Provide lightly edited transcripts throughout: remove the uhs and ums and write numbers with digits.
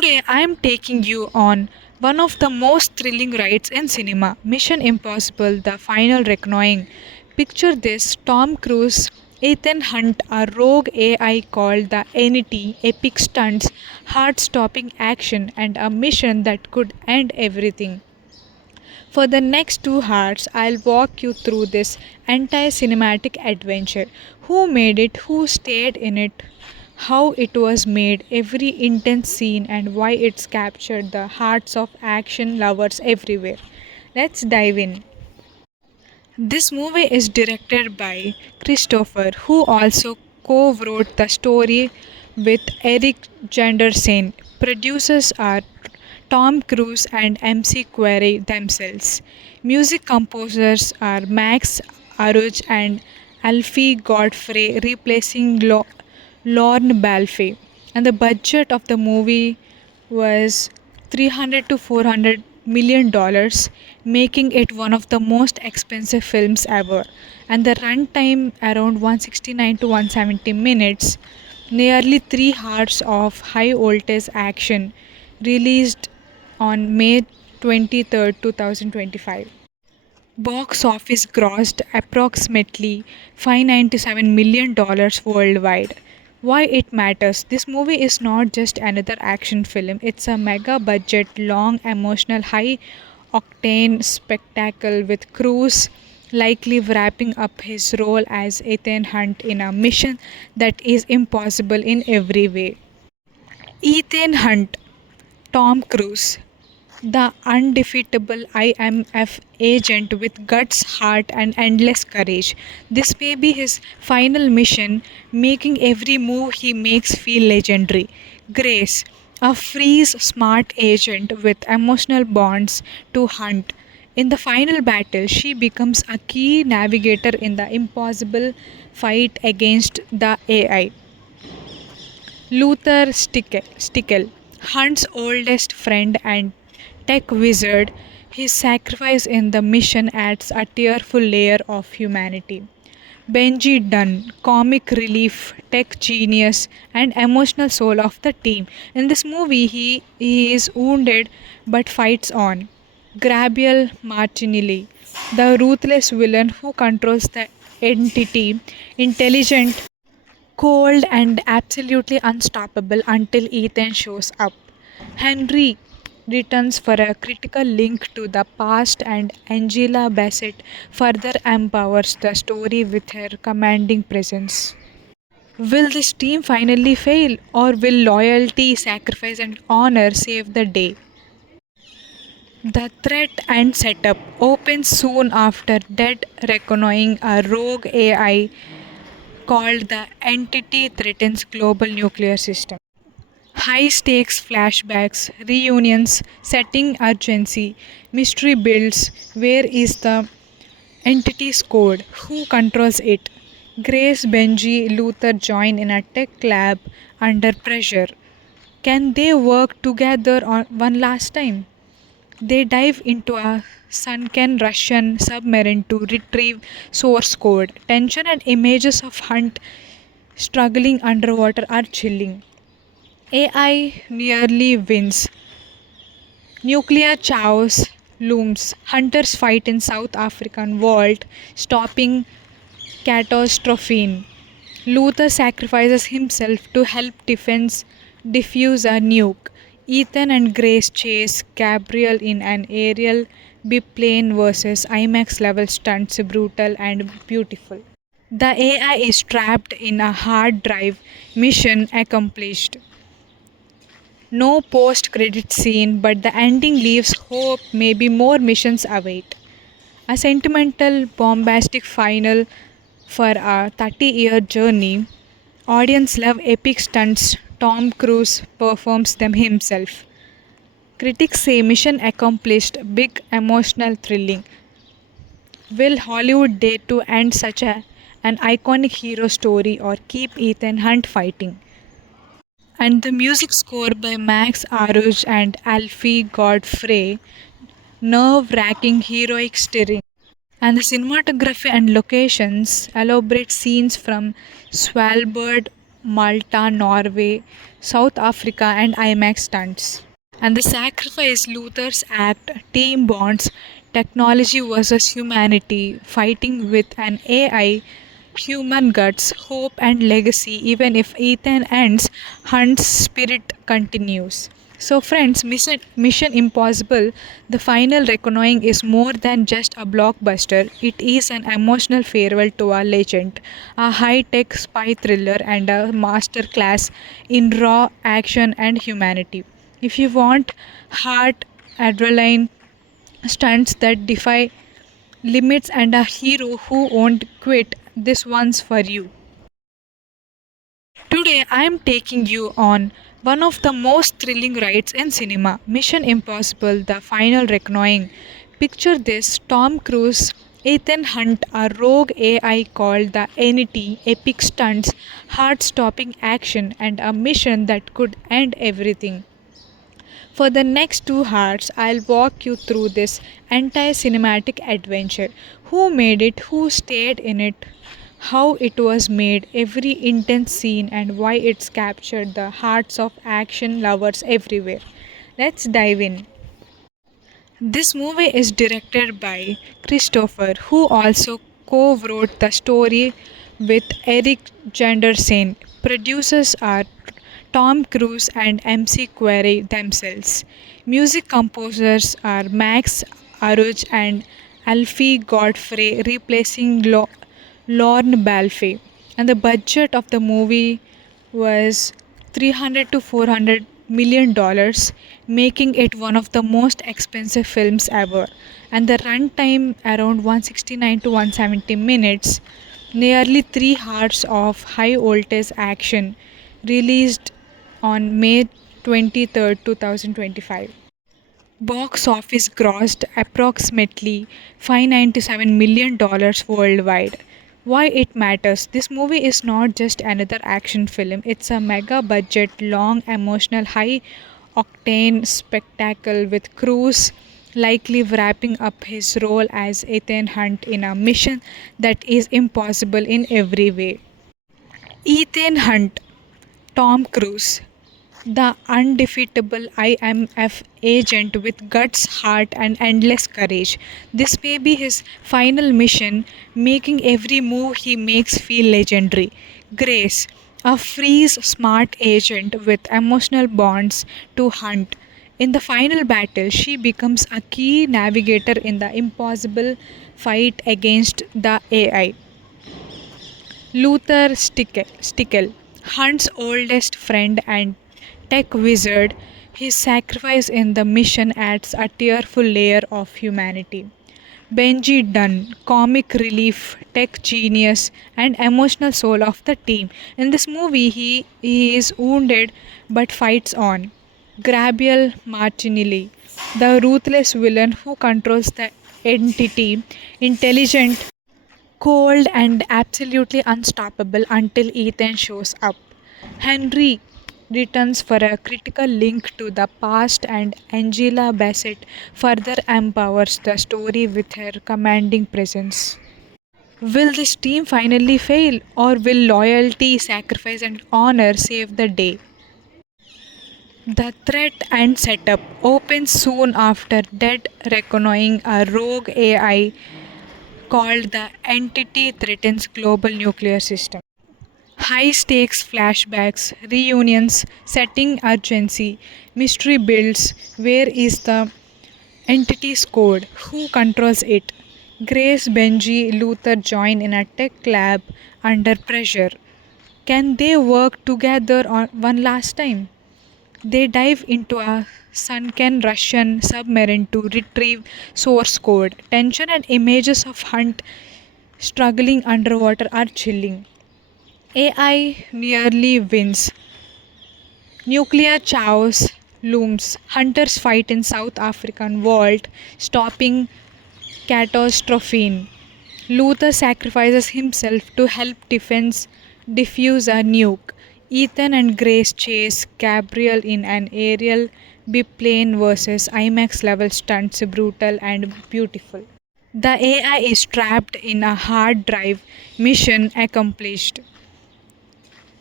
Today I am taking you on one of the most thrilling rides in cinema, Mission Impossible: The Final Reckoning. Picture this: Tom Cruise, Ethan Hunt, a rogue AI called the Entity, epic stunts, heart-stopping action, and a mission that could end everything. For the next 2 hours, I'll walk you through this entire cinematic adventure. Who made it, who stayed in it, how it was made, every intense scene, and why it's captured the hearts of action lovers everywhere. Let's dive in. This movie is directed by Christopher, who also co-wrote the story with Eric Janderson. Producers are Tom Cruise and MC Query themselves. Music composers are Max Aruj and Alfie Godfrey, replacing Lorne Balfe. And the budget of the movie was 300 to 400 million dollars, making it one of the most expensive films ever. And the runtime around 169 to 170 minutes, nearly 3 hours of high voltage action, released on May 23rd, 2025. Box office grossed approximately $597 million worldwide. Why it matters? This movie is not just another action film, it's a mega budget, long, emotional, high octane spectacle with Cruise likely wrapping up his role as Ethan Hunt in a mission that is impossible in every way. Ethan Hunt, Tom Cruise, the undefeatable IMF agent with guts, heart, and endless courage. This may be his final mission, making every move he makes feel legendary. Grace, a freeze smart agent with emotional bonds to Hunt. In the final battle, she becomes a key navigator in the impossible fight against the AI. Luther Stickel, Hunt's oldest friend and tech wizard, his sacrifice in the mission adds a tearful layer of humanity. Benji Dunn, comic relief, tech genius, and emotional soul of the team. In this movie, he is wounded but fights on. Gabriel Martinelli, the ruthless villain who controls the entity, intelligent, cold, and absolutely unstoppable until Ethan shows up. Henry returns for a critical link to the past, and Angela Bassett further empowers the story with her commanding presence. Will this team finally fail, or will loyalty, sacrifice, and honor save the day? The threat and setup opens soon after Dead Reckoning, a rogue AI called the Entity threatens global nuclear system. High stakes flashbacks, reunions, setting urgency, mystery builds. Where is the entity's code? Who controls it? Grace, Benji, Luther join in a tech lab under pressure. Can they work together on one last time? They dive into a sunken Russian submarine to retrieve source code. Tension and images of Hunt struggling underwater are chilling. AI nearly wins. Nuclear chaos looms. Hunters fight in South African vault, stopping catastrophe. Luther sacrifices himself to help defuse a nuke. Ethan and Grace chase Gabriel in an aerial biplane versus IMAX level stunts, brutal and beautiful. The AI is trapped in a hard drive. Mission accomplished. No post credit scene, but the ending leaves hope maybe more missions await. A sentimental, bombastic final for a 30-year journey. Audience love epic stunts. Tom Cruise performs them himself. Critics say mission accomplished, big, emotional, thrilling. Will Hollywood dare to end an iconic hero story or keep Ethan Hunt fighting? And the music score by Max Aruj and Alfie Godfrey, nerve-wracking heroic stirring. And the cinematography and locations elaborate scenes from Svalbard Malta, Norway, South Africa, and IMAX stunts. And the sacrifice Luther's act, team bonds, technology versus humanity, fighting with an AI, human guts, hope, and legacy. Even if Ethan ends, Hunt's spirit continues. So, friends, Mission Impossible, the final reckoning is more than just a blockbuster. It is an emotional farewell to a legend, a high tech spy thriller, and a masterclass in raw action and humanity. If you want heart, adrenaline, stunts that defy limits, and a hero who won't quit, this one's for you. Today, I am taking you on one of the most thrilling rides in cinema, Mission Impossible The Final Reckoning. Picture this: Tom Cruise, Ethan Hunt, a rogue AI called the Entity, epic stunts, heart stopping action, and a mission that could end everything. For the next 2 hours, I'll walk you through this entire cinematic adventure. Who made it, who stayed in it, how it was made, every intense scene, and why it's captured the hearts of action lovers everywhere. Let's dive in. This movie is directed by Christopher, who also co-wrote the story with Eric Janderson. Producers are Tom Cruise and MC Query themselves. Music composers are Max Aruj and Alfie Godfrey, replacing Lorne Balfe. And the budget of the movie was 300 to 400 million dollars, making it one of the most expensive films ever. And the runtime around 169 to 170 minutes, nearly 3 hours of high voltage action, released on May 23rd, 2025. Box office grossed approximately $597 million worldwide. Why it matters? This movie is not just another action film, it's a mega budget, long, emotional, high octane spectacle with Cruise likely wrapping up his role as Ethan Hunt in a mission that is impossible in every way. Ethan Hunt, Tom Cruise, the undefeatable IMF agent with guts, heart, and endless courage. This may be his final mission, making every move he makes feel legendary. Grace, a freeze smart agent with emotional bonds to Hunt. In the final battle, she becomes a key navigator in the impossible fight against the AI. Stickel, Hunt's oldest friend and tech wizard, his sacrifice in the mission adds a tearful layer of humanity. Benji Dunn, comic relief, tech genius, and emotional soul of the team. In this movie, he is wounded but fights on. Gabriel Martinelli, the ruthless villain who controls the entity, intelligent, cold, and absolutely unstoppable until Ethan shows up. Henry returns for a critical link to the past, and Angela Bassett further empowers the story with her commanding presence. Will this team finally fail, or will loyalty, sacrifice, and honor save the day? The threat and setup opens soon after Dead Reckoning, a rogue AI called the Entity threatens global nuclear system. High stakes flashbacks, reunions, setting urgency, mystery builds. Where is the entity's code? Who controls it? Grace, Benji, Luther join in a tech lab under pressure. Can they work together on one last time? They dive into a sunken Russian submarine to retrieve source code. Tension and images of Hunt struggling underwater are chilling. AI nearly wins. Nuclear chaos looms. Hunters fight in South African vault, stopping catastrophe. Luther sacrifices himself to help defuse a nuke. Ethan and Grace chase Gabriel in an aerial biplane versus IMAX level stunts, brutal and beautiful. The AI is trapped in a hard drive. Mission accomplished.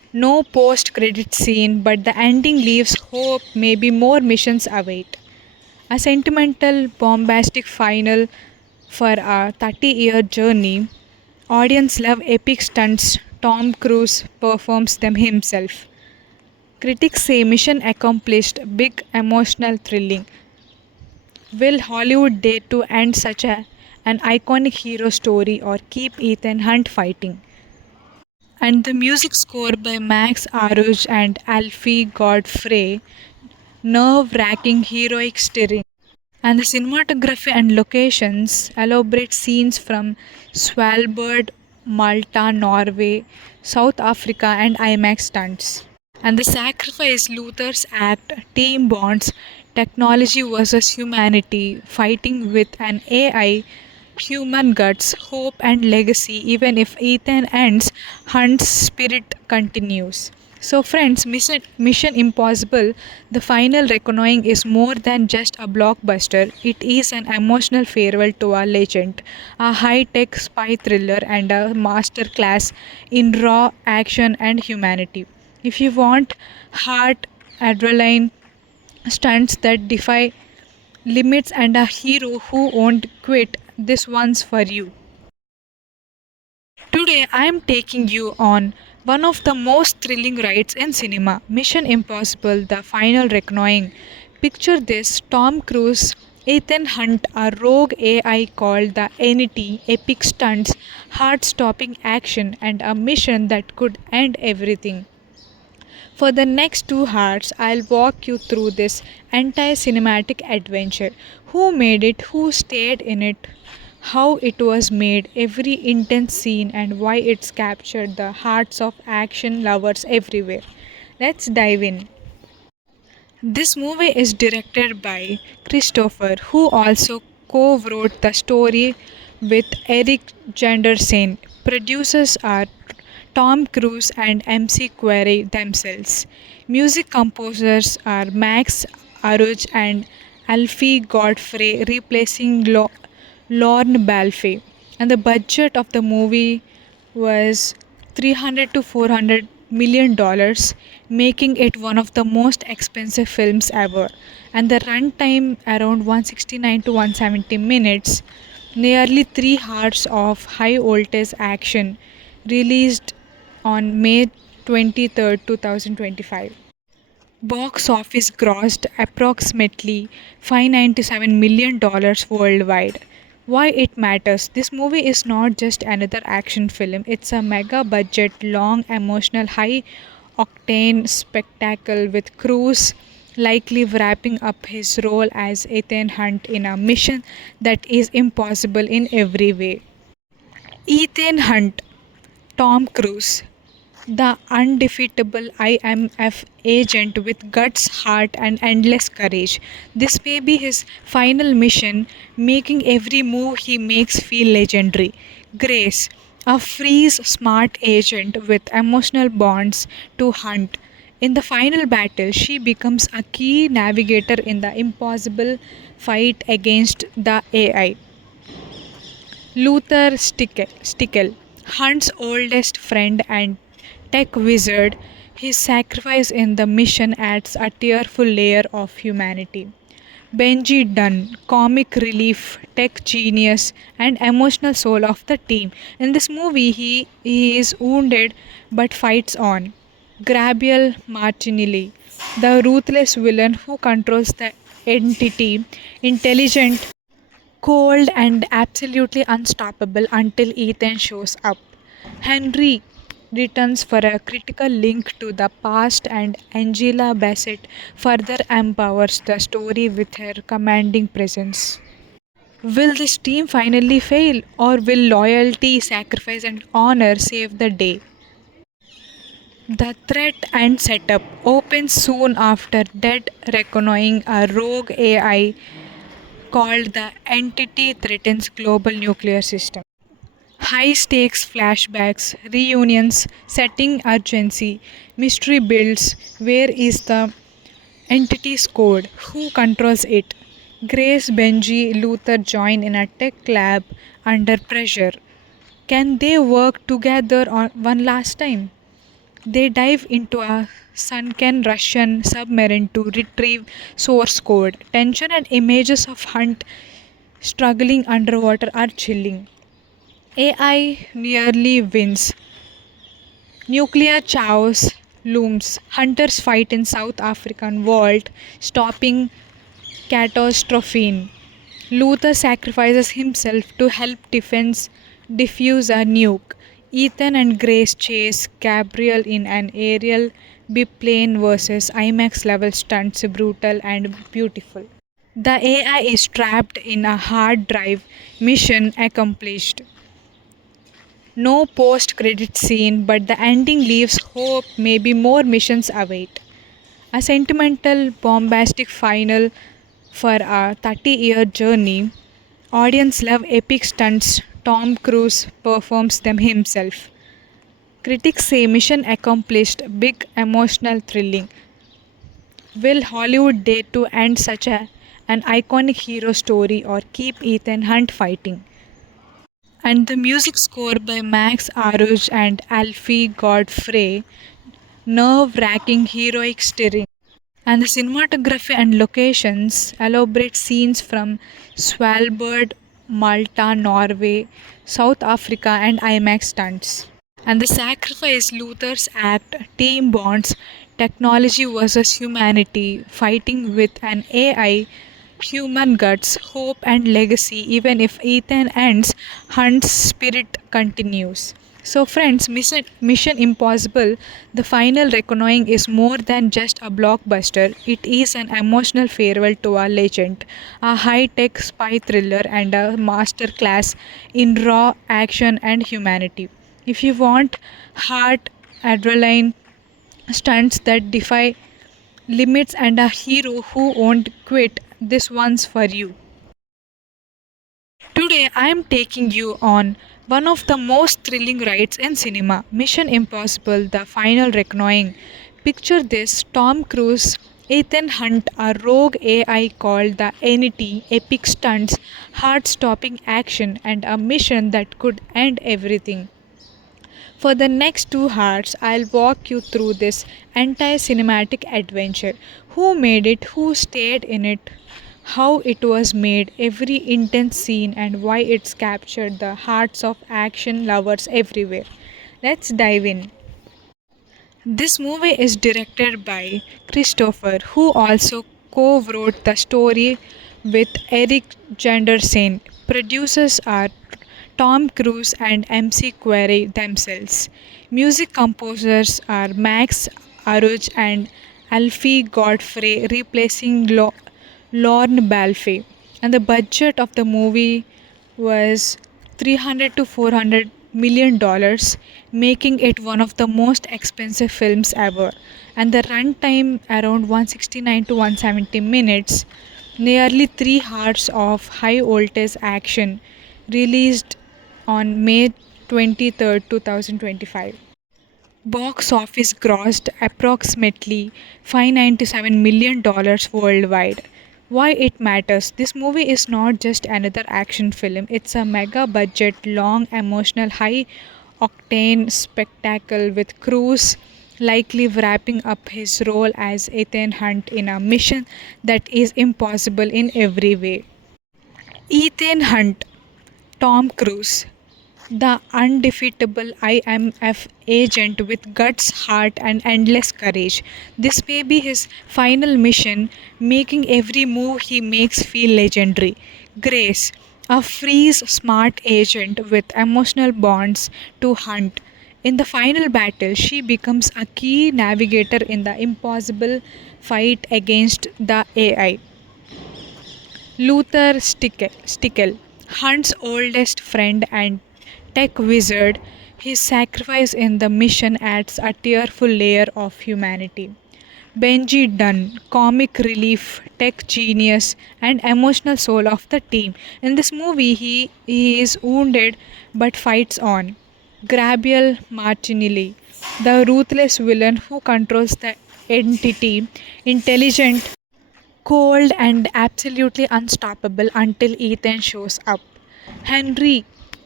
No post credit scene, but the ending leaves hope maybe more missions await. A sentimental, bombastic final for a 30-year journey. Audience love epic stunts. Tom Cruise performs them himself. Critics say mission accomplished, big, emotional, thrilling. Will Hollywood dare to end an iconic hero story or keep Ethan Hunt fighting? And the music score by Max Aruj and Alfie Godfrey, nerve-wracking heroic stirring. And the cinematography and locations elaborate scenes from Svalbard, Malta, Norway, South Africa, and IMAX stunts. And the sacrifice Luther's act, team bonds, technology versus humanity, fighting with an AI, human guts, hope, and legacy, even if Ethan ends, Hunt's spirit continues. So, friends, Mission Impossible, the final reckoning is more than just a blockbuster. It is an emotional farewell to a legend, a high tech spy thriller, and a masterclass in raw action and humanity. If you want heart, adrenaline, stunts that defy limits, and a hero who won't quit, this one's for you. Today, I am taking you on one of the most thrilling rides in cinema, Mission Impossible The Final Reckoning. Picture this: Tom Cruise, Ethan Hunt, a rogue AI called the Entity, epic stunts, heart stopping action, and a mission that could end everything. For the next 2 hours, I'll walk you through this entire cinematic adventure. Who made it, who stayed in it, how it was made, every intense scene, and why it's captured the hearts of action lovers everywhere. Let's dive in. This movie is directed by Christopher, who also co-wrote the story with Eric Janderson. Producers are Tom Cruise and MC Query themselves. Music composers are Max Aruj and Alfie Godfrey, replacing Lorne Balfe. And the budget of the movie was 300 to 400 million dollars, making it one of the most expensive films ever. And the runtime around 169 to 170 minutes, nearly 3 hours of high voltage action, released on May 23rd, 2025. Box office grossed approximately $597 million worldwide. Why it matters? This movie is not just another action film, it's a mega budget, long, emotional, high octane spectacle with Cruise likely wrapping up his role as Ethan Hunt in a mission that is impossible in every way. Ethan Hunt, Tom Cruise, the undefeatable IMF agent with guts, heart, and endless courage. This may be his final mission, making every move he makes feel legendary. Grace, a freeze smart agent with emotional bonds to Hunt. In the final battle, she becomes a key navigator in the impossible fight against the AI. Stickel, Hunt's oldest friend and tech wizard, his sacrifice in the mission adds a tearful layer of humanity. Benji Dunn, comic relief, tech genius, and emotional soul of the team. In this movie, he is wounded but fights on. Gabriel Martinelli, the ruthless villain who controls the entity, intelligent, cold, and absolutely unstoppable until Ethan shows up. Henry returns for a critical link to the past, and Angela Bassett further empowers the story with her commanding presence. Will this team finally fail, or will loyalty, sacrifice, and honor save the day? The threat and setup opens soon after Dead Reckoning, a rogue AI called the Entity threatens global nuclear system. High stakes flashbacks, reunions, setting urgency, mystery builds. Where is the entity's code? Who controls it? Grace, Benji, Luther join in a tech lab under pressure. Can they work together on one last time? They dive into a sunken Russian submarine to retrieve source code. Tension and images of Hunt struggling underwater are chilling. AI nearly wins. Nuclear chaos looms. Hunters fight in South African vault, stopping catastrophe. Luther sacrifices himself to help defuse a nuke. Ethan and Grace chase Gabriel in an aerial biplane versus IMAX level stunts, brutal and beautiful. The AI is trapped in a hard drive. Mission accomplished. No post credit scene, but the ending leaves hope maybe more missions await. A sentimental, bombastic final for a 30-year journey. Audience love epic stunts. Tom Cruise performs them himself. Critics say mission accomplished, big, emotional, thrilling. Will Hollywood dare to end an iconic hero story or keep Ethan Hunt fighting? And the music score by Max Aruj and Alfie Godfrey, nerve-wracking heroic stirring. And the cinematography and locations elaborate scenes from Svalbard, Malta, Norway, South Africa, and IMAX stunts. And the sacrifice Luther's act, team bonds, technology versus humanity, fighting with an AI, human guts, hope, and legacy. Even if Ethan ends, Hunt's spirit continues. So, friends, Mission Impossible, the final reckoning is more than just a blockbuster. It is an emotional farewell to a legend, a high tech spy thriller, and a masterclass in raw action and humanity. If you want heart, adrenaline, stunts that defy limits, and a hero who won't quit, this one's for you. Today I am taking you on one of the most thrilling rides in cinema, Mission Impossible The Final Reckoning. Picture this: Tom Cruise, Ethan Hunt, a rogue AI called the Entity, epic stunts, heart stopping action, and a mission that could end everything. For the next 2 hours, I'll walk you through this entire cinematic adventure. Who made it, who stayed in it, how it was made, every intense scene, and why it's captured the hearts of action lovers everywhere. Let's dive in. This movie is directed by Christopher, who also co-wrote the story with Eric Janderson. Producers are Tom Cruise and MC Query themselves. Music composers are Max Aruj and Alfie Godfrey, replacing Lorne Balfe. And the budget of the movie was 300 to 400 million dollars, making it one of the most expensive films ever. And the runtime around 169 to 170 minutes, nearly 3 hours of high voltage action, released on May 23rd, 2025. Box office grossed approximately $597 million worldwide. Why it matters? This movie is not just another action film, it's a mega budget, long, emotional, high octane spectacle with Cruise likely wrapping up his role as Ethan Hunt in a mission that is impossible in every way. Ethan Hunt, Tom Cruise, the undefeatable IMF agent with guts, heart, and endless courage. This may be his final mission, making every move he makes feel legendary. Grace, a freeze smart agent with emotional bonds to Hunt. In the final battle, she becomes a key navigator in the impossible fight against the AI. Stickel, Hunt's oldest friend and tech wizard, his sacrifice in the mission adds a tearful layer of humanity. Benji Dunn, comic relief, tech genius, and emotional soul of the team. In this movie, he is wounded but fights on. Gabriel Martinelli, the ruthless villain who controls the entity, intelligent, cold, and absolutely unstoppable until Ethan shows up. Henry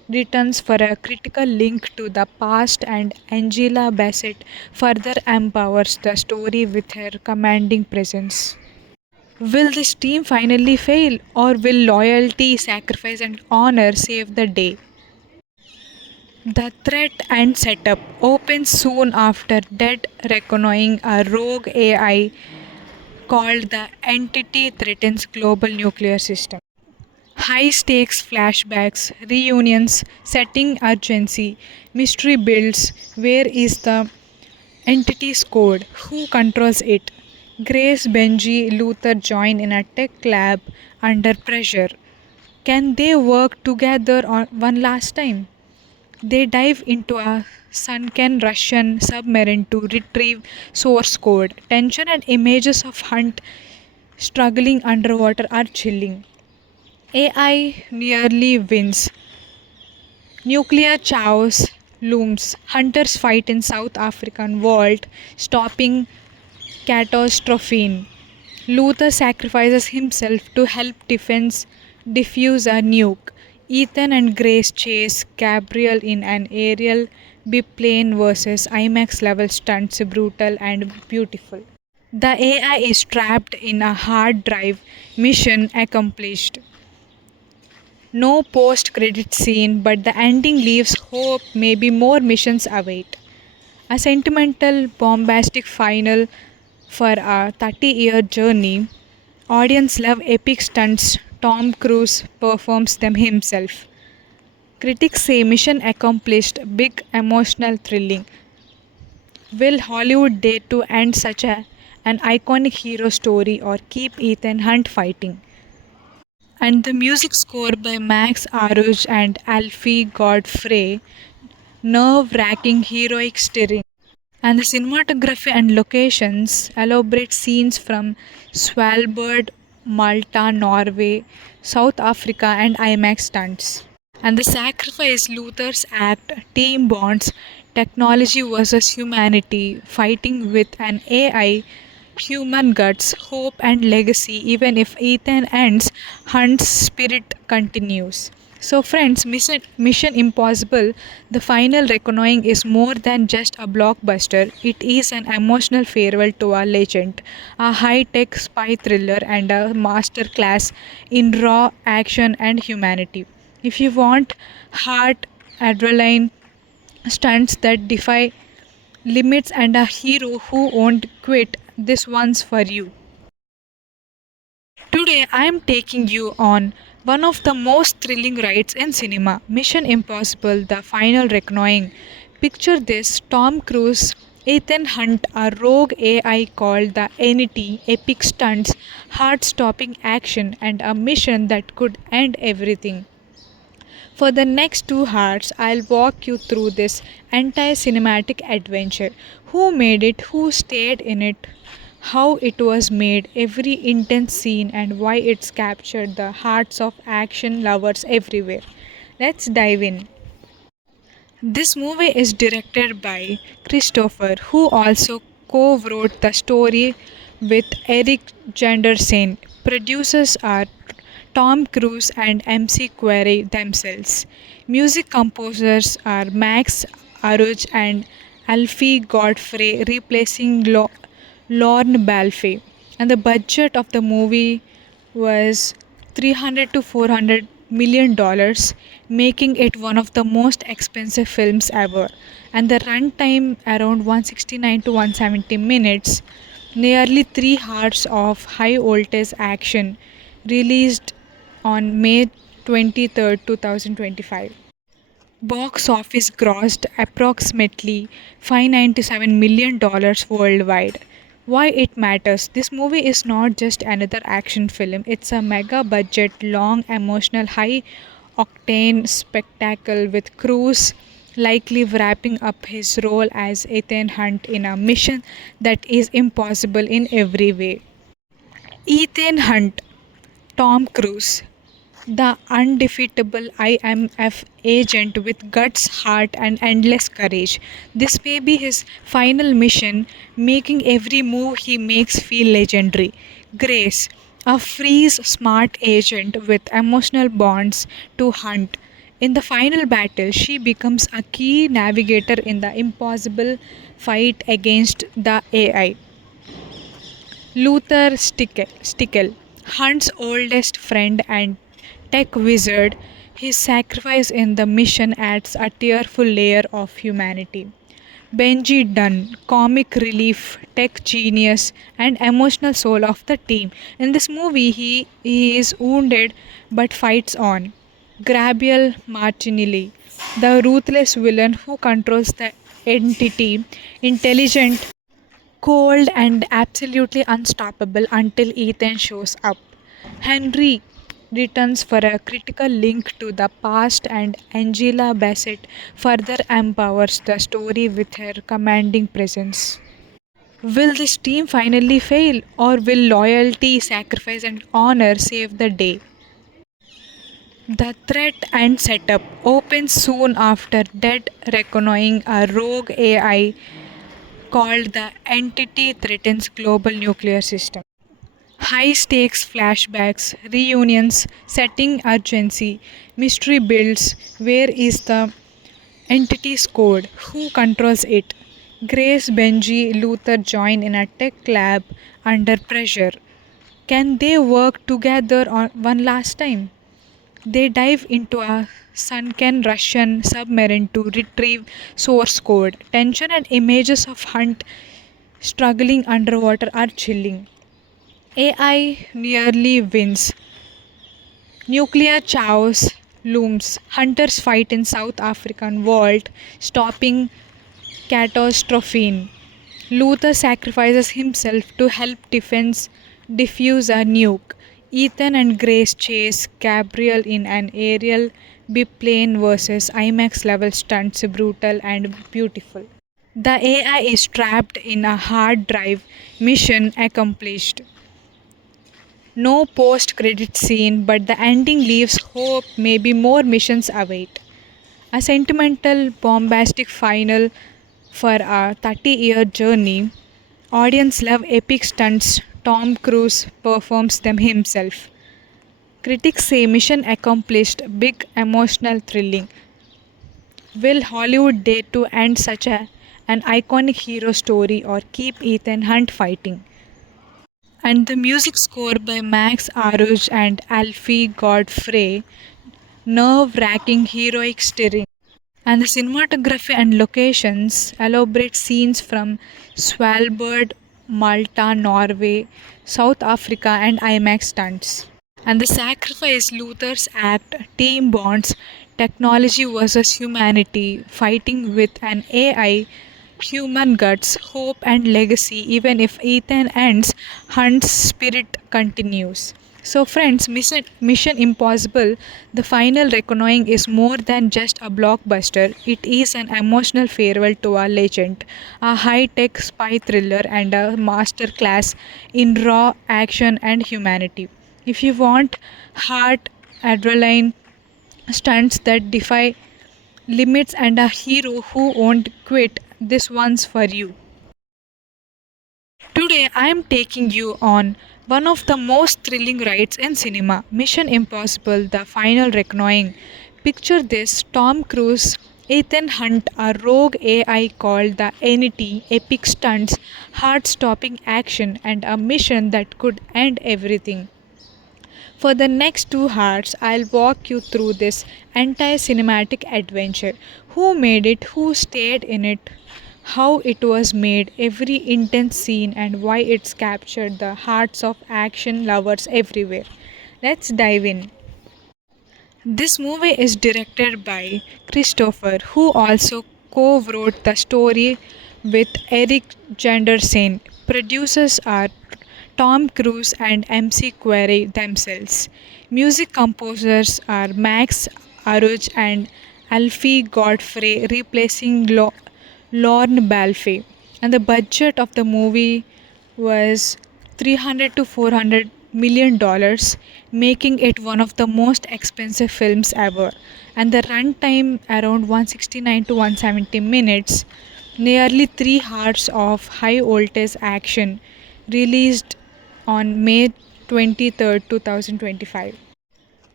returns for a critical link to the past, and Angela Bassett further empowers the story with her commanding presence. Will this team finally fail, or will loyalty, sacrifice, and honor save the day? The threat and setup opens soon after Dead Reckoning, a rogue AI called the Entity threatens global nuclear system. High stakes flashbacks, reunions, setting urgency, mystery builds. Where is the entity's code? Who controls it? Grace, Benji, Luther join in a tech lab under pressure. Can they work together on one last time? They dive into a sunken Russian submarine to retrieve source code. Tension and images of Hunt struggling underwater are chilling. AI nearly wins. Nuclear chaos looms. Hunters fight in South African vault, stopping catastrophe. Luther sacrifices himself to help defuse a nuke. Ethan and Grace chase Gabriel in an aerial biplane versus IMAX level stunts, brutal and beautiful. The AI is trapped in a hard drive. Mission accomplished. No post credit scene, but the ending leaves hope maybe more missions await. A sentimental, bombastic final for a 30-year journey. Audience love epic stunts. Tom Cruise performs them himself. Critics say mission accomplished, big, emotional, thrilling. Will Hollywood dare to end an iconic hero story or keep Ethan Hunt fighting? And the music score by Max Aruj and Alfie Godfrey, nerve-wracking heroic stirring. And the cinematography and locations elaborate scenes from Svalbard, Malta, Norway, South Africa, and IMAX stunts. And the sacrifice Luther's act, team bonds, technology versus humanity, fighting with an AI, human guts, hope, and legacy. Even if Ethan ends, Hunt's spirit continues. So, friends, Mission Impossible, the final reckoning is more than just a blockbuster. It is an emotional farewell to a legend, a high tech spy thriller, and a masterclass in raw action and humanity. If you want heart, adrenaline, stunts that defy limits, and a hero who won't quit, this one's for you. Today, I am taking you on one of the most thrilling rides in cinema, Mission Impossible The Final Reckoning. Picture this: Tom Cruise, Ethan Hunt, a rogue AI called the Entity, epic stunts, heart stopping action, and a mission that could end everything. For the next 2 hours, I'll walk you through this entire cinematic adventure. Who made it, who stayed in it, how it was made, every intense scene, and why it's captured the hearts of action lovers everywhere. Let's dive in. This movie is directed by Christopher, who also co-wrote the story with Eric Janderson. Producers are Tom Cruise and MC Query themselves. Music composers are Max Aruj and Alfie Godfrey, replacing Lorne Balfe. And the budget of the movie was 300 to 400 million dollars, making it one of the most expensive films ever. And the runtime around 169 to 170 minutes, nearly 3 hours of high voltage action, released on May 23rd, 2025. Box office grossed approximately $597 million worldwide. Why it matters? This movie is not just another action film, it's a mega budget, long, emotional, high octane spectacle with Cruise likely wrapping up his role as Ethan Hunt in a mission that is impossible in every way. Ethan Hunt, Tom Cruise, the undefeatable IMF agent with guts, heart, and endless courage. This may be his final mission, making every move he makes feel legendary. Grace, a freeze smart agent with emotional bonds to Hunt, In the final battle, she becomes a key navigator in the impossible fight against the AI. Stickel, Hunt's oldest friend and tech wizard, his sacrifice in the mission adds a tearful layer of humanity. Benji Dunn, comic relief, tech genius, and emotional soul of the team. In this movie, he is wounded but fights on. Gabriel Martinelli, the ruthless villain who controls the entity, intelligent, cold, and absolutely unstoppable until Ethan shows up. Henry returns for a critical link to the past, and Angela Bassett further empowers the story with her commanding presence. Will this team finally fail, or will loyalty, sacrifice, and honor save the day? The threat and setup opens soon after Dead Reckoning, a rogue AI called the entity threatens global nuclear system. High stakes flashbacks, reunions, setting urgency, mystery builds. Where is the entity's code? Who controls it? Grace, Benji, Luther join in a tech lab under pressure. Can they work together on one last time? They dive into a sunken Russian submarine to retrieve source code. Tension and images of Hunt struggling underwater are chilling. AI nearly wins. Nuclear chaos looms. Hunters fight in South African vault, stopping catastrophe. Luther sacrifices himself to help defuse a nuke. Ethan and Grace chase Gabriel in an aerial biplane versus IMAX level stunts, brutal and beautiful. The AI is trapped in a hard drive. Mission accomplished. No post credit scene, but the ending leaves hope maybe more missions await. A sentimental, bombastic final for a 30-year journey. Audience love epic stunts. Tom Cruise performs them himself. Critics say mission accomplished, big, emotional, thrilling. Will Hollywood dare to end an iconic hero story or keep Ethan Hunt fighting? And the music score by Max Aruj and Alfie Godfrey, nerve-wracking heroic stirring. And the cinematography and locations elaborate scenes from Svalbard, Malta, Norway, South Africa, and IMAX stunts. And the sacrifice Luther's act, team bonds, technology versus humanity, fighting with an AI, human guts, hope, and legacy. Even if Ethan ends, Hunt's spirit continues. So, friends, Mission Impossible, the final reckoning is more than just a blockbuster. It is an emotional farewell to a legend, a high tech spy thriller, and a masterclass in raw action and humanity. If you want heart, adrenaline, stunts that defy limits, and a hero who won't quit, this one's for you. Today I am taking you on one of the most thrilling rides in cinema, Mission Impossible The Final Reckoning. Picture this: Tom Cruise, Ethan Hunt, a rogue AI called the Entity, epic stunts, heart stopping action, and a mission that could end everything. For the next 2 hours, I'll walk you through this entire cinematic adventure. Who made it, who stayed in it, how it was made, every intense scene, and why it's captured the hearts of action lovers everywhere. Let's dive in. This movie is directed by Christopher, who also co-wrote the story with Eric Janderson. Producers are Tom Cruise and MC Query themselves. Music composers are Max Aruj and Alfie Godfrey, replacing Lorne Balfe. And the budget of the movie was 300 to 400 million dollars, making it one of the most expensive films ever. And the runtime around 169 to 170 minutes, nearly 3 hours of high voltage action, released on May 23rd, 2025.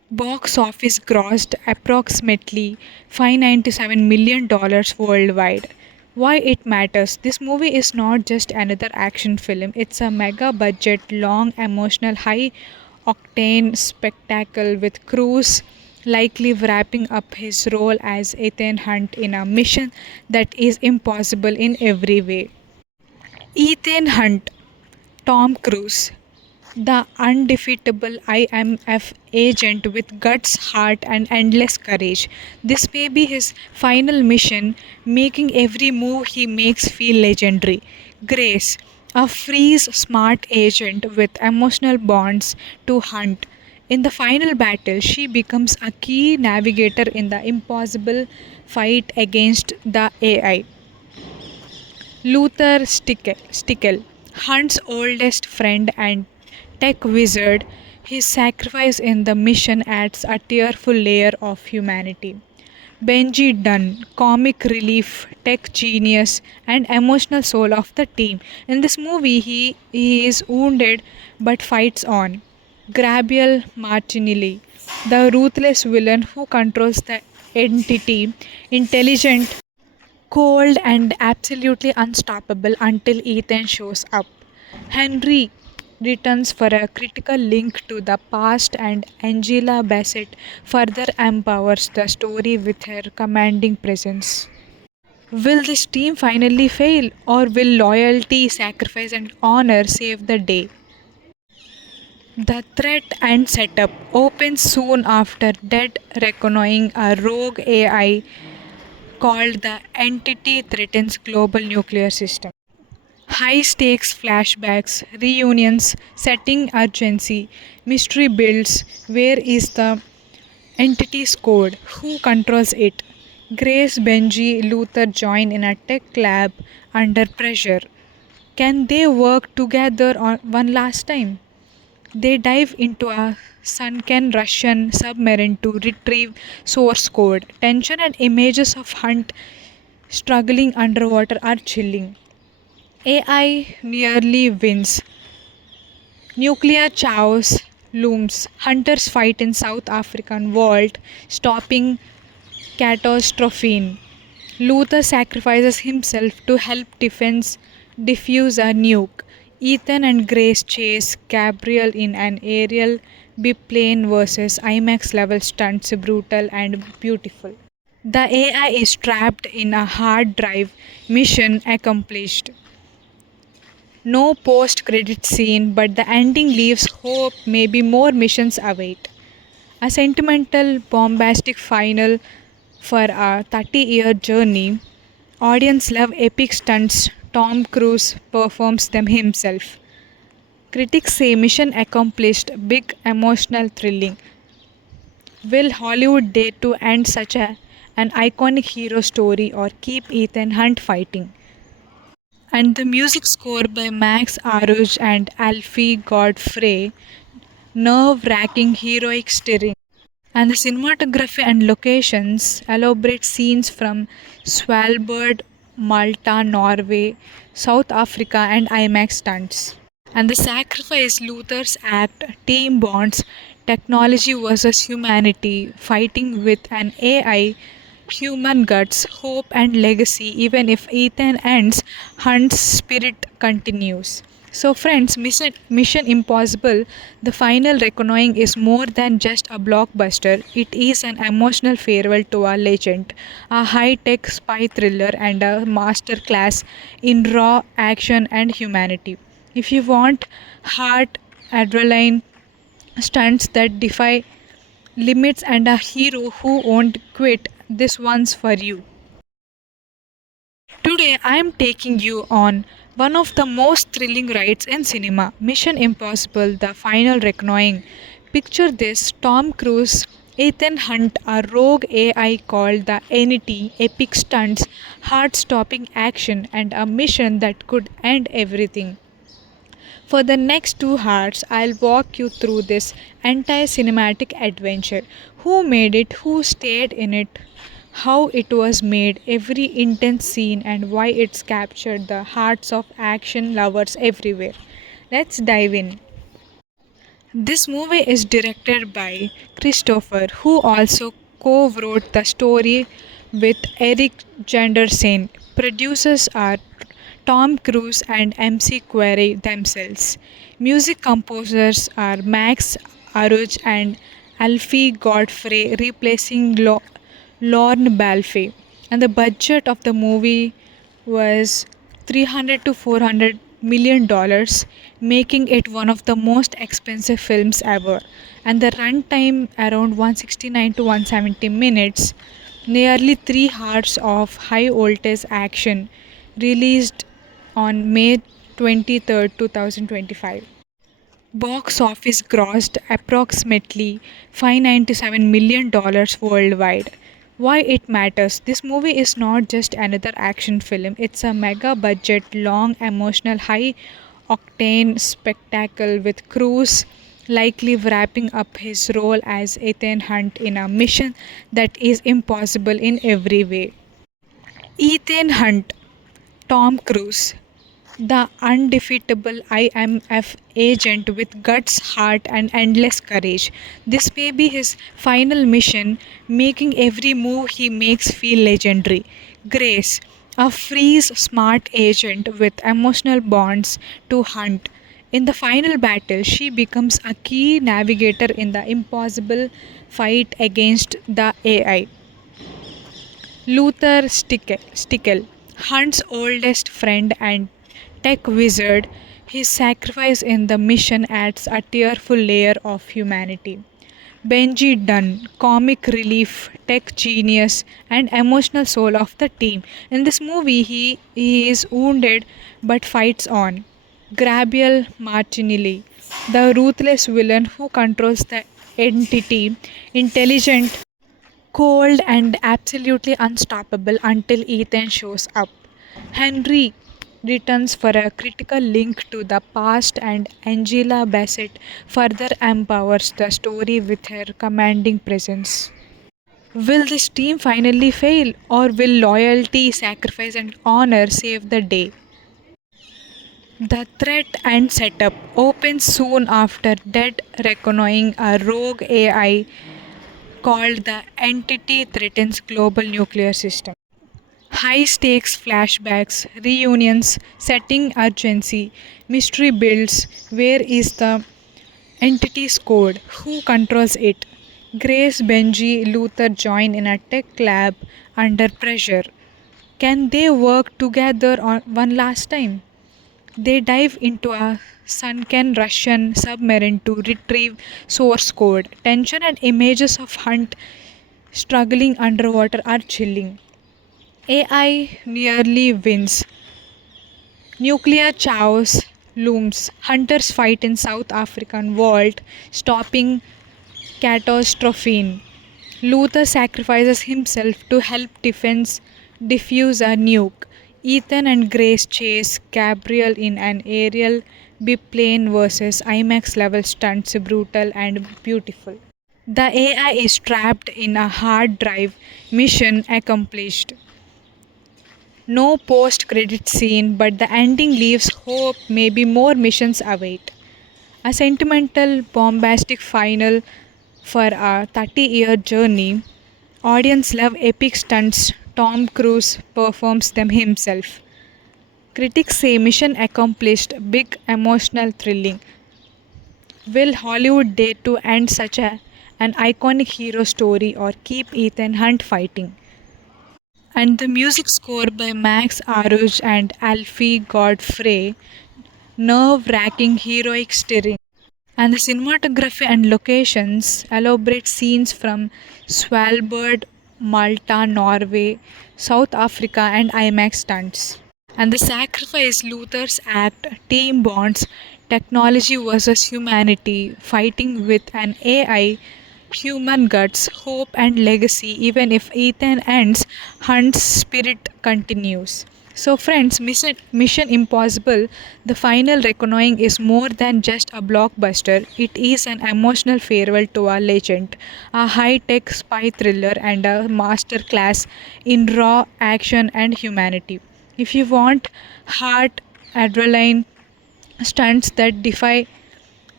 Box office grossed approximately $597 million worldwide. Why it matters? This movie is not just another action film, it's a mega budget, long, emotional, high octane spectacle with Cruise likely wrapping up his role as Ethan Hunt in a mission that is impossible in every way. Ethan Hunt, Tom Cruise, the undefeatable IMF agent with guts, heart, and endless courage. This may be his final mission, making every move he makes feel legendary. Grace, a freeze smart agent with emotional bonds to Hunt. In the final battle, she becomes a key navigator in the impossible fight against the AI. Luther Stickel, Hunt's oldest friend and tech wizard, his sacrifice in the mission adds a tearful layer of humanity. Benji Dunn, comic relief, tech genius, and emotional soul of the team. In this movie, he is wounded but fights on. Gabriel Martinelli, the ruthless villain who controls the entity, intelligent, cold and absolutely unstoppable until Ethan shows up. Henry returns for a critical link to the past, and Angela Bassett further empowers the story with her commanding presence. Will this team finally fail, or will loyalty, sacrifice, and honor save the day? The threat and setup opens soon after Dead Reckoning, a rogue AI called the entity threatens global nuclear system. High stakes flashbacks, reunions, setting urgency, mystery builds. Where is the entity's code? Who controls it? Grace, Benji, Luther join in a tech lab under pressure. Can they work together on one last time? They dive into a sunken Russian submarine to retrieve source code. Tension and images of Hunt struggling underwater are chilling. AI nearly wins. Nuclear chaos looms. Hunters fight in South African vault, stopping catastrophe. Luther sacrifices himself to help defuse a nuke. Ethan and Grace chase Gabriel in an aerial biplane versus IMAX level stunts, brutal and beautiful. The AI is trapped in a hard drive. Mission accomplished. No post credit scene, but the ending leaves hope maybe more missions await. A sentimental, bombastic final for a 30-year journey. Audience love epic stunts. Tom Cruise performs them himself. Critics say mission accomplished, big, emotional, thrilling. Will Hollywood dare to end an iconic hero story or keep Ethan Hunt fighting? And the music score by Max Aruj and Alfie Godfrey, nerve-wracking heroic stirring. And the cinematography and locations elaborate scenes from Svalbard, Malta, Norway, South Africa, and IMAX stunts. And the sacrifice Luther's act, team bonds, technology versus humanity, fighting with an AI, human guts, hope, and legacy. Even if Ethan ends, Hunt's spirit continues. So, friends, Mission Impossible, the final reckoning is more than just a blockbuster. It is an emotional farewell to a legend, a high tech spy thriller, and a masterclass in raw action and humanity. If you want heart, adrenaline, stunts that defy limits, and a hero who won't quit, this one's for you. Today I am taking you on one of the most thrilling rides in cinema, Mission Impossible The Final Reckoning. Picture this: Tom Cruise, Ethan Hunt, a rogue AI called the Entity, epic stunts, heart stopping action, and a mission that could end everything. For the next 2 hours, I'll walk you through this entire cinematic adventure. Who made it, who stayed in it, how it was made, every intense scene, and why it's captured the hearts of action lovers everywhere. Let's dive in. This movie is directed by Christopher, who also co-wrote the story with Eric Janderson. Producers are Tom Cruise and MC Query themselves. Music composers are Max Aruj and Alfie Godfrey, replacing Lorne Balfe. And the budget of the movie was 300 to 400 million dollars, making it one of the most expensive films ever. And the runtime around 169 to 170 minutes, nearly 3 hours of high voltage action, released on May 23rd, 2025. Box office grossed approximately $597 million worldwide. Why it matters? This movie is not just another action film, it's a mega budget, long, emotional, high octane spectacle with Cruise likely wrapping up his role as Ethan Hunt in a mission that is impossible in every way. Ethan Hunt, Tom Cruise, the undefeatable IMF agent with guts, heart, and endless courage. This may be his final mission, making every move he makes feel legendary. Grace, a freeze smart agent with emotional bonds to Hunt. In the final battle, she becomes a key navigator in the impossible fight against the AI. Stickel, Hunt's oldest friend and tech wizard, his sacrifice in the mission adds a tearful layer of humanity. Benji Dunn, comic relief, tech genius, and emotional soul of the team. In this movie, he is wounded but fights on. Gabriel Martinelli, the ruthless villain who controls the entity, intelligent, cold, and absolutely unstoppable until Ethan shows up. Henry returns for a critical link to the past, and Angela Bassett further empowers the story with her commanding presence. Will this team finally fail, or will loyalty, sacrifice, and honor save the day? The threat and setup opens soon after Dead Reckoning, a rogue AI called the Entity threatens global nuclear system. High stakes flashbacks, reunions, setting urgency, mystery builds. Where is the entity's code? Who controls it? Grace, Benji, Luther join in a tech lab under pressure. Can they work together on one last time? They dive into a sunken Russian submarine to retrieve source code. Tension and images of Hunt struggling underwater are chilling. AI nearly wins. Nuclear chaos looms. Hunters fight in South African vault, stopping catastrophe. Luther sacrifices himself to help defuse a nuke. Ethan and Grace chase Gabriel in an aerial biplane versus IMAX level stunts, brutal and beautiful. The AI is trapped in a hard drive. Mission accomplished. No post credit scene, but the ending leaves hope maybe more missions await. A sentimental, bombastic final for a 30-year journey. Audience love epic stunts. Tom Cruise performs them himself. Critics say mission accomplished, big, emotional, thrilling. Will Hollywood dare to end an iconic hero story or keep Ethan Hunt fighting? And the music score by Max Aruj and Alfie Godfrey, nerve-wracking heroic stirring. And the cinematography and locations elaborate scenes from Svalbard, Malta, Norway, South Africa, and IMAX stunts. And the sacrifice Luther's act, team bonds, technology versus humanity, fighting with an AI, human guts, hope, and legacy. Even if Ethan ends, Hunt's spirit continues. So, friends, Mission Impossible, the final reckoning is more than just a blockbuster. It is an emotional farewell to a legend, a high tech spy thriller, and a masterclass in raw action and humanity. If you want heart, adrenaline, stunts that defy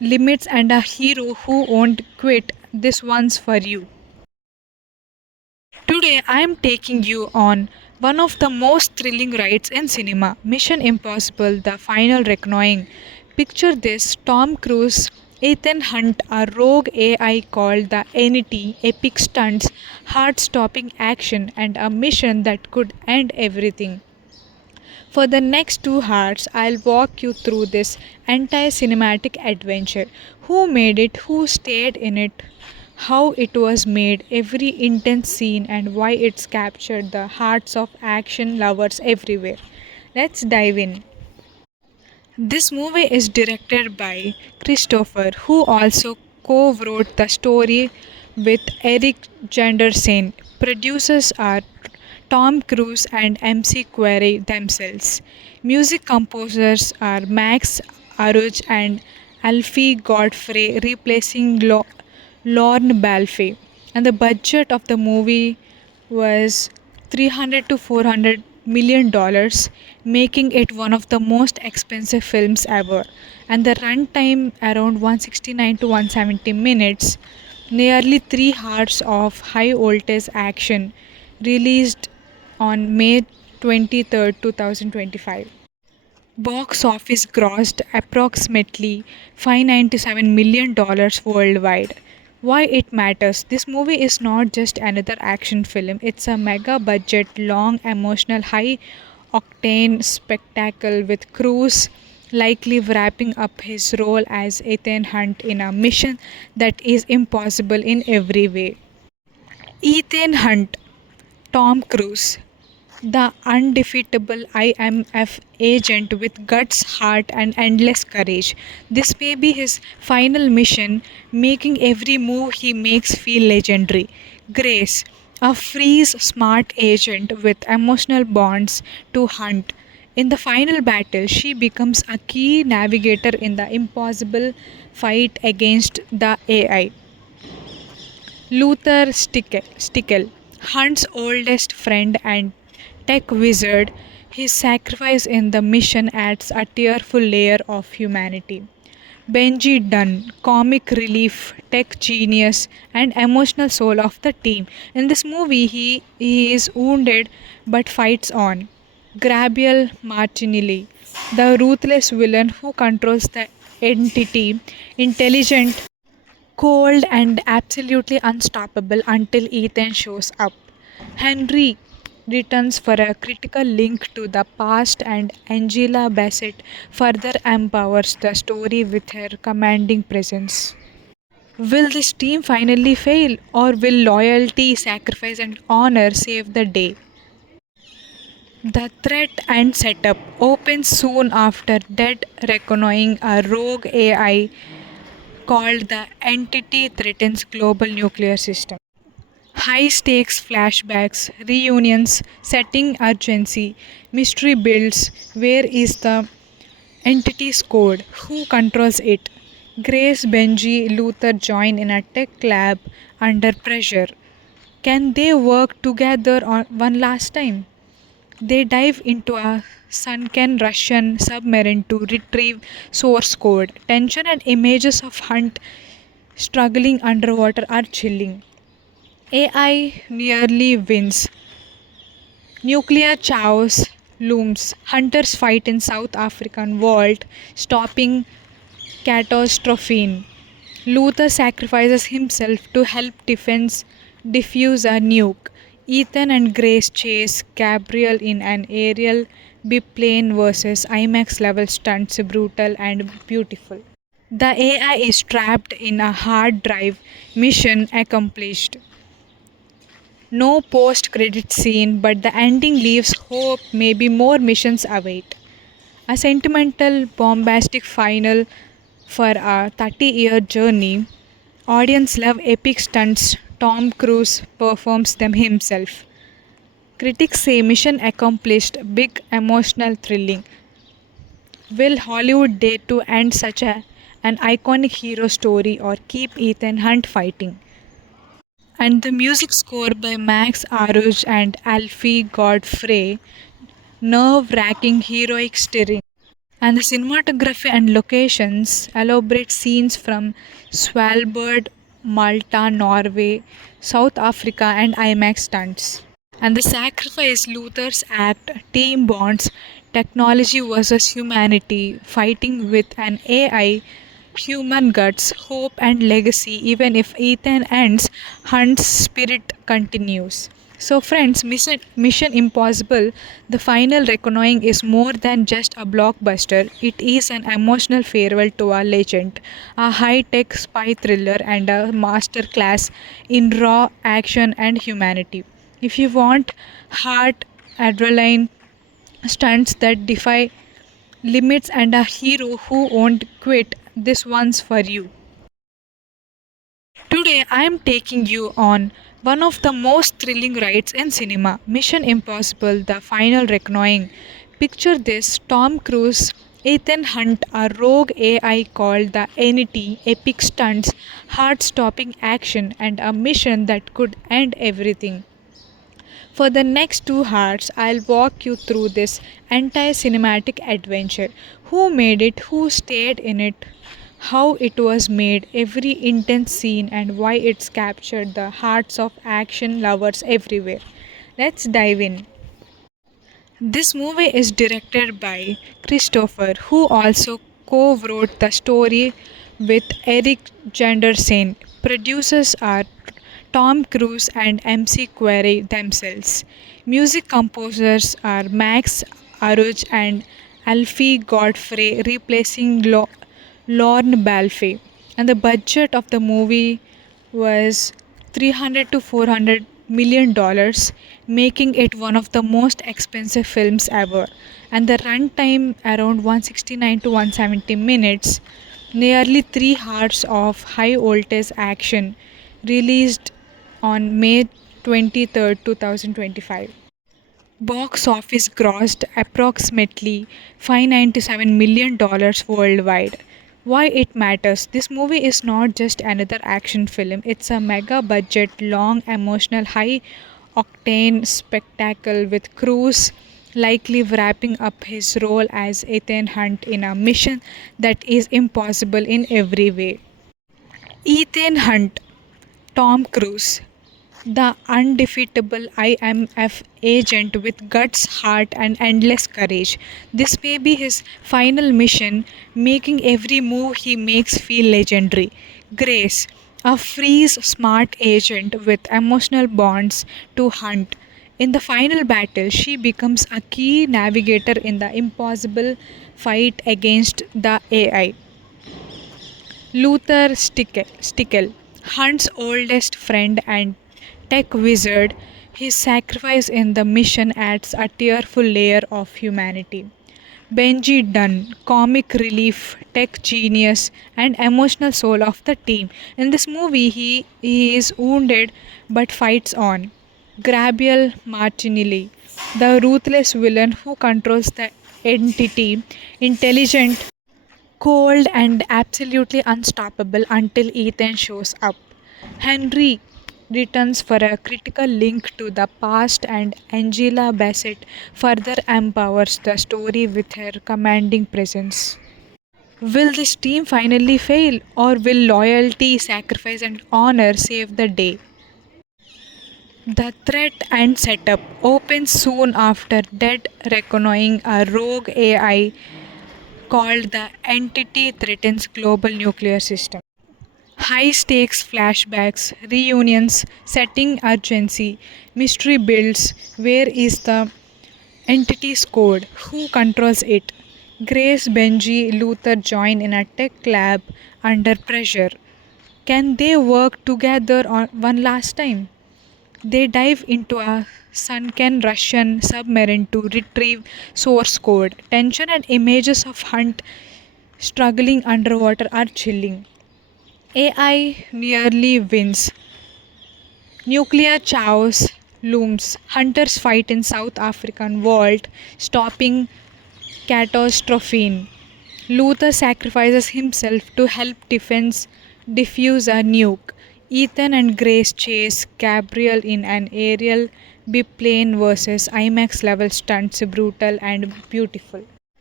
limits and a hero who won't quit. This one's for you. Today I am taking you on one of the most thrilling rides in cinema, Mission Impossible The Final Reckoning. Picture this: Tom Cruise, Ethan Hunt, a rogue AI called the Entity, epic stunts, heart stopping action, and a mission that could end everything. For the next 2 hours, I'll walk you through this entire cinematic adventure. Who made it, who stayed in it, how it was made, every intense scene, and why it's captured the hearts of action lovers everywhere. Let's dive in. This movie is directed by Christopher, who also co-wrote the story with Eric Janderson. Producers are Tom Cruise and MC Query themselves. Music composers are Max Aruj and Alfie Godfrey, replacing Lorne Balfe. And the budget of the movie was 300 to 400 million dollars, making it one of the most expensive films ever. And the runtime around 169 to 170 minutes, nearly 3 hours of high voltage action, released on May 23rd, 2025. Box office grossed approximately $597 million worldwide. Why it matters? This movie is not just another action film, it's a mega budget, long, emotional, high octane spectacle with Cruise likely wrapping up his role as Ethan Hunt in a mission that is impossible in every way. Ethan Hunt, Tom Cruise, the undefeatable IMF agent with guts, heart, and endless courage. This may be his final mission, making every move he makes feel legendary. Grace, a freeze smart agent with emotional bonds to Hunt. In the final battle, she becomes a key navigator in the impossible fight against the AI. Stickel, Hunt's oldest friend and tech wizard, his sacrifice in the mission adds a tearful layer of humanity. Benji Dunn, comic relief, tech genius, and emotional soul of the team. In this movie, he is wounded but fights on. Gabriel Martinelli, the ruthless villain who controls the entity, intelligent, cold, and absolutely unstoppable until Ethan shows up. Henry returns for a critical link to the past, and Angela Bassett further empowers the story with her commanding presence. Will this team finally fail, or will loyalty, sacrifice, and honor save the day? The threat and setup opens soon after Dead Reckoning, a rogue AI called the Entity threatens global nuclear system. High stakes flashbacks, reunions, setting urgency, mystery builds. Where is the entity's code? Who controls it? Grace, Benji, Luther join in a tech lab under pressure. Can they work together on one last time? They dive into a sunken Russian submarine to retrieve source code. Tension and images of Hunt struggling underwater are chilling. AI nearly wins. Nuclear chaos looms. Hunters fight in South African vault, stopping catastrophe. Luther sacrifices himself to help defuse a nuke. Ethan and Grace chase Gabriel in an aerial biplane versus IMAX level stunts, brutal and beautiful. The AI is trapped in a hard drive. Mission accomplished. No post credit scene, but the ending leaves hope maybe more missions await. A sentimental, bombastic final for a 30-year journey. Audience love epic stunts. Tom Cruise performs them himself. Critics say mission accomplished, big, emotional, thrilling. Will Hollywood dare to end an iconic hero story or keep Ethan Hunt fighting? And the music score by Max Aruj and Alfie Godfrey, nerve wracking, heroic stirring. And the cinematography and locations elaborate scenes from Svalbard, Malta, Norway, South Africa, and IMAX stunts. And the sacrifice Luther's act, team bonds, technology versus humanity, fighting with an AI, human guts, hope, and legacy. Even if Ethan ends, Hunt's spirit continues. So, friends, Mission Impossible, the final reckoning is more than just a blockbuster. It is an emotional farewell to a legend, a high tech spy thriller, and a masterclass in raw action and humanity. If you want heart, adrenaline, stunts that defy limits, and a hero who won't quit, this one's for you. Today, I am taking you on one of the most thrilling rides in cinema, Mission Impossible The Final Reckoning. Picture this: Tom Cruise, Ethan Hunt, a rogue AI called the Entity, epic stunts, heart stopping action, and a mission that could end everything. For the next 2 hours, I'll walk you through this entire cinematic adventure. Who made it, who stayed in it, how it was made, every intense scene, and why it's captured the hearts of action lovers everywhere. Let's dive in. This movie is directed by Christopher, who also co-wrote the story with Eric Janderson. Producers are Tom Cruise and MC Query themselves. Music composers are Max Aruj and Alfie Godfrey, replacing Lorne Balfe. And the budget of the movie was 300 to 400 million dollars, making it one of the most expensive films ever. And the runtime around 169 to 170 minutes, nearly 3 hours of high voltage action, released on May 23rd, 2025. Box office grossed approximately $597 million worldwide. Why it matters? This movie is not just another action film, it's a mega budget, long, emotional, high octane spectacle with Cruise likely wrapping up his role as Ethan Hunt in a mission that is impossible in every way. Ethan Hunt, Tom Cruise, the undefeatable IMF agent with guts, heart, and endless courage. This may be his final mission, making every move he makes feel legendary. Grace, a freeze smart agent with emotional bonds to Hunt. In the final battle, she becomes a key navigator in the impossible fight against the AI. Stickel, Hunt's oldest friend and tech wizard, his sacrifice in the mission adds a tearful layer of humanity. Benji Dunn, comic relief, tech genius, and emotional soul of the team. In this movie, he is wounded but fights on. Gabriel Martinelli, the ruthless villain who controls the entity, intelligent, cold, and absolutely unstoppable until Ethan shows up. Henry returns for a critical link to the past, and Angela Bassett further empowers the story with her commanding presence. Will this team finally fail, or will loyalty, sacrifice, and honor save the day? The threat and setup opens soon after Dead Reckoning, a rogue AI called the Entity threatens global nuclear system. High stakes flashbacks, reunions, setting urgency, mystery builds. Where is the entity's code? Who controls it? Grace, Benji, Luther join in a tech lab under pressure. Can they work together on one last time? They dive into a sunken Russian submarine to retrieve source code. Tension and images of Hunt struggling underwater are chilling. AI nearly wins. Nuclear chaos looms. Hunters fight in South African vault, stopping catastrophe. Luther sacrifices himself to help defuse a nuke. Ethan and Grace chase Gabriel in an aerial biplane versus IMAX level stunts, brutal and beautiful.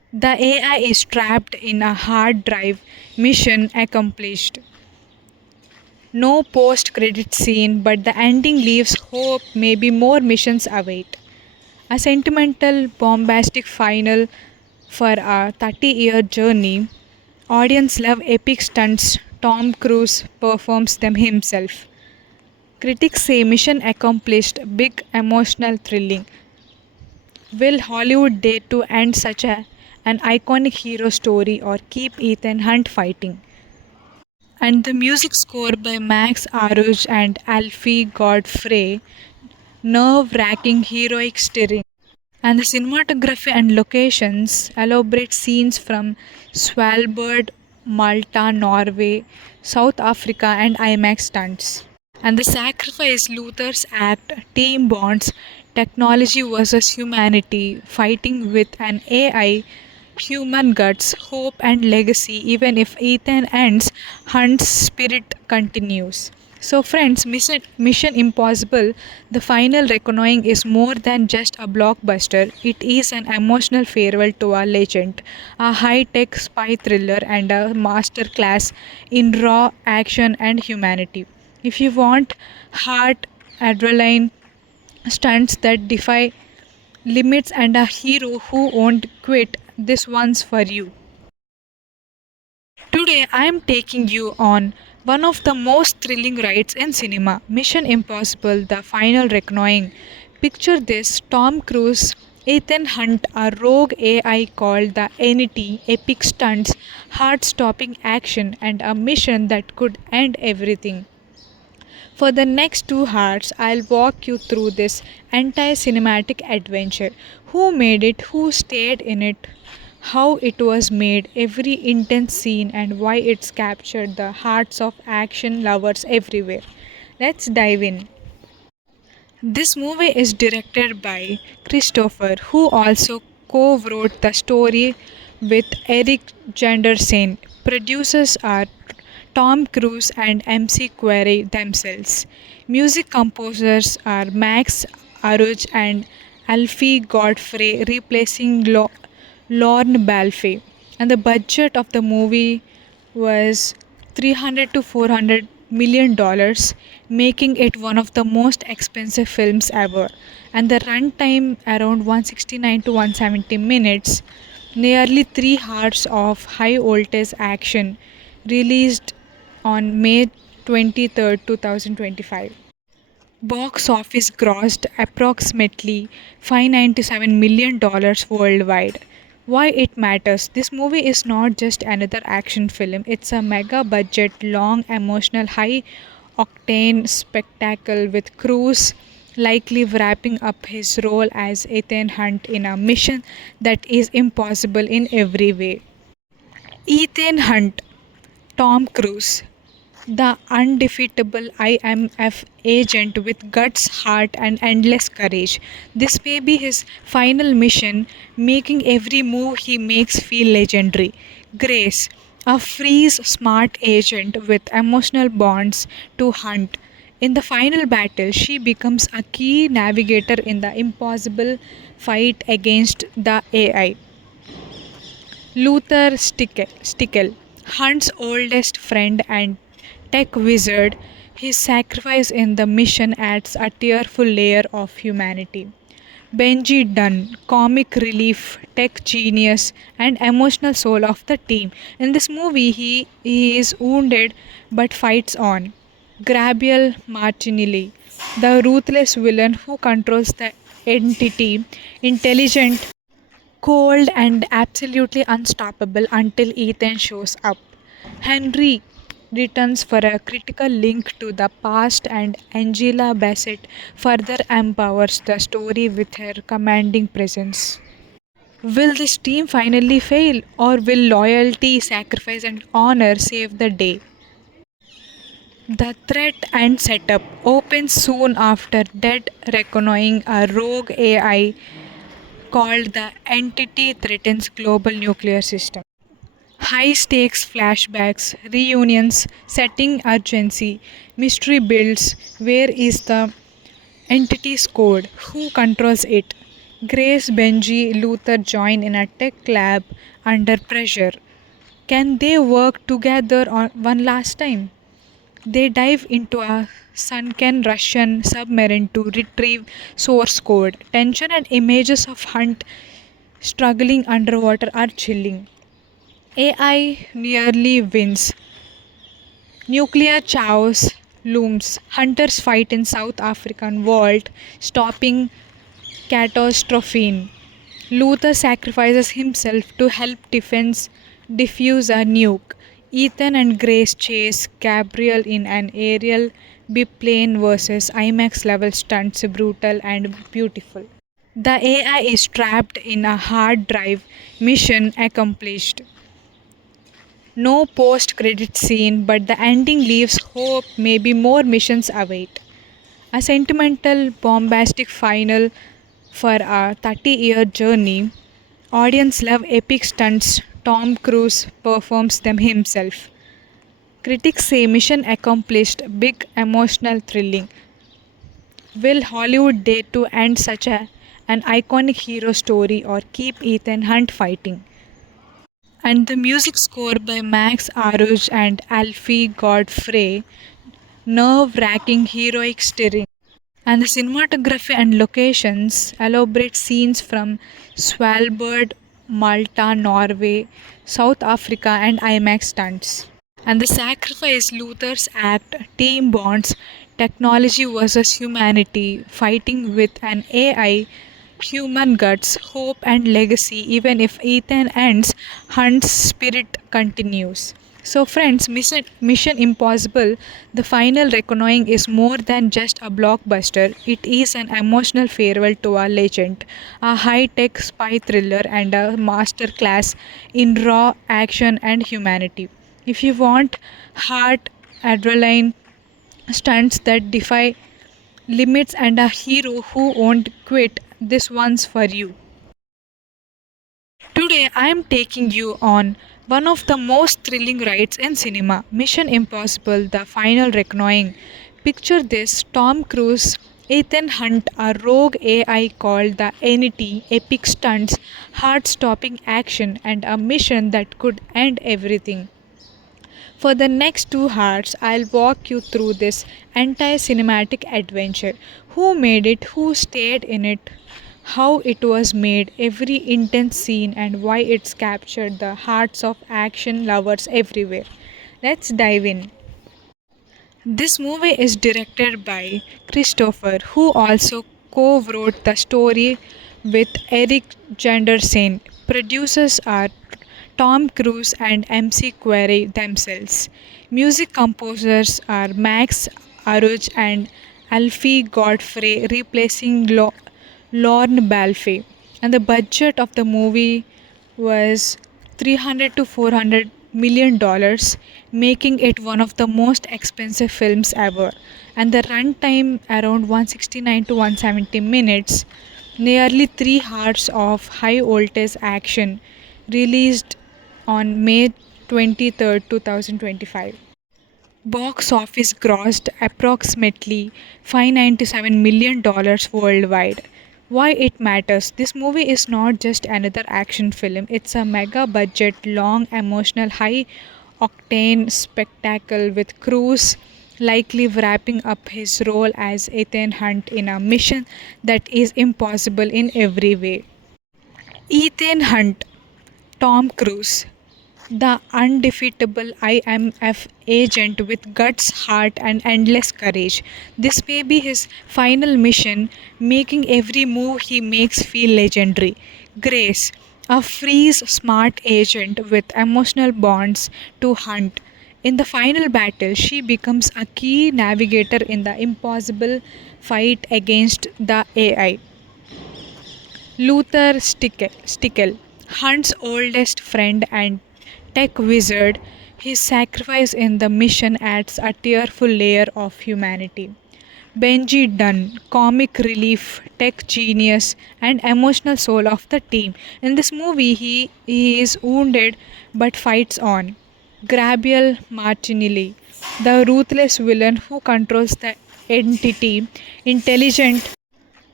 The AI is trapped in a hard drive. Mission accomplished. No post credit scene, but the ending leaves hope maybe more missions await. A sentimental, bombastic final for a 30-year journey. Audience love epic stunts. Tom Cruise performs them himself. Critics say mission accomplished, big, emotional, thrilling. Will Hollywood dare to end an iconic hero story or keep Ethan Hunt fighting? And the music score by Max Aruj and Alfie Godfrey, nerve-wracking heroic stirring. And the cinematography and locations elaborate scenes from Svalbard, Malta, Norway, South Africa, and IMAX stunts. And the sacrifice Luther's act, team bonds, technology versus humanity, fighting with an AI, human guts, hope, and legacy. Even if Ethan ends, Hunt's spirit continues. So, friends, Mission Impossible, the final reckoning is more than just a blockbuster. It is an emotional farewell to a legend, a high tech spy thriller, and a masterclass in raw action and humanity. If you want heart, adrenaline, stunts that defy limits, and a hero who won't quit, this one's for you. Today, I am taking you on one of the most thrilling rides in cinema, Mission Impossible The Final Reckoning. Picture this: Tom Cruise, Ethan Hunt, a rogue AI called the Entity, epic stunts, heart stopping action, and a mission that could end everything. For the next 2 hours, I'll walk you through this entire cinematic adventure. Who made it, who stayed in it, how it was made, every intense scene, and why it's captured the hearts of action lovers everywhere. Let's dive in. This movie is directed by Christopher, who also co-wrote the story with Eric Janderson. Producers are Tom Cruise and MC Query themselves. Music composers are Max Aruj and Alfie Godfrey, replacing Lorne Balfe. And the budget of the movie was 300 to 400 million dollars, making it one of the most expensive films ever. And the runtime around 169 to 170 minutes, nearly 3 hours of high voltage action, released on May 23rd, 2025. Box office grossed approximately $597 million worldwide. Why it matters? This movie is not just another action film, it's a mega budget, long, emotional, high octane spectacle with Cruise likely wrapping up his role as Ethan Hunt in a mission that is impossible in every way. Ethan Hunt, Tom Cruise, the undefeatable IMF agent with guts, heart, and endless courage. This may be his final mission, making every move he makes feel legendary. Grace, a freeze smart agent with emotional bonds to Hunt. In the final battle, she becomes a key navigator in the impossible fight against the AI. Stickel, Hunt's oldest friend and tech wizard, his sacrifice in the mission adds a tearful layer of humanity. Benji Dunn, comic relief, tech genius, and emotional soul of the team. In this movie, he is wounded but fights on. Gabriel Martinelli, the ruthless villain who controls the entity, intelligent, cold, and absolutely unstoppable until Ethan shows up. Henry returns for a critical link to the past, and Angela Bassett further empowers the story with her commanding presence. Will this team finally fail, or will loyalty, sacrifice, and honor save the day? The threat and setup opens soon after Dead Reckoning, a rogue AI called the Entity threatens global nuclear system. High stakes flashbacks, reunions, setting urgency, mystery builds. Where is the entity's code? Who controls it? Grace, Benji, Luther join in a tech lab under pressure. Can they work together on one last time? They dive into a sunken Russian submarine to retrieve source code. Tension and images of Hunt struggling underwater are chilling. AI nearly wins. Nuclear chaos looms. Hunters fight in South African vault, stopping catastrophe. Luther sacrifices himself to help defuse a nuke. Ethan and Grace chase Gabriel in an aerial biplane versus IMAX level stunts, brutal and beautiful. The AI is trapped in a hard drive. Mission accomplished. No post credit scene, but the ending leaves hope maybe more missions await. A sentimental, bombastic final for a 30-year journey. Audience love epic stunts. Tom Cruise performs them himself. Critics say mission accomplished, big, emotional, thrilling. Will Hollywood dare to end an iconic hero story or keep Ethan Hunt fighting? And the music score by Max Aruj and Alfie Godfrey, nerve-wracking heroic stirring. And the cinematography and locations elaborate scenes from Svalbard, Malta, Norway, South Africa, and IMAX stunts. And the sacrifice Luther's act, team bonds, technology versus humanity, fighting with an AI, human guts, hope, and legacy. Even if Ethan ends, Hunt's spirit continues. So, friends, Mission Impossible, the final reckoning is more than just a blockbuster. It is an emotional farewell to a legend, a high tech spy thriller, and a masterclass in raw action and humanity. If you want heart, adrenaline, stunts that defy limits, and a hero who won't quit, this one's for you. Today I am taking you on one of the most thrilling rides in cinema, Mission Impossible The Final Reckoning. Picture this: Tom Cruise, Ethan Hunt, a rogue AI called the Entity, epic stunts, heart stopping action, and a mission that could end everything. For the next 2 hours, I'll walk you through this entire cinematic adventure. Who made it, who stayed in it, how it was made, every intense scene, and why it's captured the hearts of action lovers everywhere. Let's dive in. This movie is directed by Christopher, who also co-wrote the story with Eric Janderson. Producers are Tom Cruise and MC Query themselves. Music composers are Max Aruj and Alfie Godfrey, replacing Lorne Balfe. And the budget of the movie was 300 to 400 million dollars, making it one of the most expensive films ever. And the runtime around 169 to 170 minutes, nearly 3 hours of high voltage action, released on May 23rd, 2025. Box office grossed approximately $597 million worldwide. Why it matters? This movie is not just another action film, it's a mega budget, long, emotional, high octane spectacle with Cruise likely wrapping up his role as Ethan Hunt in a mission that is impossible in every way. Ethan Hunt, Tom Cruise, the undefeatable IMF agent with guts, heart, and endless courage. This may be his final mission, making every move he makes feel legendary. Grace, a freeze smart agent with emotional bonds to Hunt. In the final battle, she becomes a key navigator in the impossible fight against the AI. Stickel, Hunt's oldest friend and tech wizard, his sacrifice in the mission adds a tearful layer of humanity. Benji Dunn, comic relief, tech genius, and emotional soul of the team. In this movie, he is wounded but fights on. Gabriel Martinelli, the ruthless villain who controls the entity, intelligent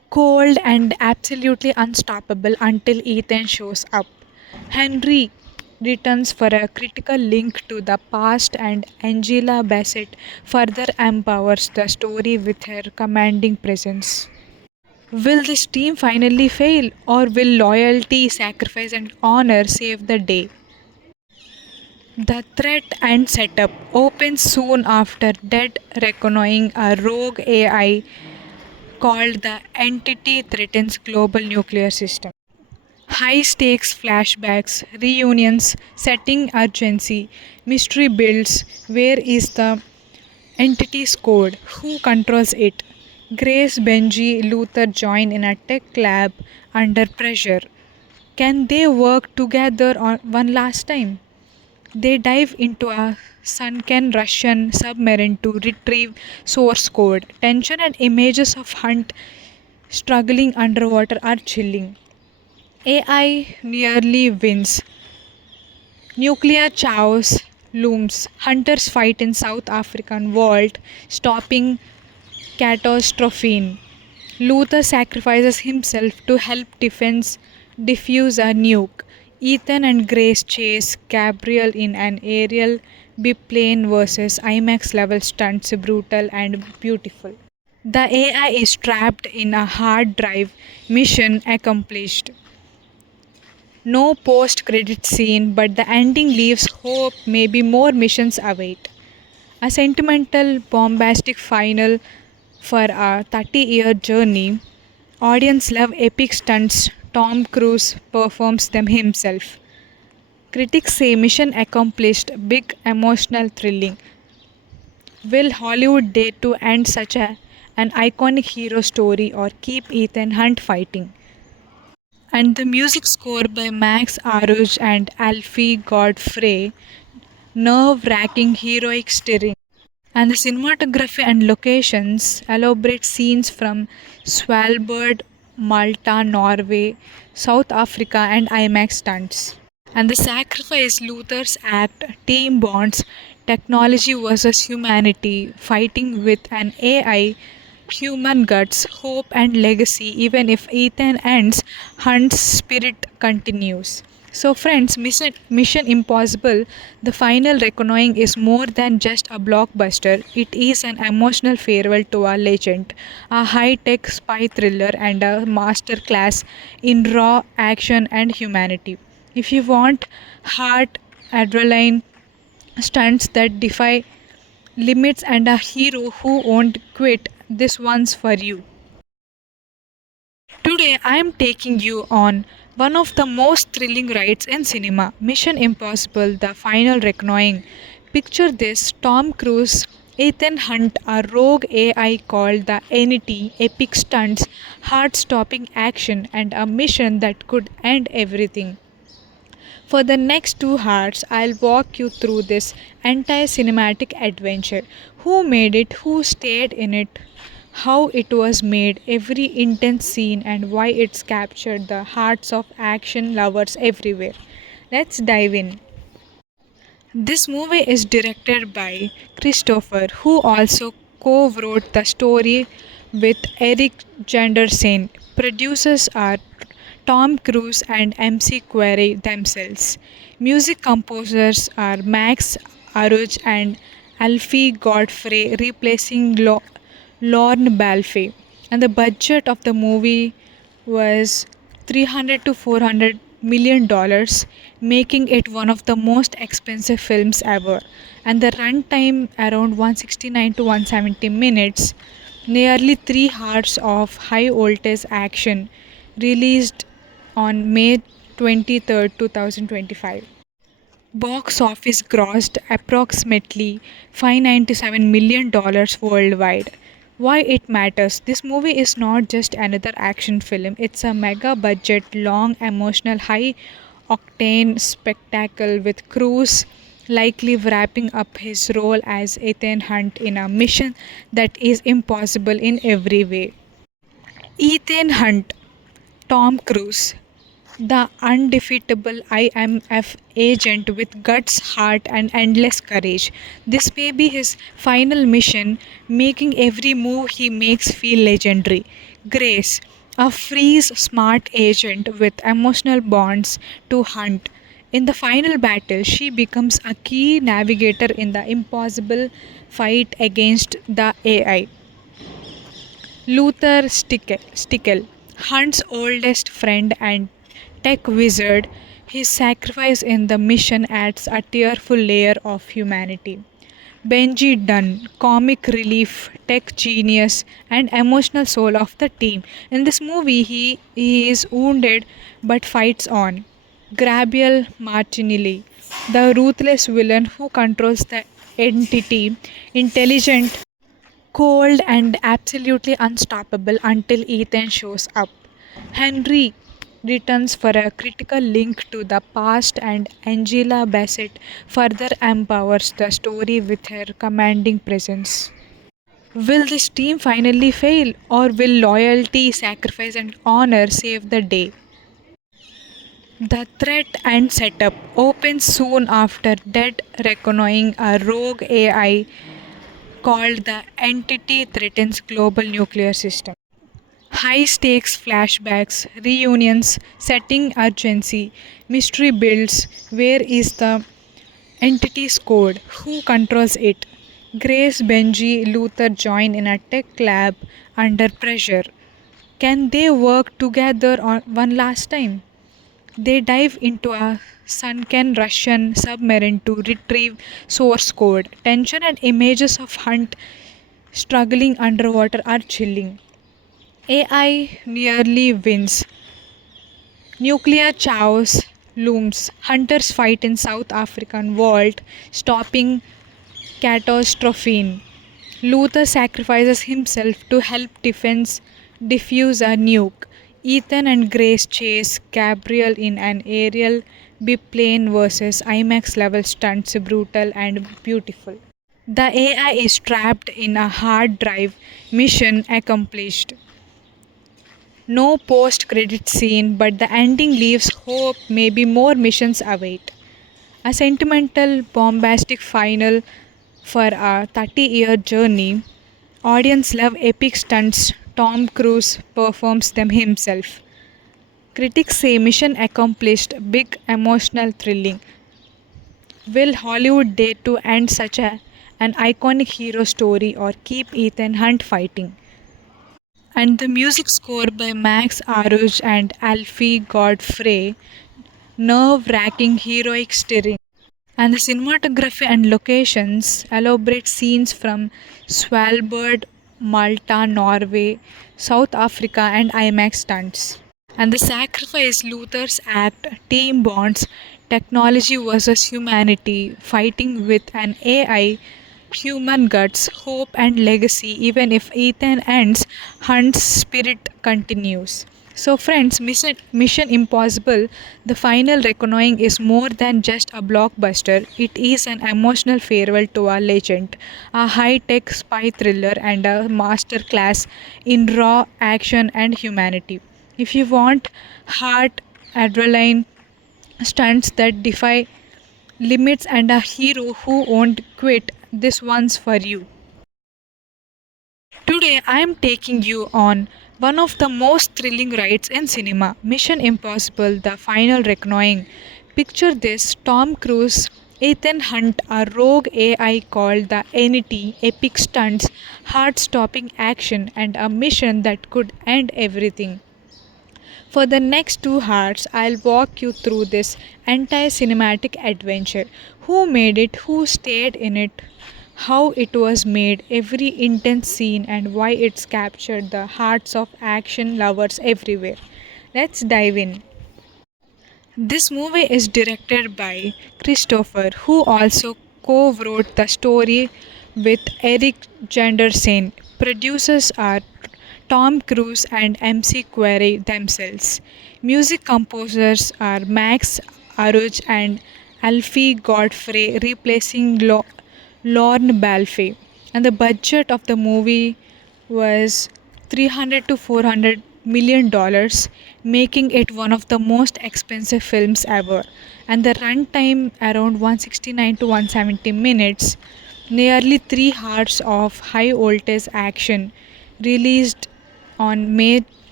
Cold and absolutely unstoppable until Ethan shows up. Henry returns for a critical link to the past, and Angela Bassett further empowers the story with her commanding presence. Will this team finally fail, or will loyalty, sacrifice, and honor save the day? The threat and setup opens soon after Dead Reckoning, a rogue AI called the Entity threatens global nuclear system. High stakes flashbacks, reunions, setting urgency, mystery builds. Where is the entity's code? Who controls it? Grace, Benji, Luther join in a tech lab under pressure. Can they work together on one last time? They dive into a sunken Russian submarine to retrieve source code. Tension and images of Hunt struggling underwater are chilling. AI nearly wins. Nuclear chaos looms. Hunters fight in South African vault, stopping catastrophe. Luther sacrifices himself to help defuse a nuke. Ethan and Grace chase Gabriel in an aerial biplane versus IMAX level stunts, brutal and beautiful. The AI is trapped in a hard drive. Mission accomplished. No post credit scene, but the ending leaves hope maybe more missions await. A sentimental, bombastic final for a 30-year journey. Audience love epic stunts. Tom Cruise performs them himself. Critics say mission accomplished, big, emotional, thrilling. Will Hollywood dare to end an iconic hero story or keep Ethan Hunt fighting? And the music score by Max Aruj and Alfie Godfrey, nerve-wracking heroic stirring. And the cinematography and locations elaborate scenes from Svalbard, Malta, Norway, South Africa, and IMAX stunts. And the sacrifice Luther's act, team bonds, technology versus humanity, fighting with an AI, human guts, hope, and legacy. Even if Ethan ends, Hunt's spirit continues. So, friends, Mission Impossible, the final reckoning is more than just a blockbuster. It is an emotional farewell to a legend, a high tech spy thriller, and a masterclass in raw action and humanity. If you want heart, adrenaline, stunts that defy limits, and a hero who won't quit, this one's for you. Today, I am taking you on one of the most thrilling rides in cinema, Mission Impossible The Final Reckoning. Picture this: Tom Cruise, Ethan Hunt, a rogue AI called the Entity, epic stunts, heart stopping action, and a mission that could end everything. For the next 2 hours, I'll walk you through this entire cinematic adventure. Who made it, who stayed in it, how it was made, every intense scene, and why it's captured the hearts of action lovers everywhere. Let's dive in. This movie is directed by Christopher, who also co-wrote the story with Eric Janderson. Producers are Tom Cruise and MC Query themselves. Music composers are Max Aruj and Alfie Godfrey, replacing Lorne Balfe. And the budget of the movie was 300 to 400 million dollars, making it one of the most expensive films ever. And the runtime around 169 to 170 minutes, nearly 3 hours of high voltage action, released on May 23rd, 2025. Box office grossed approximately $597 million worldwide. Why it matters? This movie is not just another action film, it's a mega budget, long, emotional, high octane spectacle with Cruise likely wrapping up his role as Ethan Hunt in a mission that is impossible in every way. Ethan Hunt, Tom Cruise, the undefeatable IMF agent with guts, heart, and endless courage. This may be his final mission, making every move he makes feel legendary. Grace, a freeze smart agent with emotional bonds to Hunt. In the final battle, she becomes a key navigator in the impossible fight against the AI. Stickel, Hunt's oldest friend and tech wizard, his sacrifice in the mission adds a tearful layer of humanity. Benji Dunn, comic relief, tech genius, and emotional soul of the team. In this movie, he is wounded but fights on. Gabriel Martinelli, the ruthless villain who controls the entity, intelligent, cold, and absolutely unstoppable until Ethan shows up. Henry returns for a critical link to the past, and Angela Bassett further empowers the story with her commanding presence. Will this team finally fail, or will loyalty, sacrifice, and honor save the day? The threat and setup opens soon after Dead Reckoning, a rogue AI called the entity threatens global nuclear system. High stakes flashbacks, reunions, setting urgency, mystery builds. Where is the entity's code? Who controls it? Grace, Benji, Luther join in a tech lab under pressure. Can they work together on one last time? They dive into a sunken Russian submarine to retrieve source code. Tension and images of Hunt struggling underwater are chilling. AI nearly wins. Nuclear chaos looms. Hunters fight in South African vault, stopping catastrophe. Luther sacrifices himself to help defuse a nuke. Ethan and Grace chase Gabriel in an aerial biplane versus IMAX level stunts, brutal and beautiful. The AI is trapped in a hard drive. Mission accomplished. No post credit scene, but the ending leaves hope maybe more missions await. A sentimental, bombastic final for a 30-year journey. Audience love epic stunts. Tom Cruise performs them himself. Critics say mission accomplished, big, emotional, thrilling. Will Hollywood dare to end an iconic hero story or keep Ethan Hunt fighting? And the music score by Max Aruj and Alfie Godfrey, nerve-wracking heroic stirring. And the cinematography and locations elaborate scenes from Svalbard, Malta, Norway, South Africa, and IMAX stunts. And the sacrifice Luther's act, team bonds, technology versus humanity, fighting with an AI, human guts, hope, and legacy. Even if Ethan ends, Hunt's spirit continues. So, friends, Mission Impossible, the final reckoning is more than just a blockbuster. It is an emotional farewell to a legend, a high tech spy thriller, and a masterclass in raw action and humanity. If you want heart, adrenaline, stunts that defy limits, and a hero who won't quit, this one's for you. Today I am taking you on one of the most thrilling rides in cinema, Mission Impossible The Final Reckoning. Picture this: Tom Cruise, Ethan Hunt, a rogue AI called the Entity, epic stunts, heart stopping action, and a mission that could end everything. For the next 2 hours, I'll walk you through this entire cinematic adventure. Who made it, who stayed in it, how it was made, every intense scene, and why it's captured the hearts of action lovers everywhere. Let's dive in. This movie is directed by Christopher, who also co-wrote the story with Eric Janderson. Producers are Tom Cruise and MC Query themselves. Music composers are Max Aruj and Alfie Godfrey, replacing Lorne Balfe. And the budget of the movie was 300 to 400 million dollars, making it one of the most expensive films ever. And the runtime around 169 to 170 minutes, nearly 3 hours of high voltage action, released on May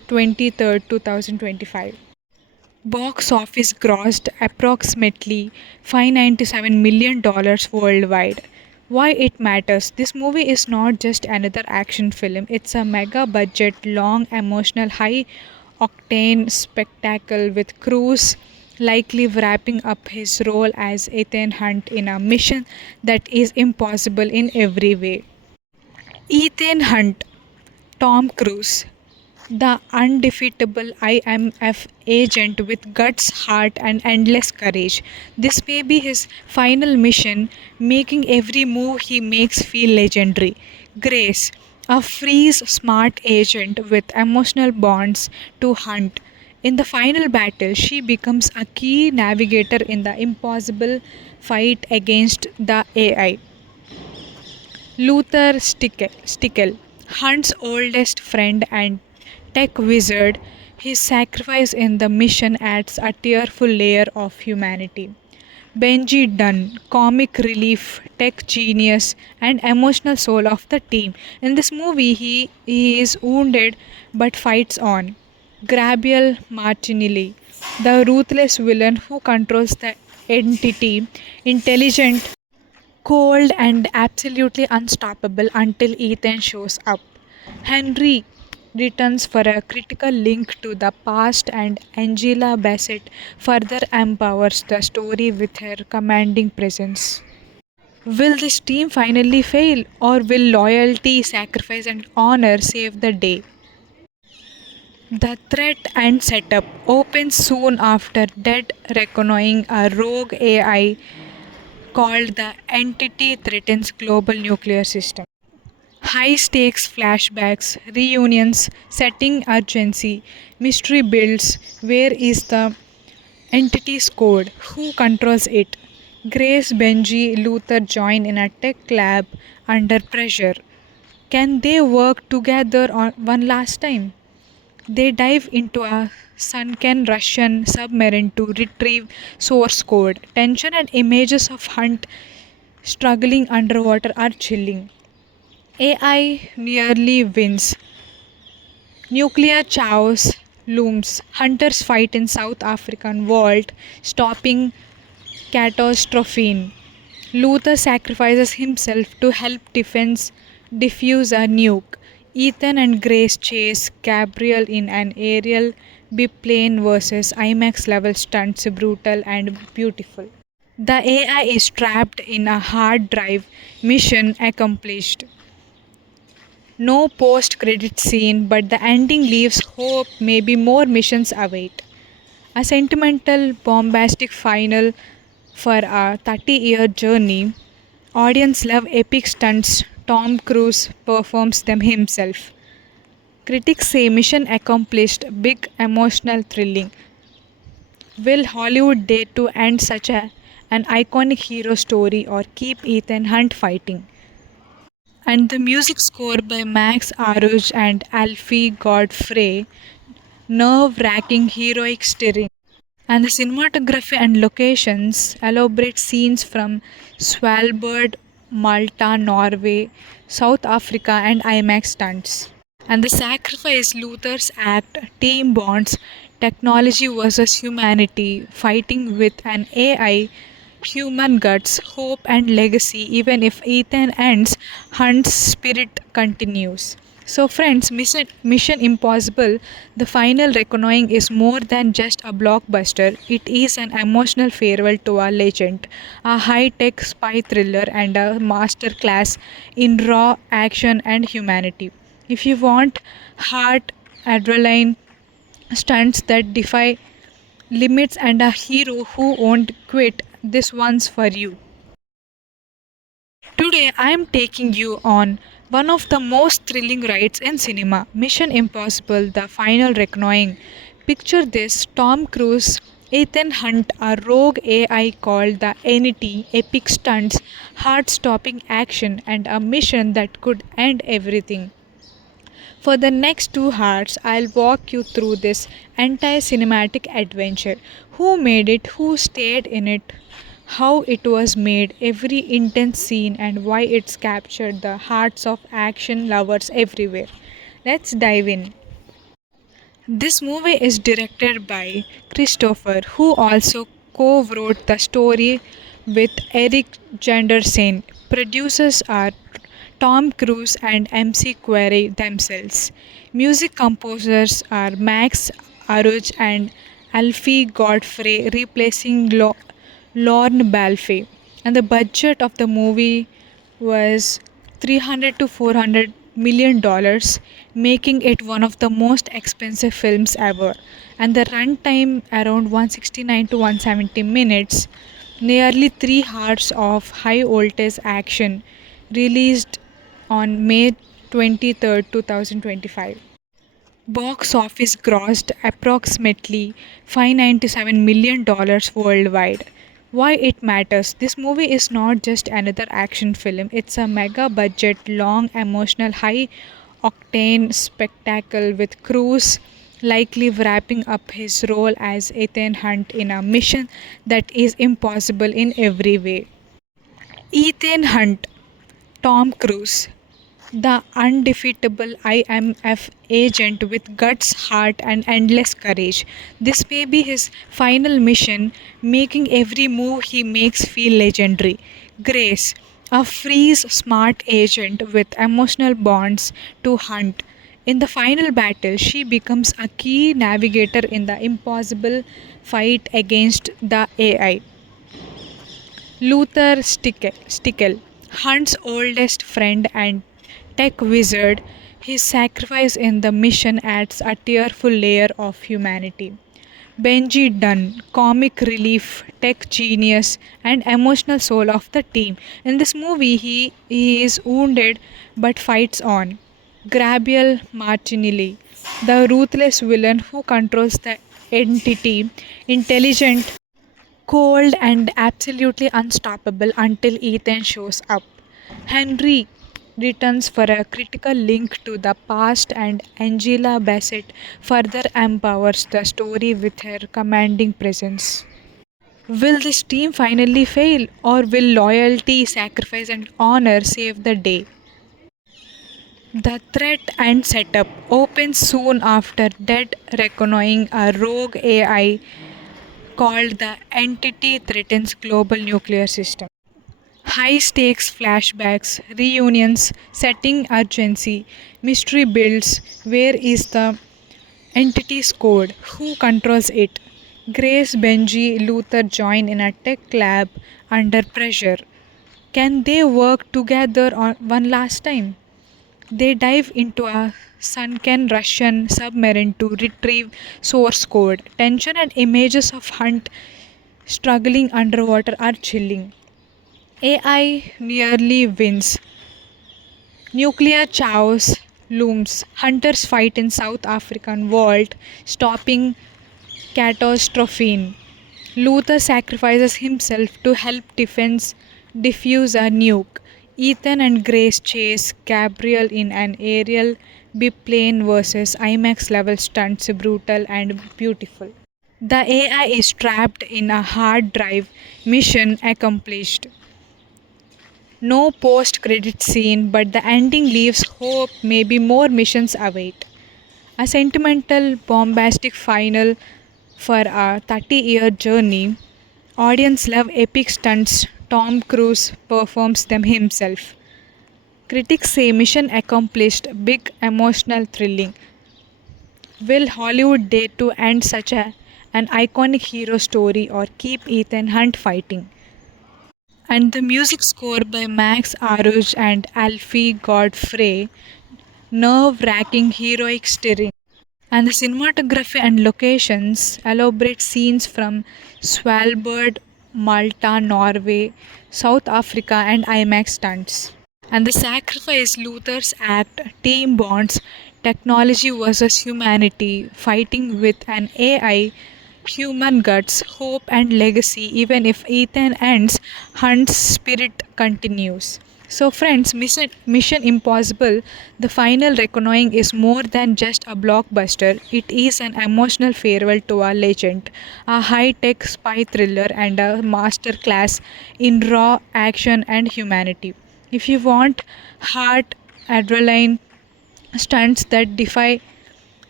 23rd, 2025. Box office grossed approximately $597 million worldwide. Why it matters? This movie is not just another action film, it's a mega budget, long, emotional, high octane spectacle with Cruise likely wrapping up his role as Ethan Hunt in a mission that is impossible in every way. Ethan Hunt, Tom Cruise, the undefeatable IMF agent with guts, heart, and endless courage. This may be his final mission, making every move he makes feel legendary. Grace, a freeze smart agent with emotional bonds to Hunt. In the final battle, she becomes a key navigator in the impossible fight against the AI. Luther Stickel, Hunt's oldest friend and tech wizard, his sacrifice in the mission adds a tearful layer of humanity. Benji Dunn, comic relief, tech genius, and emotional soul of the team. In this movie, he is wounded but fights on. Gabriel Martinelli, the ruthless villain who controls the entity, intelligent, cold and absolutely unstoppable until Ethan shows up. Henry returns for a critical link to the past, and Angela Bassett further empowers the story with her commanding presence. Will this team finally fail, or will loyalty, sacrifice, and honor save the day? The threat and setup opens soon after Dead Reckoning, a rogue AI called the entity threatens global nuclear system. High stakes flashbacks, reunions, setting urgency, mystery builds. Where is the entity's code? Who controls it? Grace, Benji, Luther join in a tech lab under pressure. Can they work together on one last time? They dive into a sunken Russian submarine to retrieve source code. Tension and images of Hunt struggling underwater are chilling. AI nearly wins. Nuclear chaos looms. Hunters fight in South African vault, stopping catastrophe. Luther sacrifices himself to help defuse a nuke. Ethan and Grace chase Gabriel in an aerial biplane versus IMAX level stunts, brutal and beautiful. The AI is trapped in a hard drive. Mission accomplished. No post credit scene, but the ending leaves hope maybe more missions await. A sentimental, bombastic final for a 30-year journey. Audience love epic stunts. Tom Cruise performs them himself. Critics say mission accomplished, big, emotional, thrilling. Will Hollywood dare to end an iconic hero story or keep Ethan Hunt fighting? And the music score by Max Aruj and Alfie Godfrey, nerve-wracking heroic stirring. And the cinematography and locations elaborate scenes from Svalbard, Malta, Norway, South Africa, and IMAX stunts. And the sacrifice Luther's act, team bonds, technology versus humanity, fighting with an AI, human guts, hope, and legacy. Even if Ethan ends, Hunt's spirit continues. So, friends, Mission Impossible, the final reckoning is more than just a blockbuster. It is an emotional farewell to a legend, a high tech spy thriller, and a masterclass in raw action and humanity. If you want heart, adrenaline, stunts that defy limits, and a hero who won't quit, this one's for you. Today I am taking you on one of the most thrilling rides in cinema, Mission Impossible The Final Reckoning. Picture this: Tom Cruise, Ethan Hunt, a rogue AI called the Entity, epic stunts, heart stopping action, and a mission that could end everything. For the next 2 hours, I'll walk you through this entire cinematic adventure. Who made it, who stayed in it, how it was made, every intense scene, and why it's captured the hearts of action lovers everywhere. Let's dive in. This movie is directed by Christopher, who also co-wrote the story with Eric Janderson. Producers are Tom Cruise and MC Query themselves. Music composers are Max Aruj and Alfie Godfrey, replacing Lorne Balfe. And the budget of the movie was 300 to 400 million dollars, making it one of the most expensive films ever. And the runtime around 169 to 170 minutes, nearly 3 hours of high voltage action, released on May 23rd, 2025. Box office grossed approximately $597 million worldwide. Why it matters? This movie is not just another action film, it's a mega budget, long, emotional, high octane spectacle with Cruise likely wrapping up his role as Ethan Hunt in a mission that is impossible in every way. Ethan Hunt, Tom Cruise, the undefeatable IMF agent with guts, heart, and endless courage. This may be his final mission, making every move he makes feel legendary. Grace, a freeze smart agent with emotional bonds to Hunt. In the final battle, she becomes a key navigator in the impossible fight against the AI. Stickel, Hunt's oldest friend and tech wizard, his sacrifice in the mission adds a tearful layer of humanity. Benji Dunn, comic relief, tech genius, and emotional soul of the team. In this movie, he is wounded but fights on. Gabriel Martinelli, the ruthless villain who controls the entity, intelligent, cold, and absolutely unstoppable until Ethan shows up. Henry returns for a critical link to the past, and Angela Bassett further empowers the story with her commanding presence. Will this team finally fail, or will loyalty, sacrifice, and honor save the day? The threat and setup opens soon after Dead Reckoning, a rogue AI called the Entity threatens global nuclear system. High stakes flashbacks, reunions, setting urgency, mystery builds. Where is the entity's code? Who controls it? Grace, Benji, Luther join in a tech lab under pressure. Can they work together on one last time? They dive into a sunken Russian submarine to retrieve source code. Tension and images of Hunt struggling underwater are chilling. AI nearly wins. Nuclear chaos looms. Hunters fight in South African vault, stopping catastrophe. Luther sacrifices himself to help defuse a nuke. Ethan and Grace chase Gabriel in an aerial biplane versus IMAX level stunts, brutal and beautiful. The AI is trapped in a hard drive. Mission accomplished. No post credit scene, but the ending leaves hope maybe more missions await. A sentimental, bombastic final for a 30-year journey. Audience love epic stunts. Tom Cruise performs them himself. Critics say mission accomplished, big, emotional, thrilling. Will Hollywood dare to end an iconic hero story or keep Ethan Hunt fighting? And the music score by Max Aruj and Alfie Godfrey, nerve-wracking heroic stirring. And the cinematography and locations elaborate scenes from Svalbard, Malta, Norway, South Africa, and IMAX stunts. And the sacrifice Luther's act, team bonds, technology versus humanity, fighting with an AI, human guts, hope, and legacy. Even if Ethan ends, Hunt's spirit continues. So, friends, Mission Impossible, the final reckoning is more than just a blockbuster. It is an emotional farewell to a legend, a high tech spy thriller, and a masterclass in raw action and humanity. If you want heart, adrenaline, stunts that defy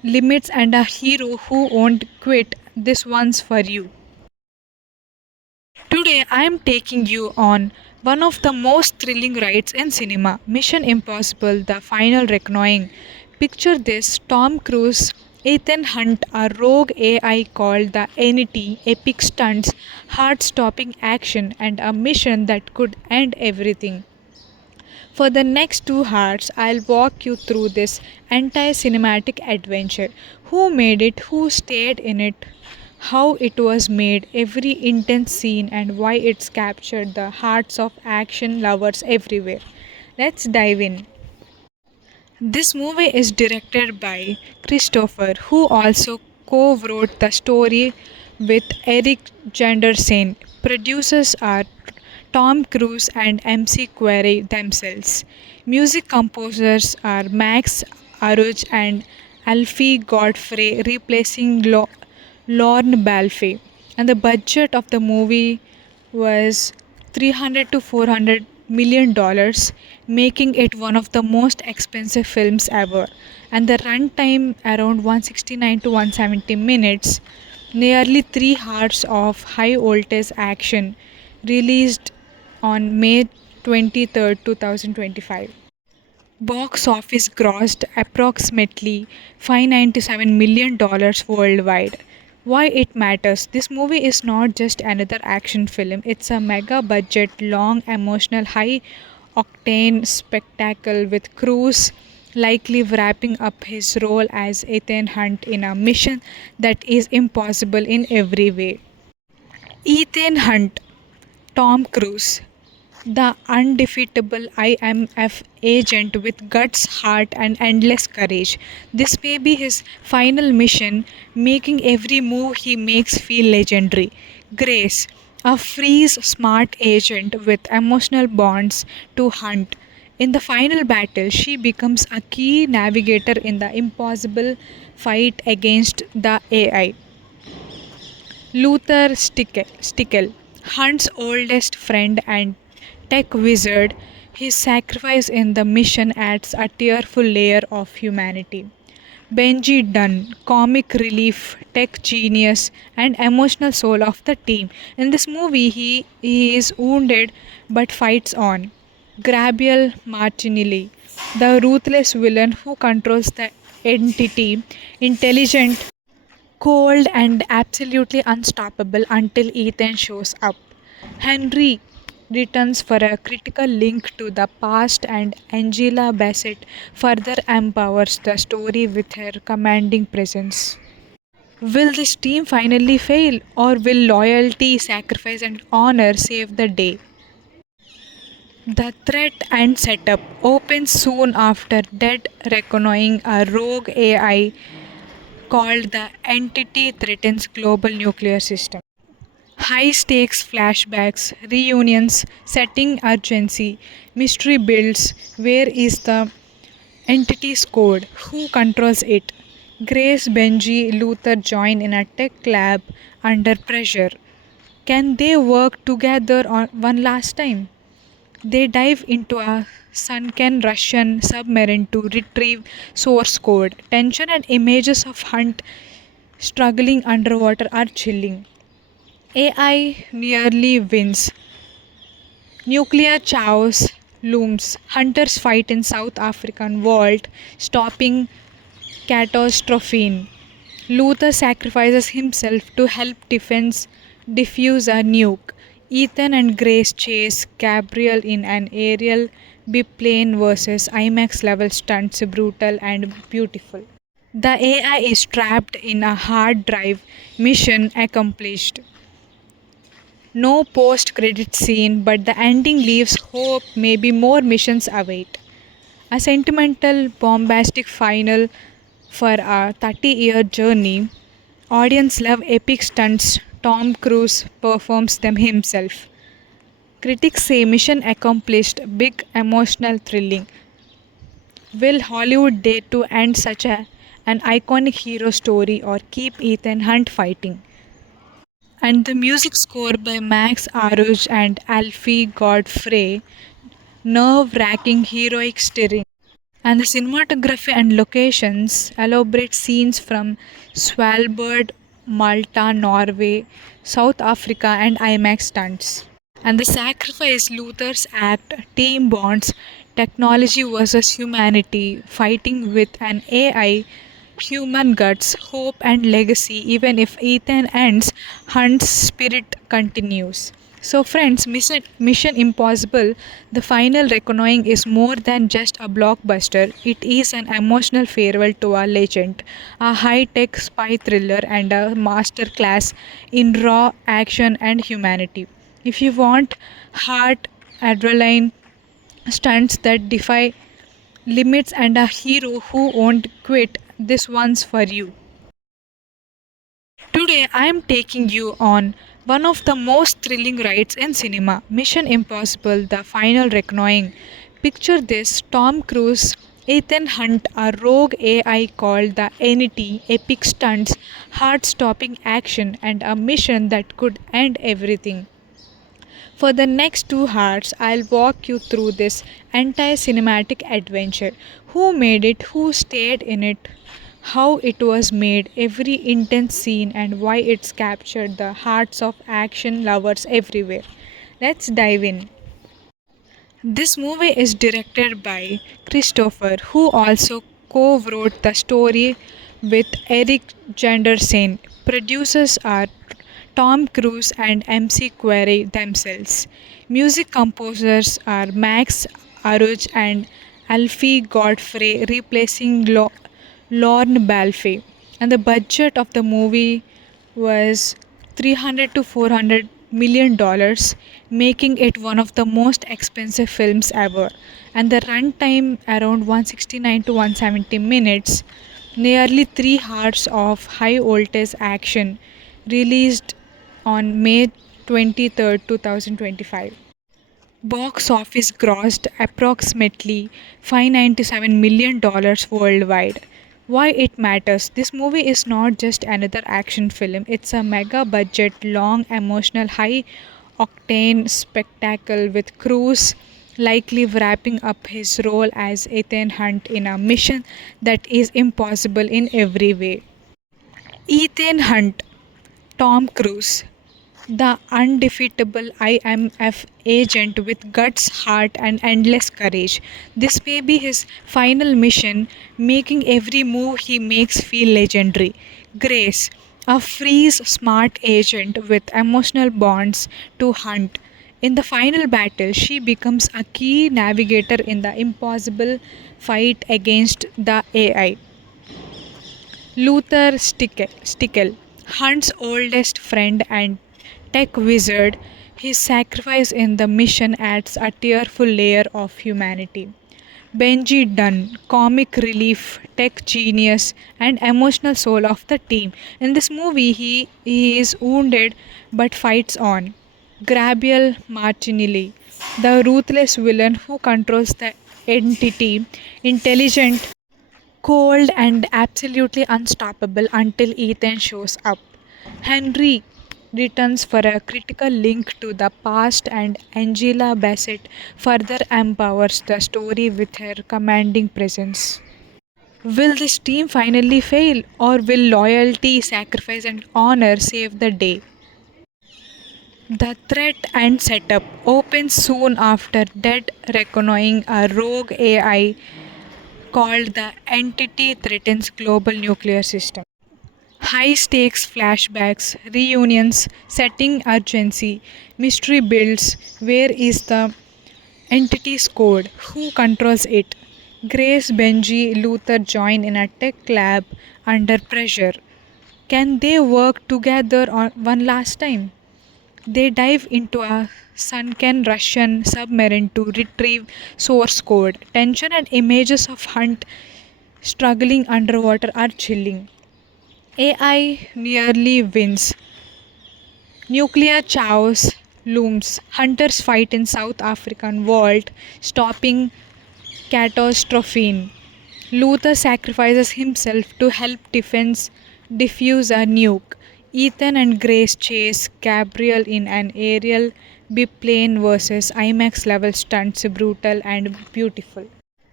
limits and a hero who won't quit. This one's for you. Today I am taking you on one of the most thrilling rides in cinema, Mission Impossible The Final Reckoning. Picture this: Tom Cruise, Ethan Hunt, a rogue AI called the Entity, epic stunts, heart stopping action, and a mission that could end everything. For the next 2 hours, I'll walk you through this entire cinematic adventure. Who made it, who stayed in it, how it was made, every intense scene, and why it's captured the hearts of action lovers everywhere. Let's dive in. This movie is directed by Christopher, who also co-wrote the story with Eric Janderson. Producers are Tom Cruise and MC Query themselves. Music composers are Max Aruj and Alfie Godfrey, replacing Lorne Balfe. And the budget of the movie was 300 to 400 million dollars, making it one of the most expensive films ever. And the runtime around 169 to 170 minutes, nearly 3 hours of high voltage action, released on May 23rd, 2025. Box office grossed approximately $597 million worldwide. Why it matters? This movie is not just another action film, it's a mega budget, long, emotional, high octane spectacle with Cruise likely wrapping up his role as Ethan Hunt in a mission that is impossible in every way. Ethan Hunt, Tom Cruise, the undefeatable IMF agent with guts, heart, and endless courage. This may be his final mission, making every move he makes feel legendary. Grace, a freeze smart agent with emotional bonds to Hunt. In the final battle, she becomes a key navigator in the impossible fight against the AI. Stickel, Hunt's oldest friend and tech wizard, his sacrifice in the mission adds a tearful layer of humanity. Benji Dunn, comic relief, tech genius, and emotional soul of the team. In this movie, he is wounded but fights on. Gabriel Martinelli, the ruthless villain who controls the entity, intelligent, cold, and absolutely unstoppable until Ethan shows up. Henry returns for a critical link to the past, and Angela Bassett further empowers the story with her commanding presence. Will this team finally fail, or will loyalty, sacrifice, and honor save the day? The threat and setup opens soon after Dead Reckoning, a rogue AI called the Entity threatens global nuclear system. High stakes flashbacks, reunions, setting urgency, mystery builds. Where is the entity's code? Who controls it? Grace, Benji, Luther join in a tech lab under pressure. Can they work together on one last time? They dive into a sunken Russian submarine to retrieve source code. Tension and images of Hunt struggling underwater are chilling. AI nearly wins. Nuclear chaos looms. Hunters fight in South African vault, stopping catastrophe. Luther sacrifices himself to help defuse a nuke. Ethan and Grace chase Gabriel in an aerial biplane versus IMAX level stunts, brutal and beautiful. The AI is trapped in a hard drive. Mission accomplished. No post credit scene, but the ending leaves hope maybe more missions await. A sentimental, bombastic final for a 30-year journey. Audience love epic stunts. Tom Cruise performs them himself. Critics say mission accomplished, big, emotional, thrilling. Will Hollywood dare to end an iconic hero story or keep Ethan Hunt fighting? And the music score by Max Aruj and Alfie Godfrey, nerve wracking, heroic stirring. And the cinematography and locations elaborate scenes from Svalbard, Malta, Norway, South Africa, and IMAX stunts. And the sacrifice Luther's act, team bonds, technology versus humanity, fighting with an AI, human guts, hope, and legacy. Even if Ethan ends, Hunt's spirit continues. So, friends, Mission Impossible, the final reckoning is more than just a blockbuster. It is an emotional farewell to a legend, a high tech spy thriller, and a masterclass in raw action and humanity. If you want heart, adrenaline, stunts that defy limits, and a hero who won't quit, this one's for you. Today, I am taking you on one of the most thrilling rides in cinema, Mission Impossible The Final Reckoning. Picture this: Tom Cruise, Ethan Hunt, a rogue AI called the Entity, epic stunts, heart stopping action, and a mission that could end everything. For the next 2 hours, I'll walk you through this entire cinematic adventure. Who made it, who stayed in it, how it was made, every intense scene, and why it's captured the hearts of action lovers everywhere. Let's dive in. This movie is directed by Christopher, who also co-wrote the story with Eric Janderson. Producers are Tom Cruise and MC Query themselves. Music composers are Max Aruj and Alfie Godfrey, replacing Lorne Balfe. And the budget of the movie was 300 to 400 million dollars, making it one of the most expensive films ever. And the runtime around 169 to 170 minutes, nearly 3 hours of high voltage action, released on May 23rd, 2025. Box office grossed approximately $597 million worldwide. Why it matters? This movie is not just another action film, it's a mega budget, long, emotional, high octane spectacle with Cruise likely wrapping up his role as Ethan Hunt in a mission that is impossible in every way. Ethan Hunt, Tom Cruise, the undefeatable IMF agent with guts, heart, and endless courage. This may be his final mission, making every move he makes feel legendary. Grace, a freeze smart agent with emotional bonds to Hunt. In the final battle, she becomes a key navigator in the impossible fight against the AI. Stickel, Hunt's oldest friend and tech wizard, his sacrifice in the mission adds a tearful layer of humanity. Benji Dunn, comic relief, tech genius, and emotional soul of the team. In this movie, he is wounded but fights on. Gabriel Martinelli, the ruthless villain who controls the entity, intelligent, cold, and absolutely unstoppable until Ethan shows up. Henry returns for a critical link to the past, and Angela Bassett further empowers the story with her commanding presence. Will this team finally fail, or will loyalty, sacrifice, and honor save the day? The threat and setup opens soon after Dead Reckoning, a rogue AI called the Entity threatens global nuclear system. High stakes flashbacks, reunions, setting urgency, mystery builds. Where is the entity's code? Who controls it? Grace, Benji, Luther join in a tech lab under pressure. Can they work together on one last time? They dive into a sunken Russian submarine to retrieve source code. Tension and images of Hunt struggling underwater are chilling. AI nearly wins. Nuclear chaos looms. Hunters fight in South African vault, stopping catastrophe. Luther sacrifices himself to help defuse a nuke. Ethan and Grace chase Gabriel in an aerial biplane versus IMAX level stunts, brutal and beautiful.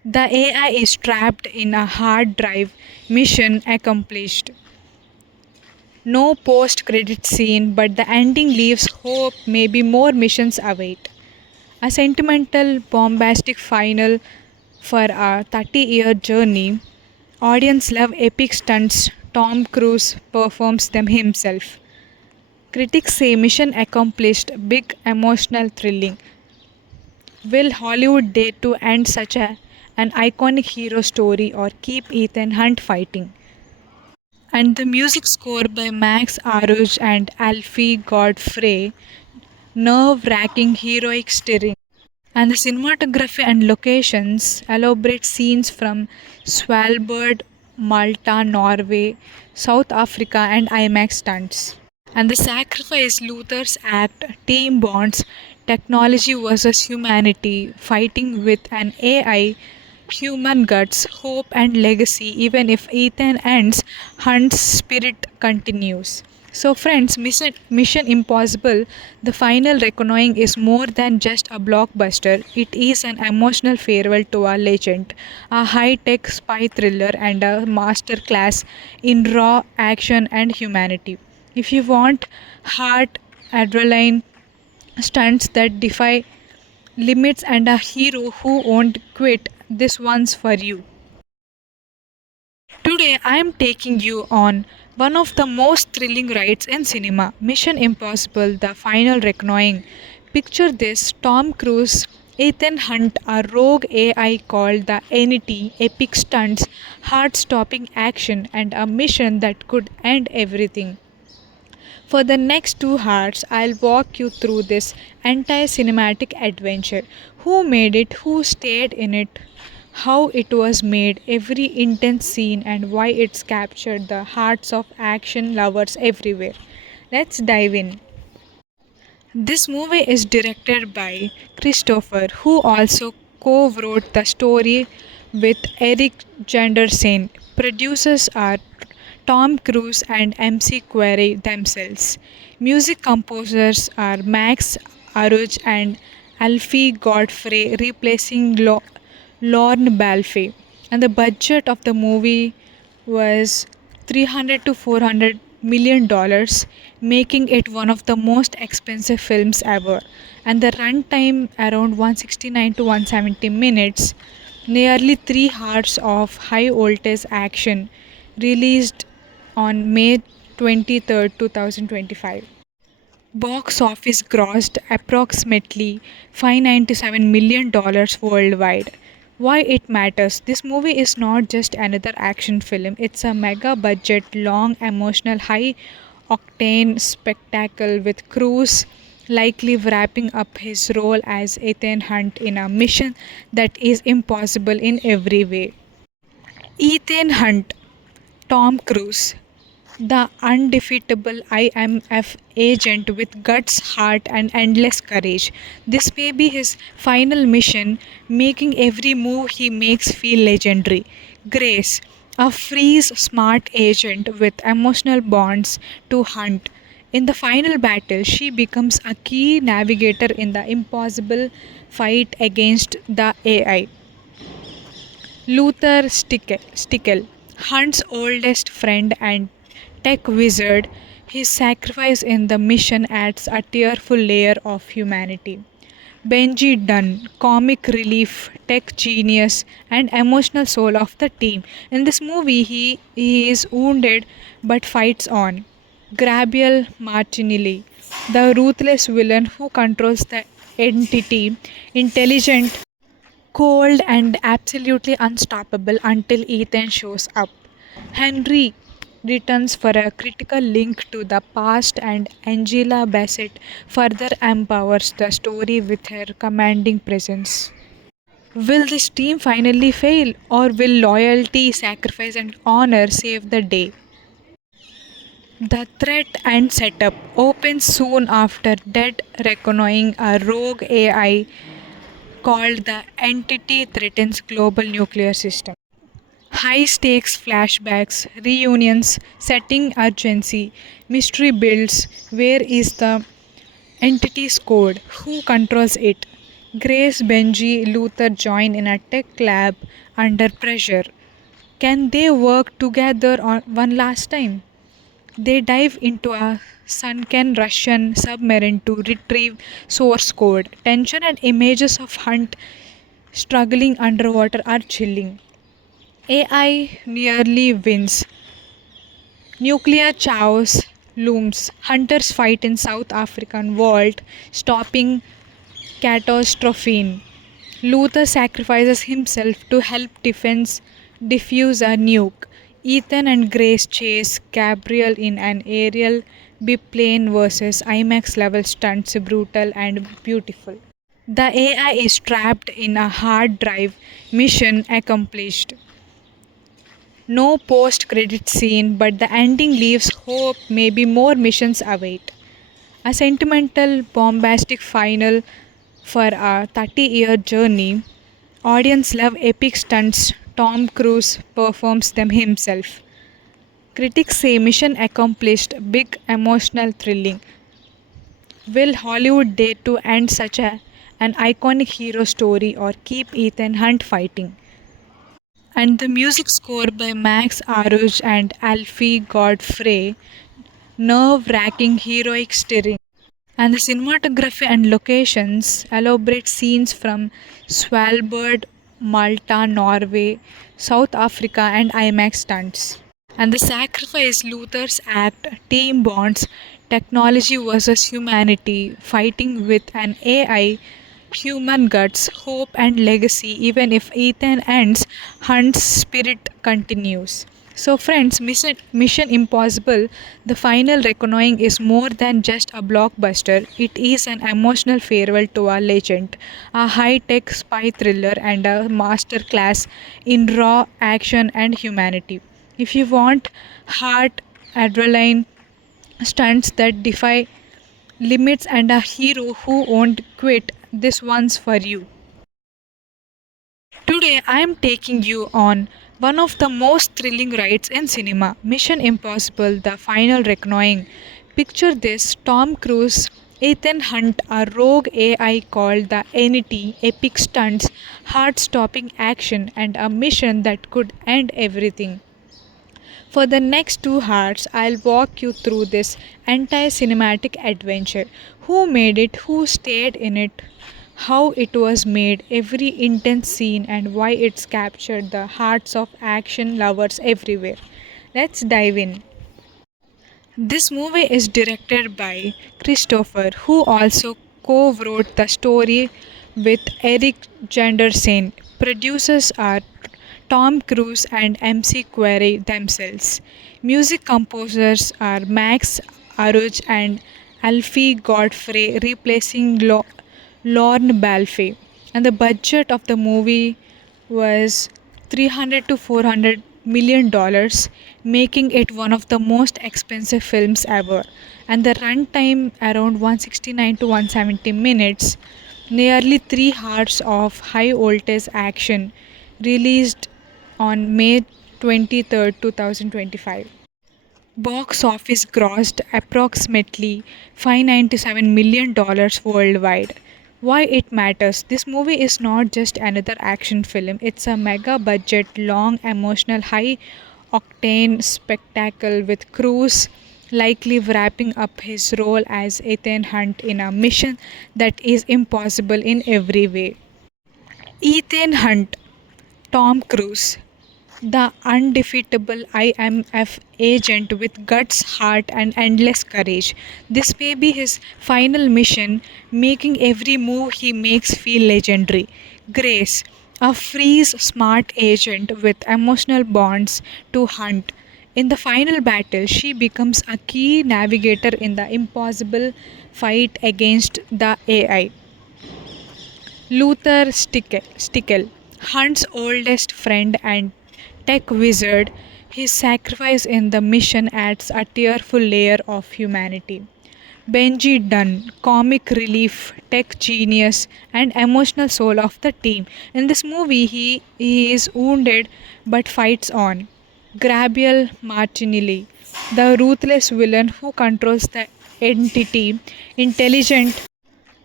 The AI is trapped in a hard drive. Mission accomplished. No post credit scene, but the ending leaves hope maybe more missions await. A sentimental, bombastic final for a 30-year journey. Audience love epic stunts. Tom Cruise performs them himself. Critics say mission accomplished, big, emotional, thrilling. Will Hollywood dare to end an iconic hero story or keep Ethan Hunt fighting? And the music score by Max Aruj and Alfie Godfrey, nerve-wracking heroic stirring. And the cinematography and locations elaborate scenes from Svalbard, Malta, Norway, South Africa, and IMAX stunts. And the sacrifice Luther's act, team bonds, technology versus humanity, fighting with an AI, human guts, hope, and legacy. Even if Ethan ends, Hunt's spirit continues. So, friends, Mission Impossible, the final reckoning is more than just a blockbuster. It is an emotional farewell to a legend, a high tech spy thriller, and a masterclass in raw action and humanity. If you want heart, adrenaline, stunts that defy limits, and a hero who won't quit, this one's for you. Today, I am taking you on one of the most thrilling rides in cinema, Mission Impossible The Final Reckoning. Picture this: Tom Cruise, Ethan Hunt, a rogue AI called the Entity, epic stunts, heart stopping action, and a mission that could end everything. For the next 2 hours, I'll walk you through this entire cinematic adventure. Who made it, who stayed in it, how it was made, every intense scene, and why it's captured the hearts of action lovers everywhere. Let's dive in. This movie is directed by Christopher, who also co-wrote the story with Eric Janderson. Producers are Tom Cruise and MC Query themselves. Music composers are Max Aruj and Alfie Godfrey, replacing Lorne Balfe. And the budget of the movie was 300 to 400 million dollars, making it one of the most expensive films ever. And the runtime around 169 to 170 minutes, nearly 3 hours of high voltage action, released on May 23rd, 2025. Box office grossed approximately $597 million worldwide. Why it matters? This movie is not just another action film, it's a mega budget, long, emotional, high octane spectacle with Cruise likely wrapping up his role as Ethan Hunt in a mission that is impossible in every way. Ethan Hunt, Tom Cruise, the undefeatable IMF agent with guts, heart, and endless courage. This may be his final mission, making every move he makes feel legendary. Grace, a freeze smart agent with emotional bonds to Hunt. In the final battle, she becomes a key navigator in the impossible fight against the AI. Stickel, Hunt's oldest friend and tech wizard, his sacrifice in the mission adds a tearful layer of humanity. Benji Dunn, comic relief, tech genius, and emotional soul of the team. In this movie, he is wounded but fights on. Gabriel Martinelli, the ruthless villain who controls the entity, intelligent, cold, and absolutely unstoppable until Ethan shows up. Henry returns for a critical link to the past, and Angela Bassett further empowers the story with her commanding presence. Will this team finally fail, or will loyalty, sacrifice, and honor save the day? The threat and setup opens soon after Dead Reckoning, a rogue AI called the Entity threatens global nuclear system. High stakes flashbacks, reunions, setting urgency, mystery builds. Where is the entity's code? Who controls it? Grace, Benji, Luther join in a tech lab under pressure. Can they work together on one last time? They dive into a sunken Russian submarine to retrieve source code. Tension and images of Hunt struggling underwater are chilling. AI nearly wins. Nuclear chaos looms. Hunters fight in South African vault, stopping catastrophe. Luther sacrifices himself to help defuse a nuke. Ethan and Grace chase Gabriel in an aerial biplane versus IMAX level stunts, brutal and beautiful. The AI is trapped in a hard drive. Mission accomplished. No post credit scene, but the ending leaves hope maybe more missions await. A sentimental, bombastic final for a 30-year journey. Audience love epic stunts. Tom Cruise performs them himself. Critics say mission accomplished, big, emotional, thrilling. Will Hollywood dare to end an iconic hero story or keep Ethan Hunt fighting? And the music score by Max Aruj and Alfie Godfrey, nerve-wracking heroic stirring. And the cinematography and locations elaborate scenes from Svalbard, Malta, Norway, South Africa, and IMAX stunts. And the sacrifice Luther's act, team bonds, technology versus humanity, fighting with an AI, human guts, hope, and legacy. Even if Ethan ends, Hunt's spirit continues. So, friends, Mission Impossible, the final reckoning is more than just a blockbuster. It is an emotional farewell to a legend, a high tech spy thriller, and a masterclass in raw action and humanity. If you want heart, adrenaline, stunts that defy limits, and a hero who won't quit, this one's for you. Today I am taking you on one of the most thrilling rides in cinema, Mission Impossible The Final Reckoning. Picture this: Tom Cruise, Ethan Hunt, a rogue AI called the Entity, epic stunts, heart stopping action, and a mission that could end everything. For the next 2 hours, I'll walk you through this entire cinematic adventure. Who made it, who stayed in it, how it was made, every intense scene, and why it's captured the hearts of action lovers everywhere. Let's dive in. This movie is directed by Christopher, who also co-wrote the story with Eric Janderson. Producers are Tom Cruise and MC Query themselves. Music composers are Max Aruj and Alfie Godfrey, replacing Lorne Balfe. And the budget of the movie was 300 to 400 million dollars, making it one of the most expensive films ever. And the runtime around 169 to 170 minutes, nearly 3 hours of high voltage action, released on May 23rd, 2025. Box office grossed approximately $597 million worldwide. Why it matters? This movie is not just another action film, it's a mega budget, long, emotional, high octane spectacle with Cruise likely wrapping up his role as Ethan Hunt in a mission that is impossible in every way. Ethan Hunt, Tom Cruise, the undefeatable IMF agent with guts, heart, and endless courage. This may be his final mission, making every move he makes feel legendary. Grace, a freeze smart agent with emotional bonds to Hunt. In the final battle, she becomes a key navigator in the impossible fight against the AI. Stickel, Hunt's oldest friend and tech wizard, his sacrifice in the mission adds a tearful layer of humanity. Benji Dunn, comic relief, tech genius, and emotional soul of the team. In this movie, he is wounded but fights on. Gabriel Martinelli, the ruthless villain who controls the entity, intelligent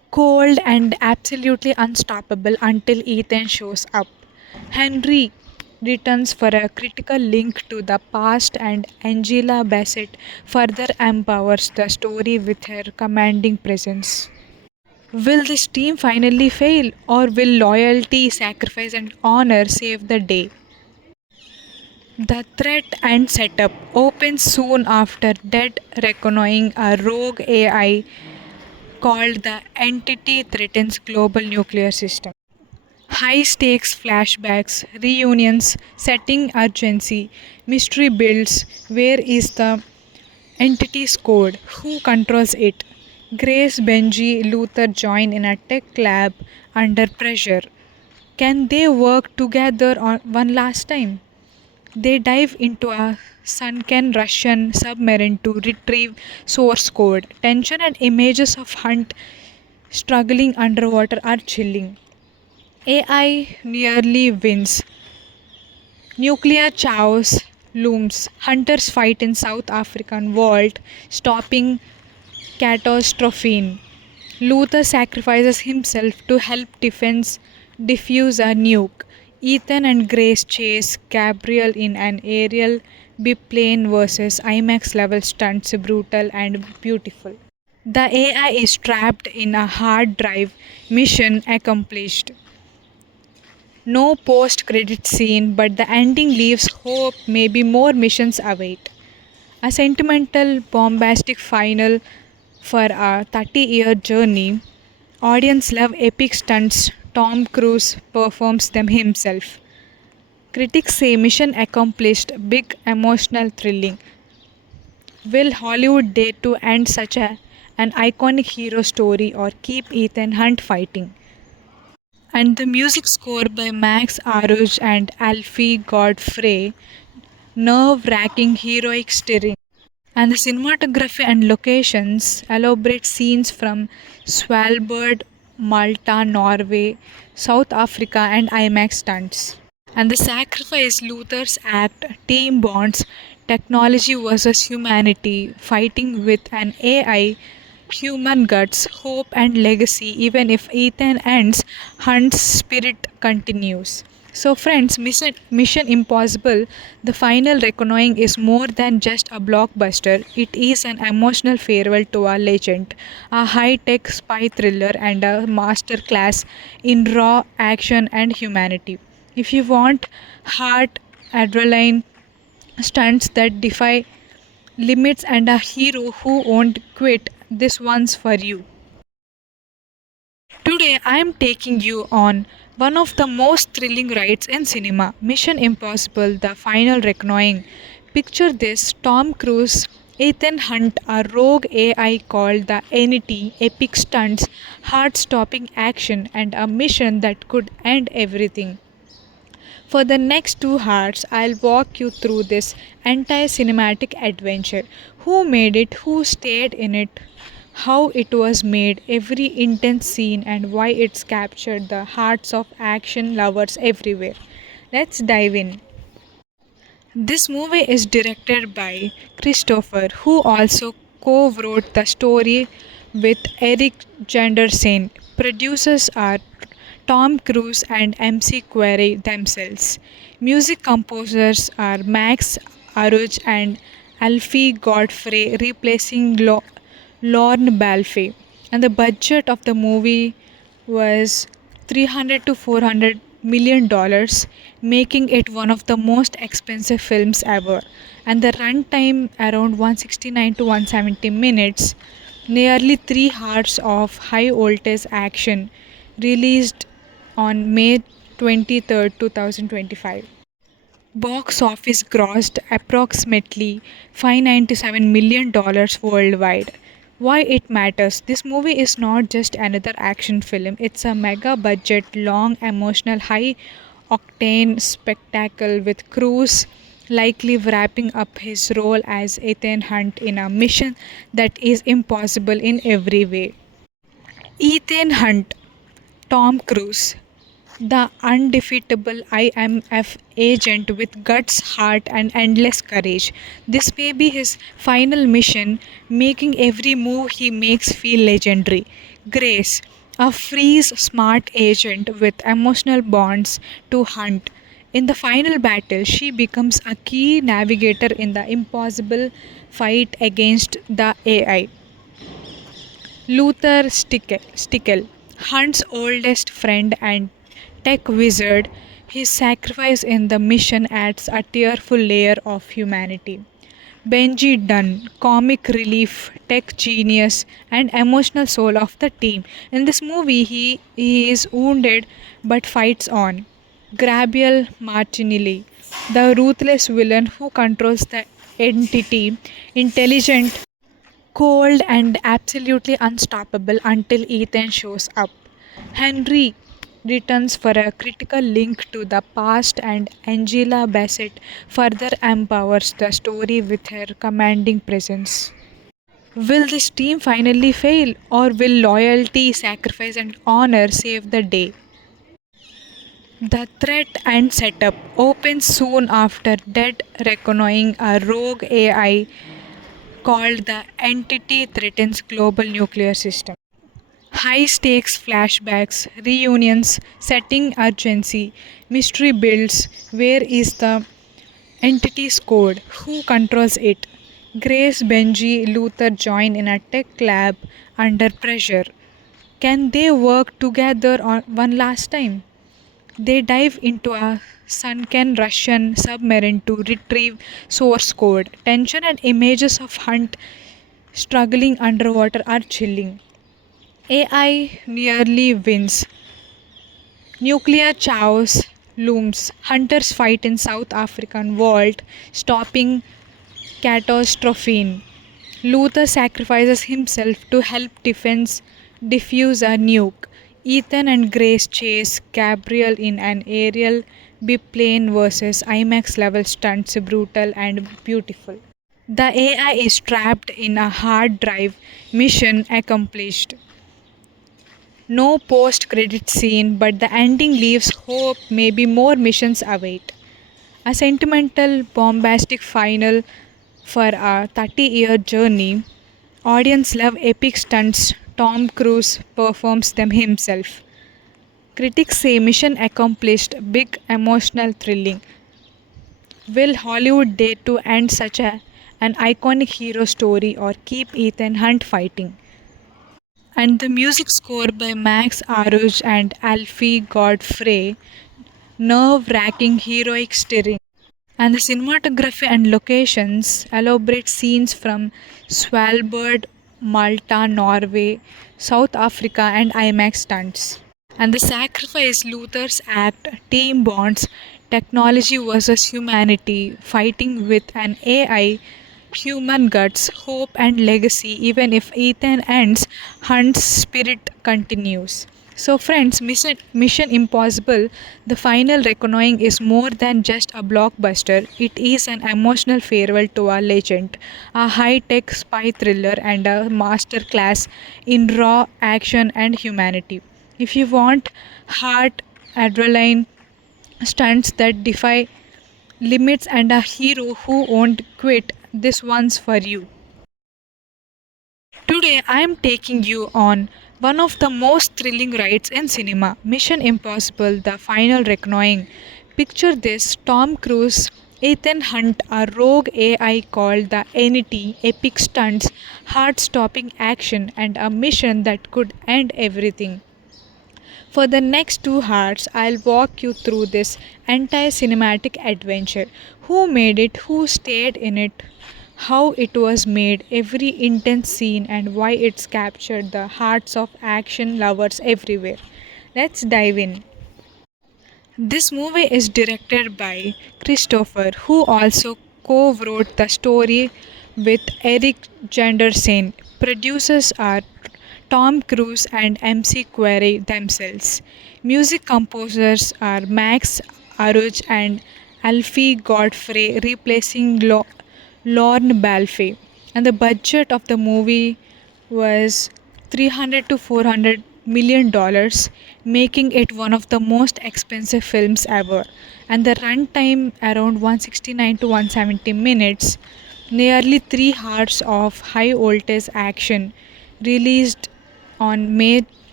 Cold and absolutely unstoppable until Ethan shows up. Henry returns for a critical link to the past, and Angela Bassett further empowers the story with her commanding presence. Will this team finally fail, or will loyalty, sacrifice, and honor save the day? The threat and setup opens soon after Dead Reckoning, a rogue AI called the Entity threatens global nuclear system. High stakes flashbacks, reunions, setting urgency, mystery builds. Where is the entity's code? Who controls it? Grace, Benji, Luther join in a tech lab under pressure. Can they work together on one last time? They dive into a sunken Russian submarine to retrieve source code. Tension and images of Hunt struggling underwater are chilling. AI nearly wins. Nuclear chaos looms. Hunters fight in South African vault, stopping catastrophe. Luther sacrifices himself to help defuse a nuke. Ethan and Grace chase Gabriel in an aerial biplane versus IMAX level stunts, brutal and beautiful. The AI is trapped in a hard drive. Mission accomplished. No post credit scene, but the ending leaves hope maybe more missions await. A sentimental, bombastic final for a 30-year journey. Audience love epic stunts. Tom Cruise performs them himself. Critics say mission accomplished, big, emotional, thrilling. Will Hollywood dare to end an iconic hero story or keep Ethan Hunt fighting? And the music score by Max Aruj and Alfie Godfrey, nerve-wracking heroic stirring. And the cinematography and locations elaborate scenes from Svalbard, Malta, Norway, South Africa, and IMAX stunts. And the sacrifice Luther's act, team bonds, technology versus humanity, fighting with an AI, human guts, hope, and legacy. Even if Ethan ends, Hunt's spirit continues. So, friends, Mission Impossible, the final reckoning is more than just a blockbuster. It is an emotional farewell to a legend, a high tech spy thriller, and a masterclass in raw action and humanity. If you want heart, adrenaline, stunts that defy limits, and a hero who won't quit, this one's for you. Today, I am taking you on one of the most thrilling rides in cinema, Mission Impossible The Final Reckoning. Picture this: Tom Cruise, Ethan Hunt, a rogue AI called the Entity, epic stunts, heart stopping action, and a mission that could end everything. For the next 2 hours, I'll walk you through this entire cinematic adventure. Who made it, who stayed in it, how it was made, every intense scene, and why it's captured the hearts of action lovers everywhere. Let's dive in. This movie is directed by Christopher, who also co-wrote the story with Eric Janderson. Producers are Tom Cruise and MC Query themselves. Music composers are Max Aruj and Alfie Godfrey, replacing Lorne Balfe. And the budget of the movie was 300 to 400 million dollars, making it one of the most expensive films ever. And the runtime around 169 to 170 minutes, nearly 3 hours of high voltage action, released on May 23rd, 2025. Box office grossed approximately $597 million worldwide. Why it matters? This movie is not just another action film, it's a mega budget, long, emotional, high octane spectacle with Cruise likely wrapping up his role as Ethan Hunt in a mission that is impossible in every way. Ethan Hunt, Tom Cruise, the undefeatable IMF agent with guts, heart, and endless courage. This may be his final mission, making every move he makes feel legendary. Grace, a freeze smart agent with emotional bonds to Hunt. In the final battle, she becomes a key navigator in the impossible fight against the AI. Stickel, Hunt's oldest friend and tech wizard, his sacrifice in the mission adds a tearful layer of humanity. Benji Dunn, comic relief, tech genius, and emotional soul of the team. In this movie, he is wounded but fights on. Gabriel Martinelli, the ruthless villain who controls the entity, intelligent, cold, and absolutely unstoppable until Ethan shows up. Henry returns for a critical link to the past, and Angela Bassett further empowers the story with her commanding presence. Will this team finally fail, or will loyalty, sacrifice, and honor save the day? The threat and setup opens soon after Dead Reckoning, a rogue AI called the Entity threatens global nuclear system. High stakes flashbacks, reunions, setting urgency, mystery builds. Where is the entity's code? Who controls it? Grace, Benji, Luther join in a tech lab under pressure. Can they work together on one last time? They dive into a sunken Russian submarine to retrieve source code. Tension and images of Hunt struggling underwater are chilling. AI nearly wins. Nuclear chaos looms. Hunters fight in South African vault, stopping catastrophe. Luther sacrifices himself to help defuse a nuke. Ethan and Grace chase Gabriel in an aerial biplane versus IMAX level stunts, brutal and beautiful. The AI is trapped in a hard drive. Mission accomplished. No post credit scene, but the ending leaves hope maybe more missions await. A sentimental, bombastic final for a 30-year journey. Audience love epic stunts. Tom Cruise performs them himself. Critics say mission accomplished, big, emotional, thrilling. Will Hollywood dare to end an iconic hero story or keep Ethan Hunt fighting? And the music score by Max Aruj and Alfie Godfrey, nerve-wracking heroic stirring. And the cinematography and locations elaborate scenes from Svalbard, Malta, Norway, South Africa, and IMAX stunts. And the sacrifice Luther's act, team bonds, technology versus humanity, fighting with an AI, human guts, hope, and legacy. Even if Ethan ends, Hunt's spirit continues. So, friends, Mission Impossible, the final reckoning is more than just a blockbuster. It is an emotional farewell to a legend, a high tech spy thriller, and a masterclass in raw action and humanity. If you want heart, adrenaline, stunts that defy limits, and a hero who won't quit, this one's for you. Today I am taking you on one of the most thrilling rides in cinema, Mission Impossible The Final Reckoning. Picture this: Tom Cruise, Ethan Hunt, a rogue AI called the Entity, epic stunts, heart stopping action, and a mission that could end everything. For the next 2 hours, I'll walk you through this entire cinematic adventure. Who made it, who stayed in it, how it was made, every intense scene, and why it's captured the hearts of action lovers everywhere. Let's dive in. This movie is directed by Christopher, who also co-wrote the story with Eric Janderson. Producers are Tom Cruise and MC Query themselves. Music composers are Max Aruj and Alfie Godfrey, replacing Lorne Balfe. And the budget of the movie was 300 to 400 million dollars, making it one of the most expensive films ever. And the runtime around 169 to 170 minutes, nearly 3 hours of high voltage action, released on May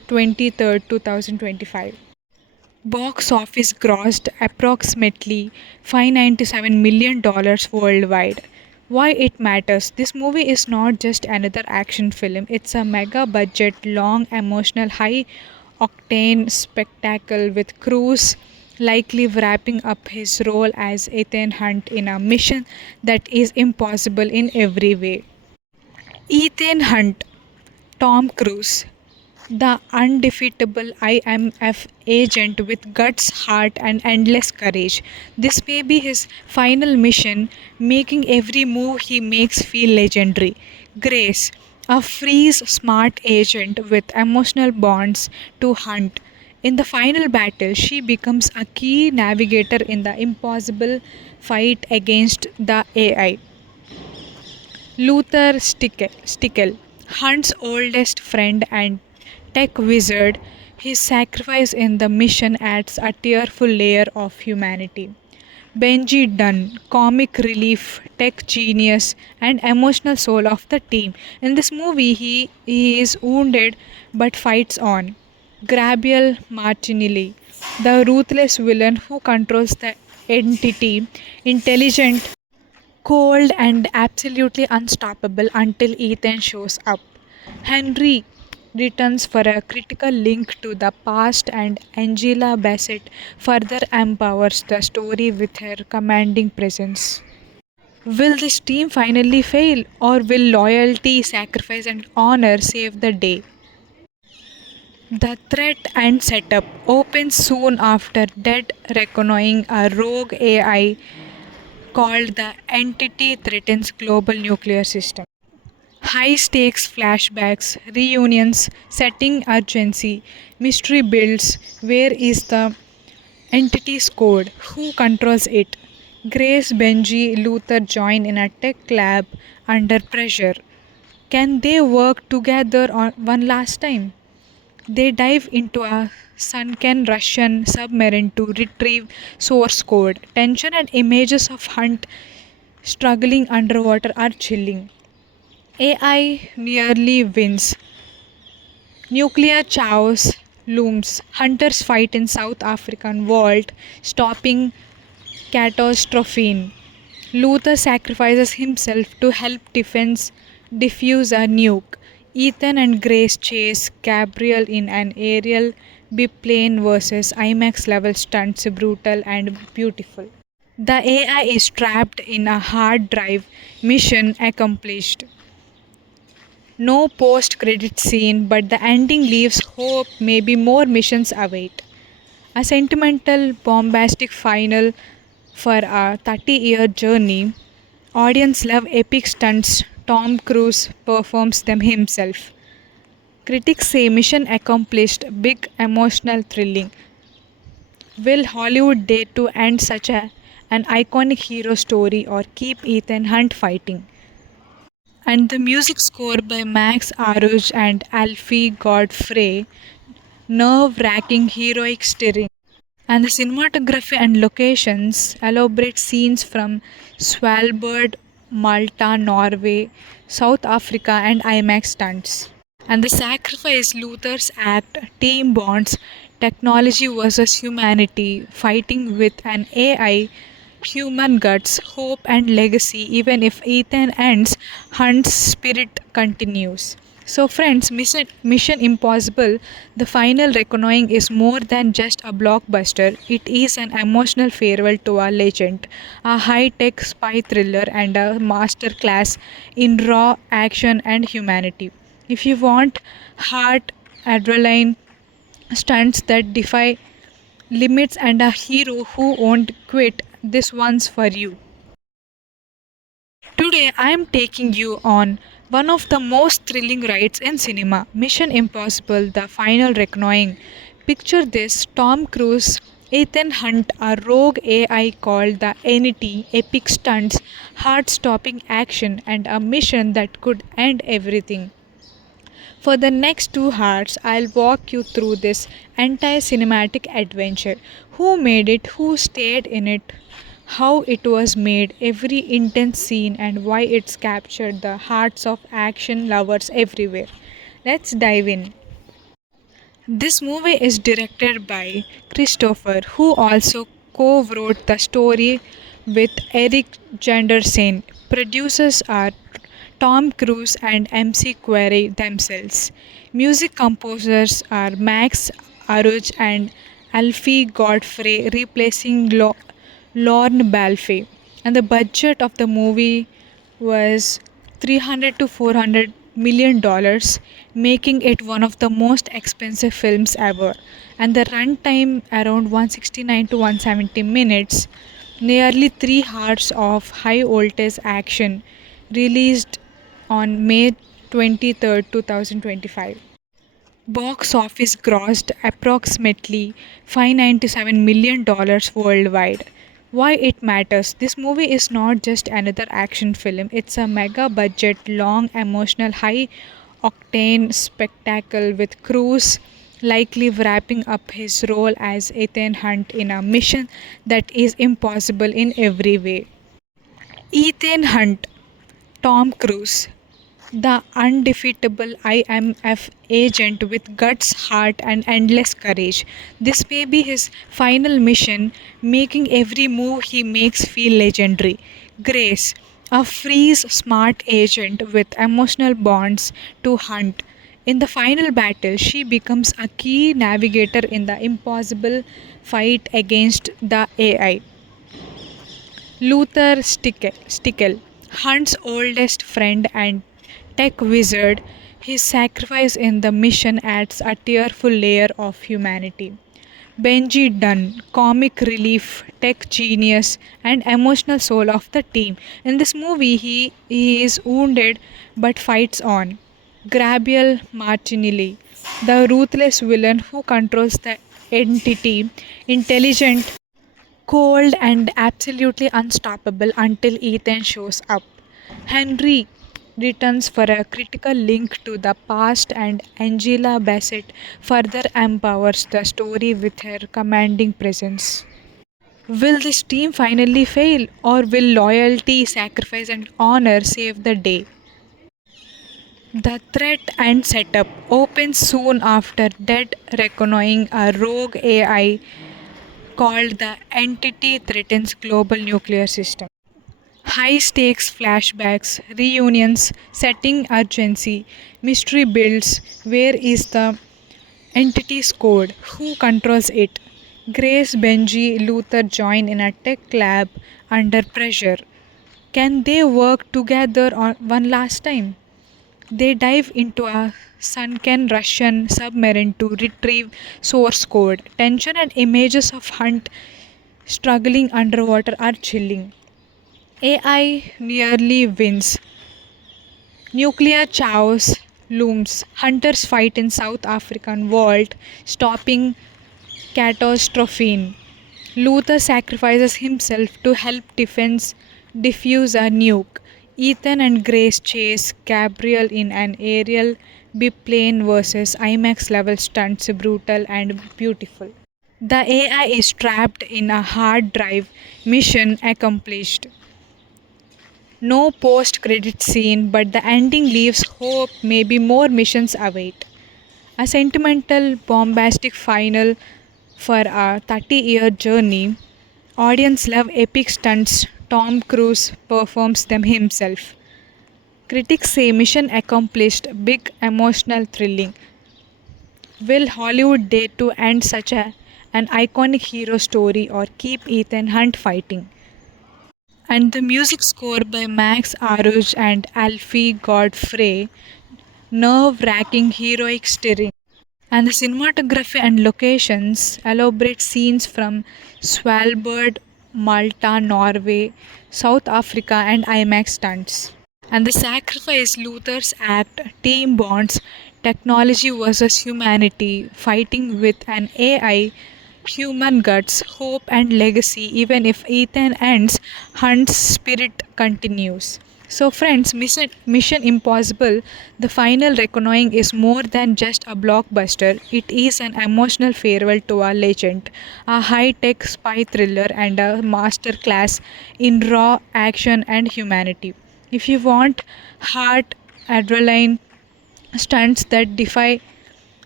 23rd, 2025. Box office grossed approximately $597 million worldwide. Why it matters? This movie is not just another action film, it's a mega budget, long, emotional, high octane spectacle with Cruise likely wrapping up his role as Ethan Hunt in a mission that is impossible in every way. Ethan Hunt, Tom Cruise, the undefeatable IMF agent with guts, heart, and endless courage. This may be his final mission, making every move he makes feel legendary. Grace, a freeze smart agent with emotional bonds to Hunt. In the final battle, she becomes a key navigator in the impossible fight against the AI. Stickel, Hunt's oldest friend and tech wizard, his sacrifice in the mission adds a tearful layer of humanity. Benji Dunn, comic relief, tech genius, and emotional soul of the team. In this movie, he is wounded but fights on. Gabriel Martinelli, the ruthless villain who controls the entity, intelligent, cold, and absolutely unstoppable until Ethan shows up. Henry returns for a critical link to the past, and Angela Bassett further empowers the story with her commanding presence. Will this team finally fail, or will loyalty, sacrifice, and honor save the day? The threat and setup opens soon after Dead Reckoning, a rogue AI called the Entity threatens global nuclear system. High stakes flashbacks, reunions, setting urgency, mystery builds. Where is the entity's code? Who controls it? Grace, Benji, Luther join in a tech lab under pressure. Can they work together on one last time? They dive into a sunken Russian submarine to retrieve source code. Tension and images of Hunt struggling underwater are chilling. AI nearly wins. Nuclear chaos looms. Hunters fight in South African vault, stopping catastrophe. Luther sacrifices himself to help defuse a nuke. Ethan and Grace chase Gabriel in an aerial biplane versus IMAX level stunts, brutal and beautiful. The AI is trapped in a hard drive. Mission accomplished. No post credit scene, but the ending leaves hope maybe more missions await. A sentimental, bombastic final for a 30-year journey. Audience love epic stunts. Tom Cruise performs them himself. Critics say mission accomplished, big, emotional, thrilling. Will Hollywood dare to end an iconic hero story or keep Ethan Hunt fighting? And the music score by Max Aruj and Alfie Godfrey, nerve-wracking heroic stirring. And the cinematography and locations elaborate scenes from Svalbard, Malta, Norway, South Africa, and IMAX stunts. And the sacrifice Luther's act, team bonds, technology versus humanity, fighting with an AI, human guts, hope, and legacy. Even if Ethan ends, Hunt's spirit continues. So, friends, Mission Impossible, the final reckoning is more than just a blockbuster. It is an emotional farewell to a legend, a high tech spy thriller, and a masterclass in raw action and humanity. If you want heart, adrenaline, stunts that defy limits, and a hero who won't quit, this one's for you. Today I am taking you on one of the most thrilling rides in cinema, Mission Impossible The Final Reckoning. Picture this: Tom Cruise, Ethan Hunt, a rogue AI called the Entity, epic stunts, heart stopping action, and a mission that could end everything. For the next 2 hours, I'll walk you through this entire cinematic adventure. Who made it, who stayed in it, how it was made, every intense scene, and why it's captured the hearts of action lovers everywhere. Let's dive in. This movie is directed by Christopher, who also co-wrote the story with Eric Janderson. Producers are Tom Cruise and MC Query themselves. Music composers are Max Aruj and Alfie Godfrey, replacing Lorne Balfe. And the budget of the movie was 300 to 400 million dollars, making it one of the most expensive films ever. And the runtime around 169 to 170 minutes, nearly 3 hours of high voltage action, released on May 23rd, 2025. Box office grossed approximately $597 million worldwide. Why it matters? This movie is not just another action film, it's a mega budget, long, emotional, high octane spectacle with Cruise likely wrapping up his role as Ethan Hunt in a mission that is impossible in every way. Ethan Hunt, Tom Cruise, the undefeatable IMF agent with guts, heart, and endless courage. This may be his final mission, making every move he makes feel legendary. Grace, a freeze smart agent with emotional bonds to Hunt. In the final battle, she becomes a key navigator in the impossible fight against the AI. Stickel, Hunt's oldest friend and tech wizard, his sacrifice in the mission adds a tearful layer of humanity. Benji Dunn, comic relief, tech genius, and emotional soul of the team. In this movie, he is wounded but fights on. Gabriel Martinelli, the ruthless villain who controls the entity, intelligent, cold, and absolutely unstoppable until Ethan shows up. Henry returns for a critical link to the past, and Angela Bassett further empowers the story with her commanding presence. Will this team finally fail, or will loyalty, sacrifice, and honor save the day? The threat and setup opens soon after Dead Reckoning, a rogue AI called the Entity threatens global nuclear system. High stakes flashbacks, reunions, setting urgency, mystery builds. Where is the entity's code? Who controls it? Grace, Benji, Luther join in a tech lab under pressure. Can they work together on one last time? They dive into a sunken Russian submarine to retrieve source code. Tension and images of Hunt struggling underwater are chilling. AI nearly wins. Nuclear chaos looms. Hunters fight in South African vault, stopping catastrophe. Luther sacrifices himself to help defuse a nuke. Ethan and Grace chase Gabriel in an aerial biplane versus IMAX level stunts, brutal and beautiful. The AI is trapped in a hard drive. Mission accomplished. No post credit scene, but the ending leaves hope maybe more missions await. A sentimental, bombastic final for a 30-year journey. Audience love epic stunts. Tom Cruise performs them himself. Critics say mission accomplished, big, emotional, thrilling. Will Hollywood dare to end an iconic hero story or keep Ethan Hunt fighting? And the music score by Max Aruj and Alfie Godfrey, nerve-wracking heroic stirring. And the cinematography and locations elaborate scenes from Svalbard, Malta, Norway, South Africa, and IMAX stunts. And the sacrifice Luther's act, team bonds, technology versus humanity, fighting with an AI, human guts, hope, and legacy. Even if Ethan ends, Hunt's spirit continues. So, friends, Mission Impossible, the final reckoning is more than just a blockbuster. It is an emotional farewell to a legend, a high tech spy thriller, and a masterclass in raw action and humanity. If you want heart, adrenaline, stunts that defy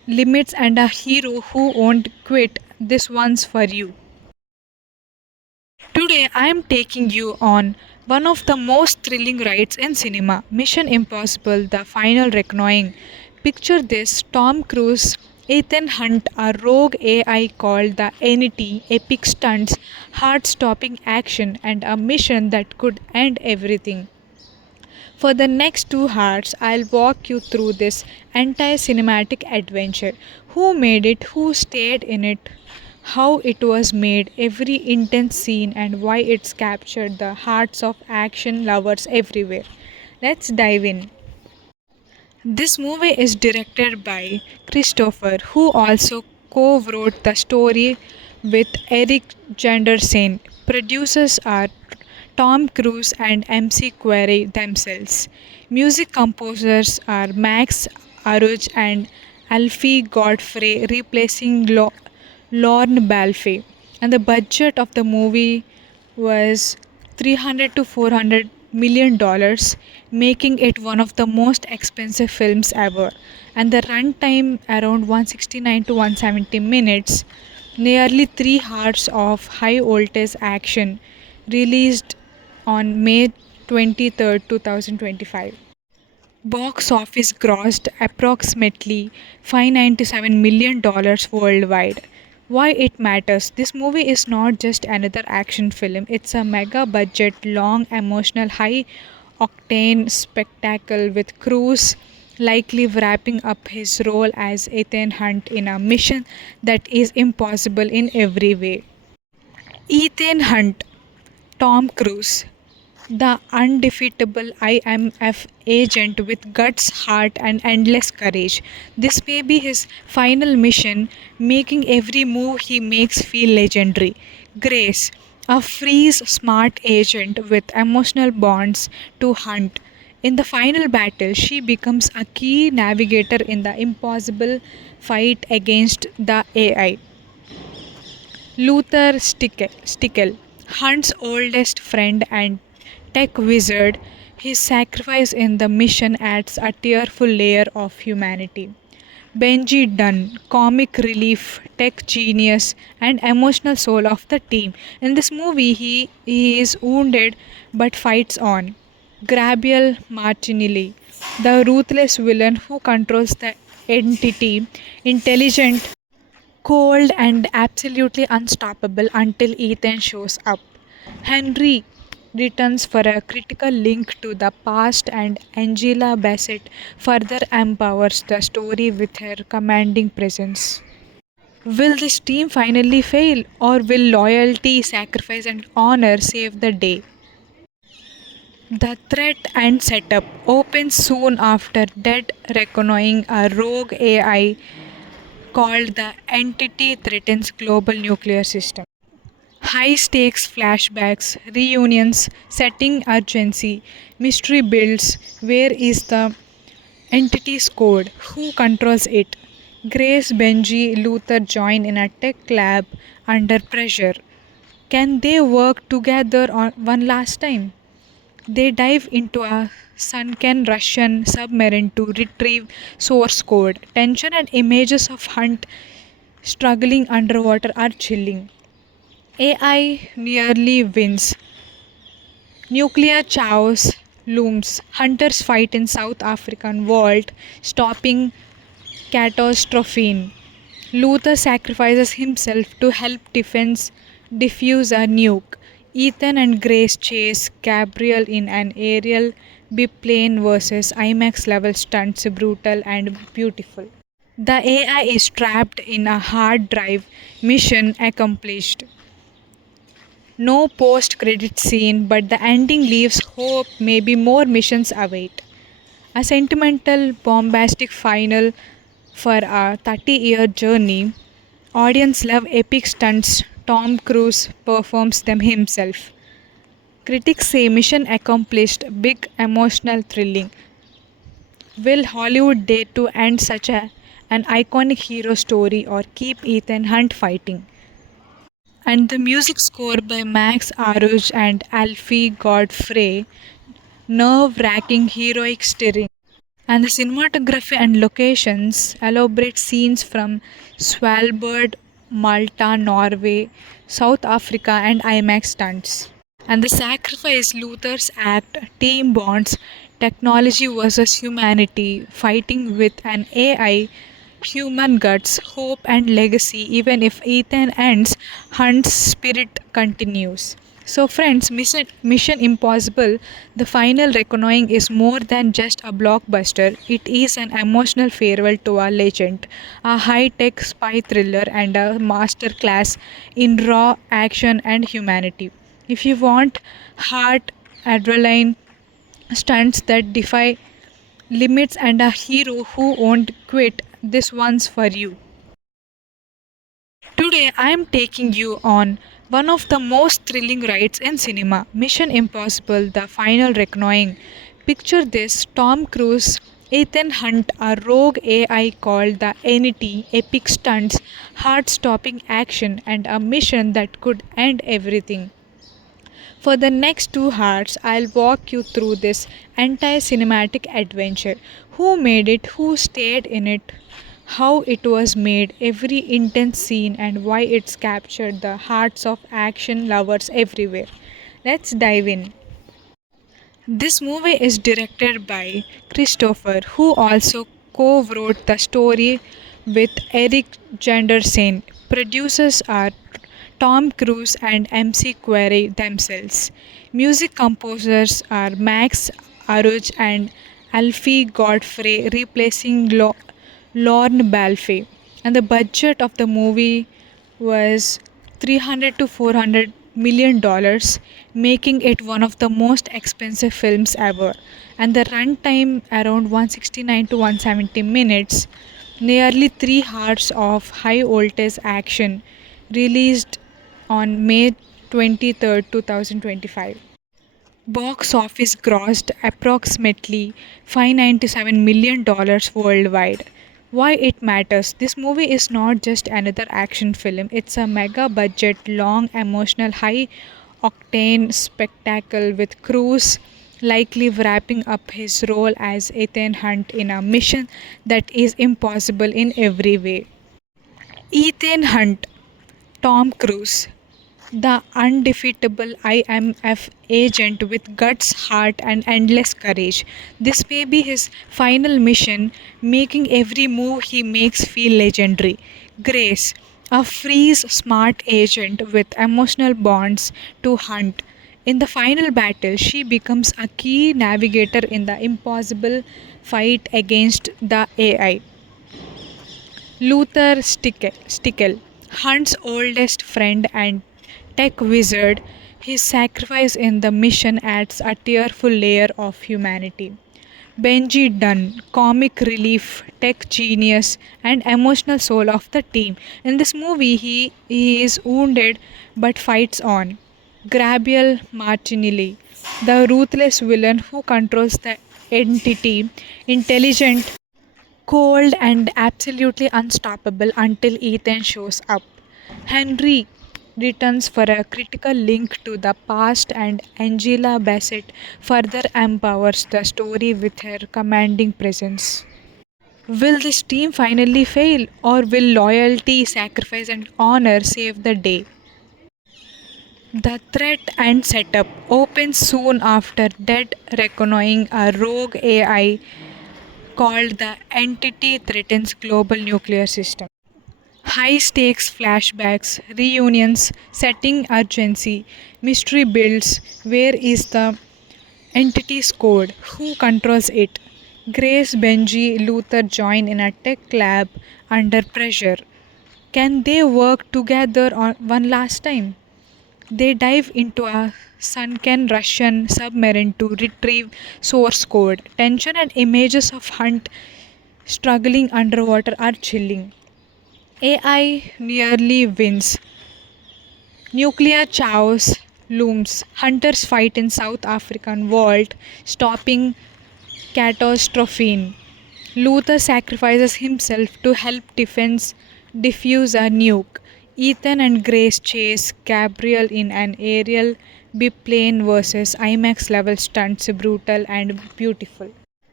limits and a hero who won't quit. This one's for you. Today I am taking you on one of the most thrilling rides in cinema, Mission Impossible The Final Reckoning. Picture this: Tom Cruise, Ethan Hunt, a rogue AI called the Entity, epic stunts, heart stopping action, and a mission that could end everything. For the next 2 hours, I'll walk you through this entire cinematic adventure. Who made it, who stayed in it, how it was made, every intense scene, and why it's captured the hearts of action lovers everywhere. Let's dive in. This movie is directed by Christopher, who also co-wrote the story with Eric Janderson. Producers are Tom Cruise and MC Query themselves. Music composers are Max Aruj and Alfie Godfrey, replacing Lorne Balfe. And the budget of the movie was 300 to 400 million dollars, making it one of the most expensive films ever. And the runtime around 169 to 170 minutes, nearly 3 hours of high voltage action, released on May 23rd, 2025. Box office grossed approximately $597 million worldwide. Why it matters? This movie is not just another action film, it's a mega budget, long, emotional, high octane spectacle with Cruise likely wrapping up his role as Ethan Hunt in a mission that is impossible in every way. Ethan Hunt, Tom Cruise, the undefeatable IMF agent with guts, heart, and endless courage. This may be his final mission, making every move he makes feel legendary. Grace, a freeze smart agent with emotional bonds to Hunt. In the final battle, she becomes a key navigator in the impossible fight against the AI. Stickel, Hunt's oldest friend and tech wizard, his sacrifice in the mission adds a tearful layer of humanity. Benji Dunn, comic relief, tech genius, and emotional soul of the team. In this movie, he is wounded but fights on. Gabriel Martinelli, the ruthless villain who controls the entity, intelligent, cold and absolutely unstoppable until Ethan shows up. Henry returns for a critical link to the past, and Angela Bassett further empowers the story with her commanding presence. Will this team finally fail, or will loyalty, sacrifice, and honor save the day? The threat and setup opens soon after Dead Reckoning, a rogue AI called the Entity threatens global nuclear system. High stakes flashbacks, reunions, setting urgency, mystery builds. Where is the entity's code? Who controls it? Grace, Benji, Luther join in a tech lab under pressure. Can they work together on one last time? They dive into a sunken Russian submarine to retrieve source code. Tension and images of Hunt struggling underwater are chilling. AI nearly wins. Nuclear chaos looms. Hunters fight in South African vault, stopping catastrophe. Luther sacrifices himself to help defuse a nuke. Ethan and Grace chase Gabriel in an aerial biplane versus IMAX level stunts, brutal and beautiful. The AI is trapped in a hard drive. Mission accomplished. No post credit scene, but the ending leaves hope maybe more missions await. A sentimental, bombastic final for a 30-year journey. Audience love epic stunts. Tom Cruise performs them himself. Critics say mission accomplished, big, emotional, thrilling. Will Hollywood dare to end an iconic hero story or keep Ethan Hunt fighting? And the music score by Max Aruj and Alfie Godfrey, nerve wracking, heroic stirring. And the cinematography and locations elaborate scenes from Svalbard, Malta, Norway, South Africa, and IMAX stunts. And the sacrifice Luther's act, team bonds, technology versus humanity, fighting with an AI, human guts, hope, and legacy. Even if Ethan ends, Hunt's spirit continues. So, friends, Mission Impossible, the final reckoning is more than just a blockbuster. It is an emotional farewell to a legend, a high tech spy thriller, and a masterclass in raw action and humanity. If you want heart, adrenaline, stunts that defy limits, and a hero who won't quit, this one's for you. Today, I am taking you on one of the most thrilling rides in cinema, Mission Impossible The Final Reckoning. Picture this: Tom Cruise, Ethan Hunt, a rogue AI called the Entity, epic stunts, heart stopping action, and a mission that could end everything. For the next 2 hours, I'll walk you through this entire cinematic adventure. Who made it, who stayed in it, how it was made, every intense scene, and why it's captured the hearts of action lovers everywhere. Let's dive in. This movie is directed by Christopher, who also co-wrote the story with Eric Janderson. Producers are Tom Cruise and MC Query themselves. Music composers are Max Aruj and Alfie Godfrey, replacing Lorne Balfe. And the budget of the movie was 300 to 400 million dollars, making it one of the most expensive films ever. And the runtime around 169 to 170 minutes, nearly 3 hours of high voltage action, released on May 23rd, 2025. Box office grossed approximately $597 million worldwide. Why it matters? This movie is not just another action film, it's a mega budget, long, emotional, high octane spectacle with Cruise likely wrapping up his role as Ethan Hunt in a mission that is impossible in every way. Ethan Hunt, Tom Cruise, the undefeatable IMF agent with guts, heart, and endless courage. This may be his final mission, making every move he makes feel legendary. Grace, a freeze smart agent with emotional bonds to Hunt. In the final battle, she becomes a key navigator in the impossible fight against the AI. Stickel, Hunt's oldest friend and tech wizard, his sacrifice in the mission adds a tearful layer of humanity. Benji Dunn, comic relief, tech genius, and emotional soul of the team. In this movie, he is wounded but fights on. Gabriel Martinelli, the ruthless villain who controls the entity, intelligent, cold, and absolutely unstoppable until Ethan shows up. Henry returns for a critical link to the past, and Angela Bassett further empowers the story with her commanding presence. Will this team finally fail, or will loyalty, sacrifice, and honor save the day? The threat and setup opens soon after Dead Reckoning, a rogue AI called the Entity threatens global nuclear system. High stakes flashbacks, reunions, setting urgency, mystery builds. Where is the entity's code? Who controls it? Grace, Benji, Luther join in a tech lab under pressure. Can they work together on one last time? They dive into a sunken Russian submarine to retrieve source code. Tension and images of Hunt struggling underwater are chilling. AI nearly wins. Nuclear chaos looms. Hunters fight in South African vault, stopping catastrophe. Luther sacrifices himself to help defuse a nuke. Ethan and Grace chase Gabriel in an aerial biplane versus IMAX level stunts, brutal and beautiful.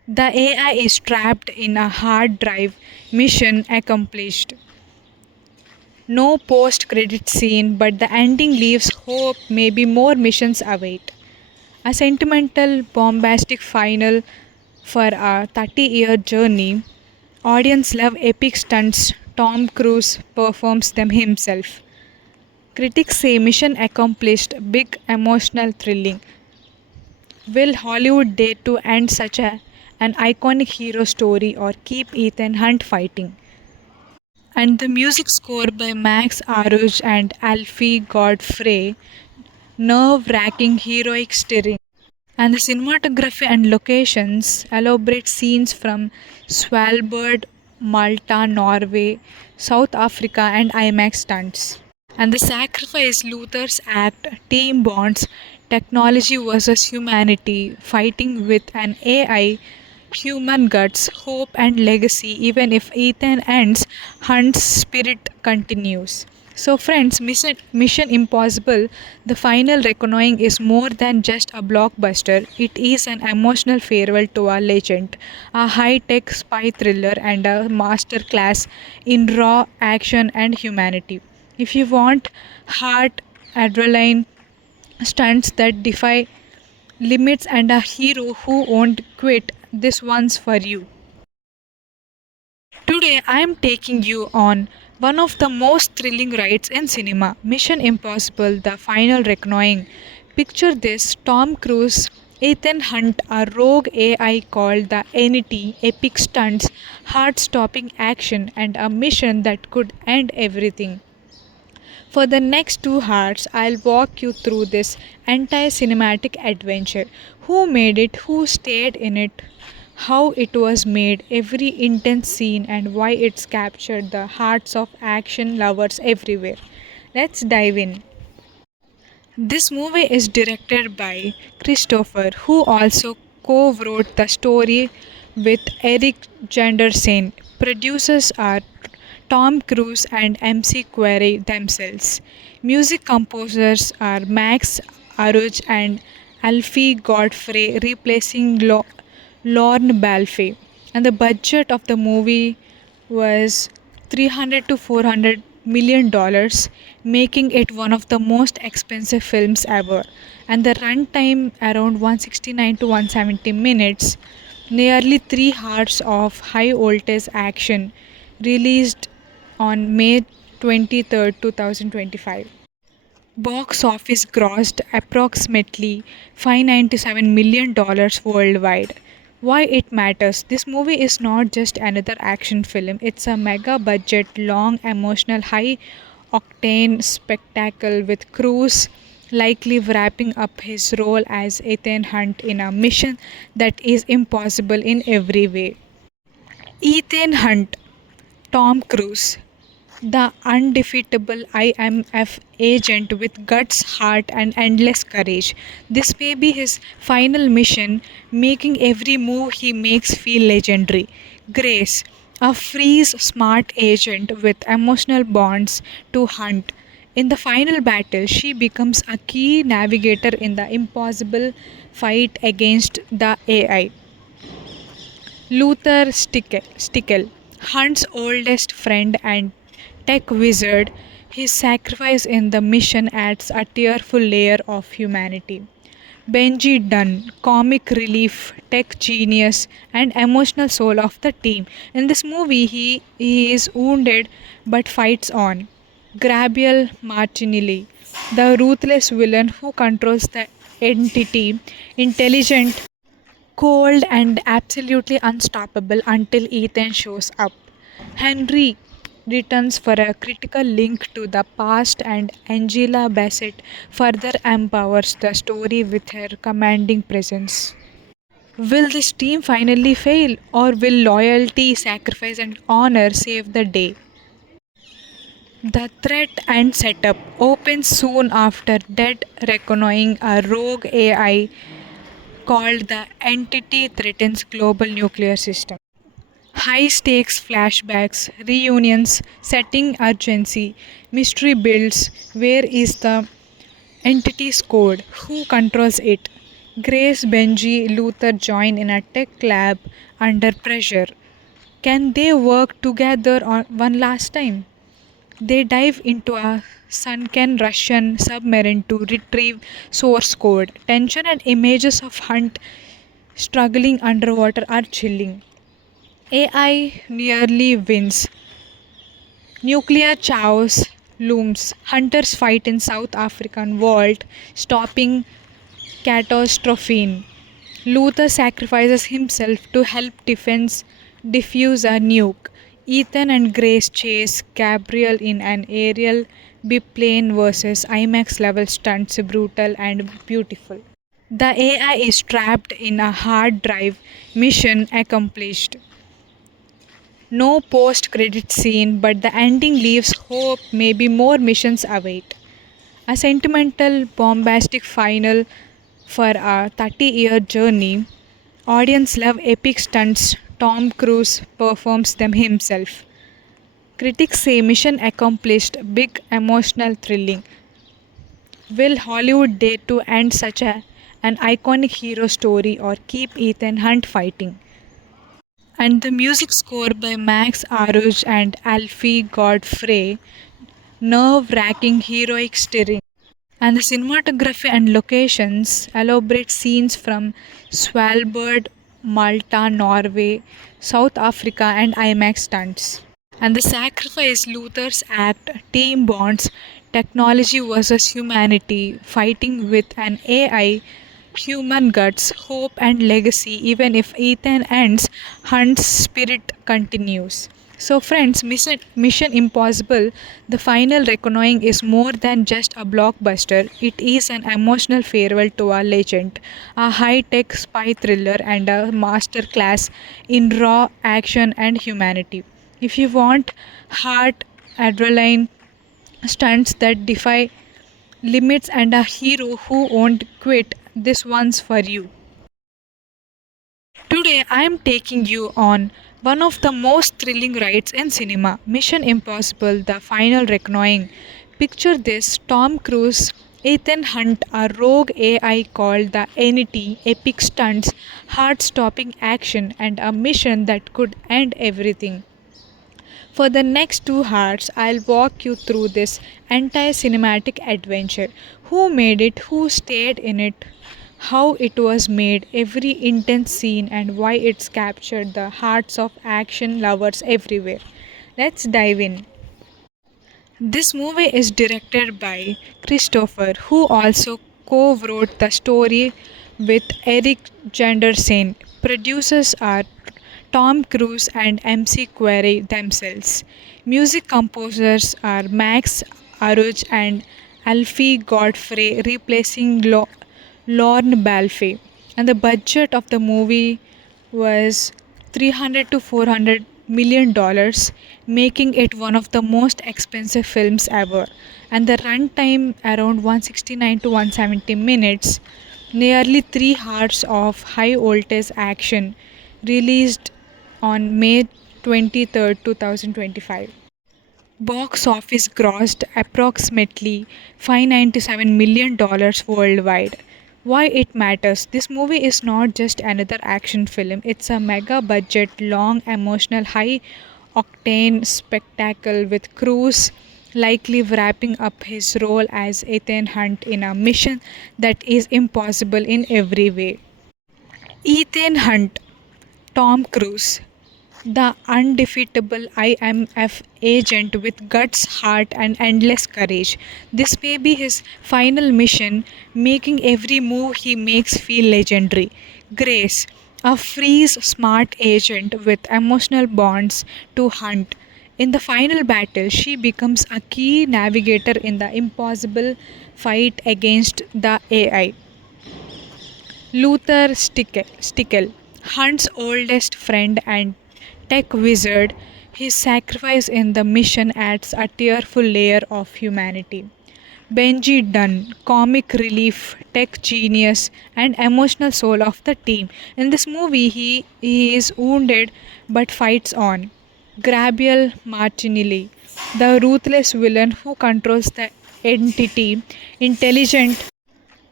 The AI is trapped in a hard drive. Mission accomplished. No post credit scene, but the ending leaves hope maybe more missions await. A sentimental, bombastic final for a 30-year journey. Audience love epic stunts. Tom Cruise performs them himself. Critics say mission accomplished, big, emotional, thrilling. Will Hollywood dare to end an iconic hero story or keep Ethan Hunt fighting? And the music score by Max Aruj and Alfie Godfrey, nerve-wracking heroic stirring. And the cinematography and locations elaborate scenes from Svalbard, Malta, Norway, South Africa, and IMAX stunts. And the sacrifice Luther's act, team bonds, technology versus humanity, fighting with an AI, human guts, hope, and legacy. Even if Ethan ends, Hunt's spirit continues. So, friends, Mission Impossible, the final reckoning is more than just a blockbuster. It is an emotional farewell to a legend, a high tech spy thriller, and a masterclass in raw action and humanity. If you want heart, adrenaline, stunts that defy limits, and a hero who won't quit, this one's for you. Today, I am taking you on one of the most thrilling rides in cinema, Mission Impossible The Final Reckoning. Picture this: Tom Cruise, Ethan Hunt, a rogue AI called the Entity, epic stunts, heart stopping action, and a mission that could end everything. For the next 2 hours, I'll walk you through this entire cinematic adventure. Who made it, who stayed in it, how it was made, every intense scene, and why it's captured the hearts of action lovers everywhere. Let's dive in. This movie is directed by Christopher, who also co-wrote the story with Eric Janderson. Producers are Tom Cruise and MC Query themselves. Music composers are Max Aruj and Alfie Godfrey, replacing Lorne Balfe. And the budget of the movie was 300 to 400 million dollars, making it one of the most expensive films ever. And the runtime around 169 to 170 minutes, nearly 3 hours of high voltage action, released on May 23rd, 2025. Box office grossed approximately $597 million worldwide. Why it matters? This movie is not just another action film, it's a mega budget, long, emotional, high octane spectacle with Cruise likely wrapping up his role as Ethan Hunt in a mission that is impossible in every way. Ethan Hunt, Tom Cruise, the undefeatable IMF agent with guts, heart, and endless courage. This may be his final mission, making every move he makes feel legendary. Grace, a freeze smart agent with emotional bonds to Hunt. In the final battle, she becomes a key navigator in the impossible fight against the AI. Stickel, Hunt's oldest friend and tech wizard, his sacrifice in the mission adds a tearful layer of humanity. Benji Dunn, comic relief, tech genius, and emotional soul of the team. In this movie, he is wounded but fights on. Gabriel Martinelli, the ruthless villain who controls the entity, intelligent, cold, and absolutely unstoppable until Ethan shows up. Henry returns for a critical link to the past, and Angela Bassett further empowers the story with her commanding presence. Will this team finally fail, or will loyalty, sacrifice, and honor save the day? The threat and setup opens soon after Dead Reckoning, a rogue AI called the Entity threatens global nuclear system. High stakes flashbacks, reunions, setting urgency, mystery builds. Where is the entity's code? Who controls it? Grace, Benji, Luther join in a tech lab under pressure. Can they work together on one last time? They dive into a sunken Russian submarine to retrieve source code. Tension and images of Hunt struggling underwater are chilling. AI nearly wins. Nuclear chaos looms. Hunters fight in South African vault, stopping catastrophe. Luther sacrifices himself to help defuse a nuke. Ethan and Grace chase Gabriel in an aerial biplane versus IMAX level stunts, brutal and beautiful. The AI is trapped in a hard drive. Mission accomplished. No post credit scene, but the ending leaves hope maybe more missions await. A sentimental, bombastic final for a 30-year journey. Audience love epic stunts. Tom Cruise performs them himself. Critics say mission accomplished, big, emotional, thrilling. Will Hollywood dare to end an iconic hero story or keep Ethan Hunt fighting? And the music score by Max Aruj and Alfie Godfrey, nerve-wracking heroic stirring. And the cinematography and locations elaborate scenes from Svalbard, Malta, Norway, South Africa, and IMAX stunts. And the sacrifice Luther's act, team bonds, technology versus humanity, fighting with an AI, human guts, hope, and legacy. Even if Ethan ends, Hunt's spirit continues. So, friends, Mission Impossible, the final reckoning is more than just a blockbuster. It is an emotional farewell to a legend, a high tech spy thriller, and a masterclass in raw action and humanity. If you want heart, adrenaline, stunts that defy limits, and a hero who won't quit, this one's for you. Today I am taking you on one of the most thrilling rides in cinema, Mission Impossible The Final Reckoning. Picture this: Tom Cruise, Ethan Hunt, a rogue AI called the Entity, epic stunts, heart stopping action, and a mission that could end everything. For the next 2 hours, I'll walk you through this entire cinematic adventure. Who made it, who stayed in it, how it was made, every intense scene, and why it's captured the hearts of action lovers everywhere. Let's dive in. This movie is directed by Christopher, who also co-wrote the story with Eric Janderson. Producers are Tom Cruise and MC Query themselves. Music composers are Max Aruj and Alfie Godfrey, replacing Lorne Balfe. And the budget of the movie was 300 to 400 million dollars, making it one of the most expensive films ever. And the runtime around 169 to 170 minutes, nearly 3 hours of high voltage action, released on May 23rd, 2025. Box office grossed approximately $597 million worldwide. Why it matters? This movie is not just another action film, it's a mega budget, long, emotional, high octane spectacle with Cruise likely wrapping up his role as Ethan Hunt in a mission that is impossible in every way. Ethan Hunt, Tom Cruise, the undefeatable IMF agent with guts, heart, and endless courage. This may be his final mission, making every move he makes feel legendary. Grace, a freeze smart agent with emotional bonds to Hunt. In the final battle, she becomes a key navigator in the impossible fight against the AI. Stickel, Hunt's oldest friend and tech wizard, his sacrifice in the mission adds a tearful layer of humanity. Benji Dunn, comic relief, tech genius, and emotional soul of the team. In this movie, he is wounded but fights on. Gabriel Martinelli, the ruthless villain who controls the entity, intelligent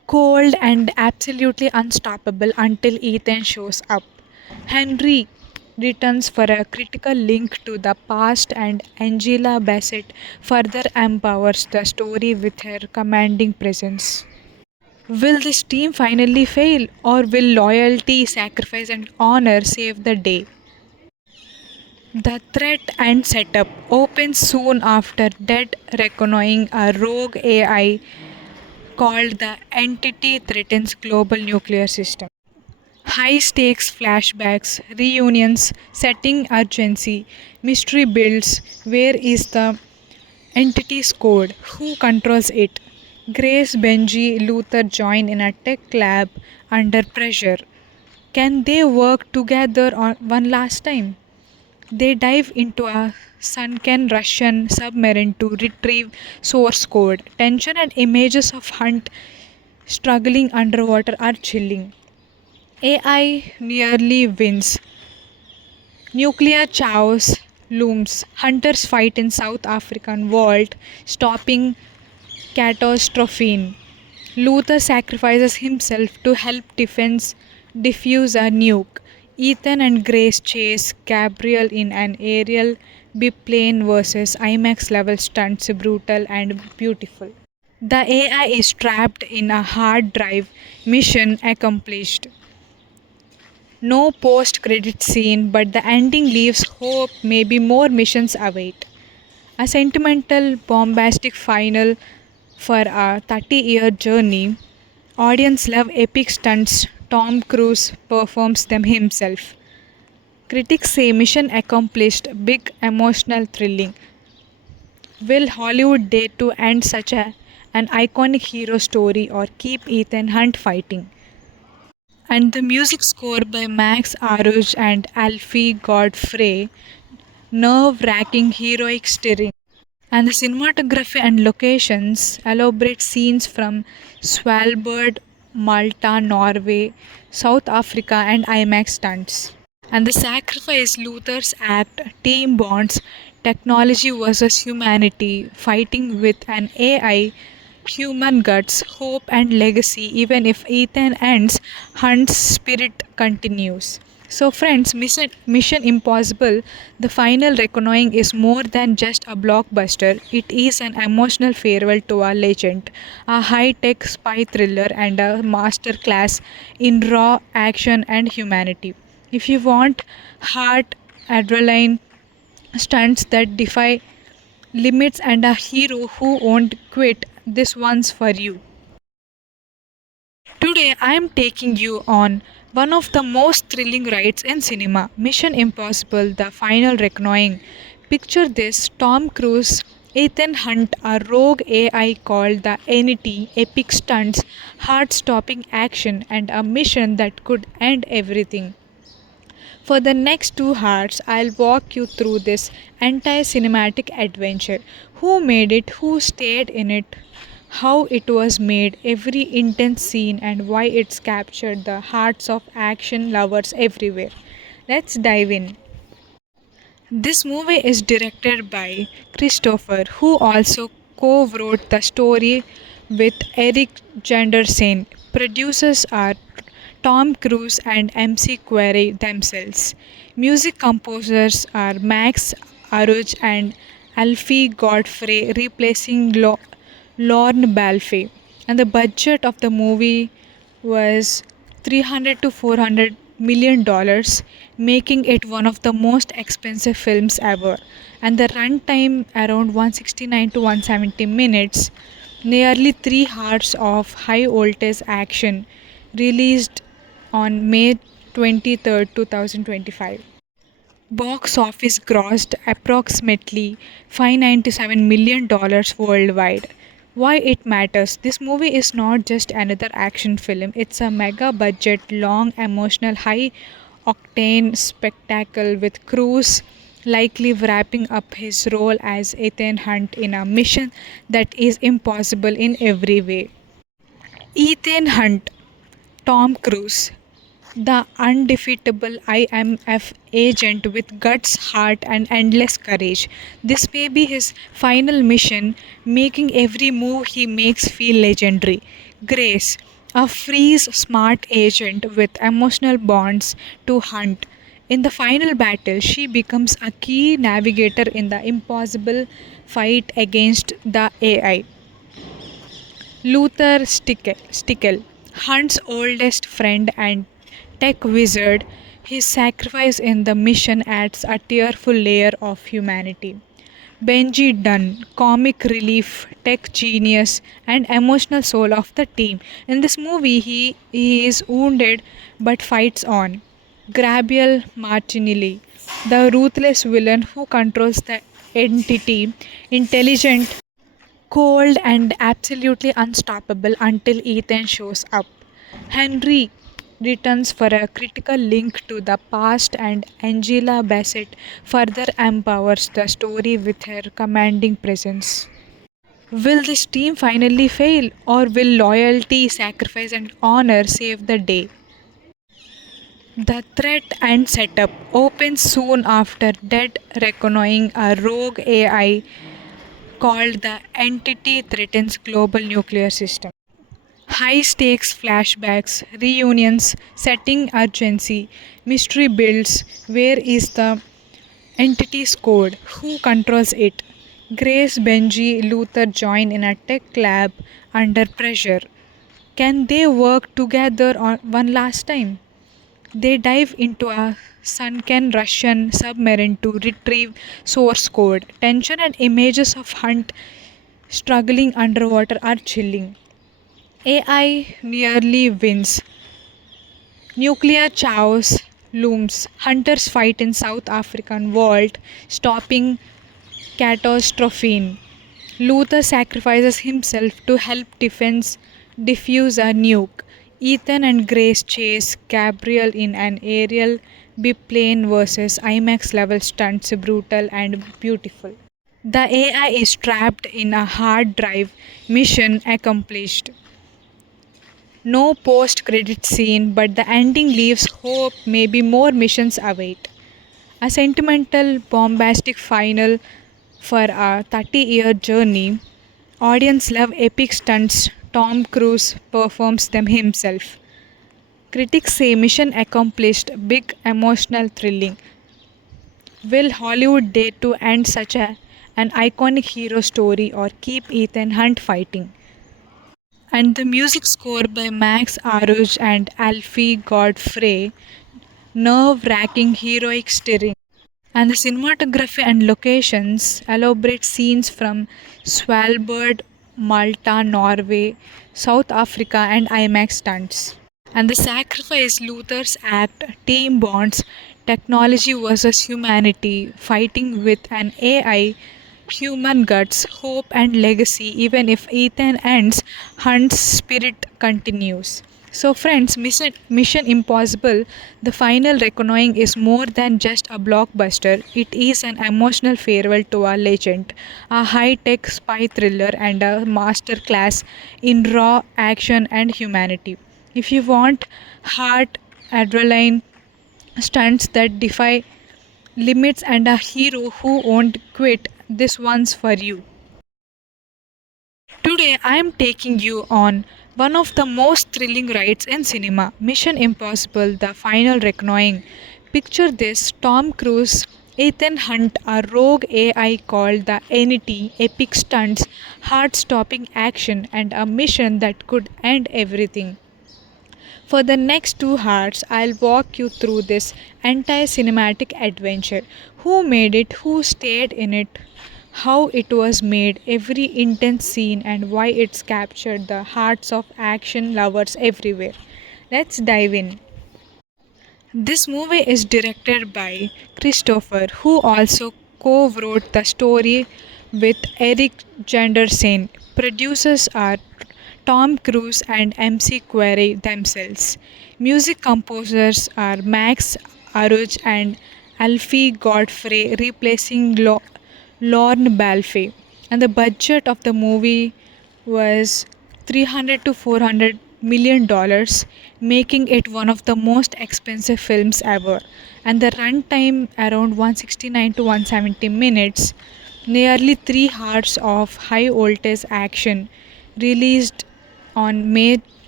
cold and absolutely unstoppable until Ethan shows up. Henry returns for a critical link to the past, and Angela Bassett further empowers the story with her commanding presence. Will this team finally fail, or will loyalty, sacrifice, and honor save the day? The threat and setup opens soon after Dead Reckoning, a rogue AI called the Entity threatens global nuclear system. High stakes flashbacks, reunions, setting urgency, mystery builds. Where is the entity's code? Who controls it? Grace, Benji, Luther join in a tech lab under pressure. Can they work together on one last time? They dive into a sunken Russian submarine to retrieve source code. Tension and images of Hunt struggling underwater are chilling. AI nearly wins. Nuclear chaos looms. Hunters fight in South African vault, stopping catastrophe. Luther sacrifices himself to help defuse a nuke. Ethan and Grace chase Gabriel in an aerial biplane versus IMAX level stunts, brutal and beautiful. The AI is trapped in a hard drive. Mission accomplished. No post credit scene, but the ending leaves hope maybe more missions await. A sentimental, bombastic final for a 30-year journey. Audience love epic stunts. Tom Cruise performs them himself. Critics say mission accomplished, big, emotional, thrilling. Will Hollywood dare to end an iconic hero story or keep Ethan Hunt fighting? And the music score by Max Aruj and Alfie Godfrey, nerve-wracking heroic stirring. And the cinematography and locations elaborate scenes from Svalbard, Malta, Norway, South Africa, and IMAX stunts. And the sacrifice Luther's act, team bonds, technology versus humanity, fighting with an AI, human guts, hope, and legacy. Even if Ethan ends, Hunt's spirit continues. So, friends, Mission Impossible, the final reckoning is more than just a blockbuster. It is an emotional farewell to a legend, a high tech spy thriller, and a masterclass in raw action and humanity. If you want heart, adrenaline, stunts that defy limits, and a hero who won't quit, this one's for you. Today, I am taking you on one of the most thrilling rides in cinema, Mission Impossible The Final Reckoning. Picture this: Tom Cruise, Ethan Hunt, a rogue AI called the Entity, epic stunts, heart stopping action, and a mission that could end everything. For the next 2 hours, I'll walk you through this entire cinematic adventure. Who made it, who stayed in it, how it was made, every intense scene, and why it's captured the hearts of action lovers everywhere. Let's dive in. This movie is directed by Christopher, who also co-wrote the story with Eric Janderson. Producers are Tom Cruise and MC Query themselves. Music composers are Max Aruj and Alfie Godfrey, replacing Lorne Balfe. And the budget of the movie was 300 to 400 million dollars, making it one of the most expensive films ever. And the runtime around 169 to 170 minutes, nearly 3 hours of high voltage action, released on May 23rd, 2025. Box office grossed approximately $597 million worldwide. Why it matters? This movie is not just another action film, it's a mega budget, long, emotional, high octane spectacle with Cruise likely wrapping up his role as Ethan Hunt in a mission that is impossible in every way. Ethan Hunt, Tom Cruise, the undefeatable IMF agent with guts, heart, and endless courage. This may be his final mission, making every move he makes feel legendary. Grace, a freeze smart agent with emotional bonds to Hunt. In the final battle, she becomes a key navigator in the impossible fight against the AI. Stickel, Hunt's oldest friend and tech wizard, his sacrifice in the mission adds a tearful layer of humanity. Benji Dunn, comic relief, tech genius, and emotional soul of the team. In this movie, he is wounded but fights on. Gabriel Martinelli, the ruthless villain who controls the entity, intelligent, cold, and absolutely unstoppable until Ethan shows up. Henry returns for a critical link to the past, and Angela Bassett further empowers the story with her commanding presence. Will this team finally fail, or will loyalty, sacrifice, and honor save the day? The threat and setup opens soon after Dead Reckoning, a rogue AI called the Entity threatens global nuclear system. High stakes flashbacks, reunions, setting urgency, mystery builds. Where is the entity's code? Who controls it? Grace, Benji, Luther join in a tech lab under pressure. Can they work together on one last time? They dive into a sunken Russian submarine to retrieve source code. Tension and images of Hunt struggling underwater are chilling. AI nearly wins. Nuclear chaos looms. Hunters fight in South African vault, stopping catastrophe. Luther sacrifices himself to help defuse a nuke. Ethan and Grace chase Gabriel in an aerial biplane versus IMAX level stunts, brutal and beautiful. The AI is trapped in a hard drive. Mission accomplished. No post credit scene, but the ending leaves hope maybe more missions await. A sentimental, bombastic final for a 30-year journey. Audience love epic stunts. Tom Cruise performs them himself. Critics say mission accomplished, big, emotional, thrilling. Will Hollywood dare to end an iconic hero story or keep Ethan Hunt fighting? And the music score by Max Aruj and Alfie Godfrey, nerve-wracking heroic stirring. And the cinematography and locations elaborate scenes from Svalbard, Malta, Norway, South Africa, and IMAX stunts. And the sacrifice Luther's act, team bonds, technology versus humanity, fighting with an AI, human guts, hope, and legacy. Even if Ethan ends, Hunt's spirit continues. So, friends, Mission Impossible, the final reckoning is more than just a blockbuster. It is an emotional farewell to a legend, a high tech spy thriller, and a masterclass in raw action and humanity. If you want heart, adrenaline, stunts that defy limits, and a hero who won't quit, this one's for you. Today I am taking you on one of the most thrilling rides in cinema, Mission Impossible The Final Reckoning. Picture this: Tom Cruise, Ethan Hunt, a rogue AI called the Entity, epic stunts, heart stopping action, and a mission that could end everything. For the next 2 hours, I'll walk you through this entire cinematic adventure. Who made it, who stayed in it, how it was made, every intense scene, and why it's captured the hearts of action lovers everywhere. Let's dive in. This movie is directed by Christopher, who also co-wrote the story with Eric Janderson. Producers are Tom Cruise and MC Query themselves. Music composers are Max Aruj and Alfie Godfrey, replacing Lorne Balfe. And the budget of the movie was 300 to 400 million dollars, making it one of the most expensive films ever. And the runtime around 169 to 170 minutes, nearly 3 hours of high voltage action, released on May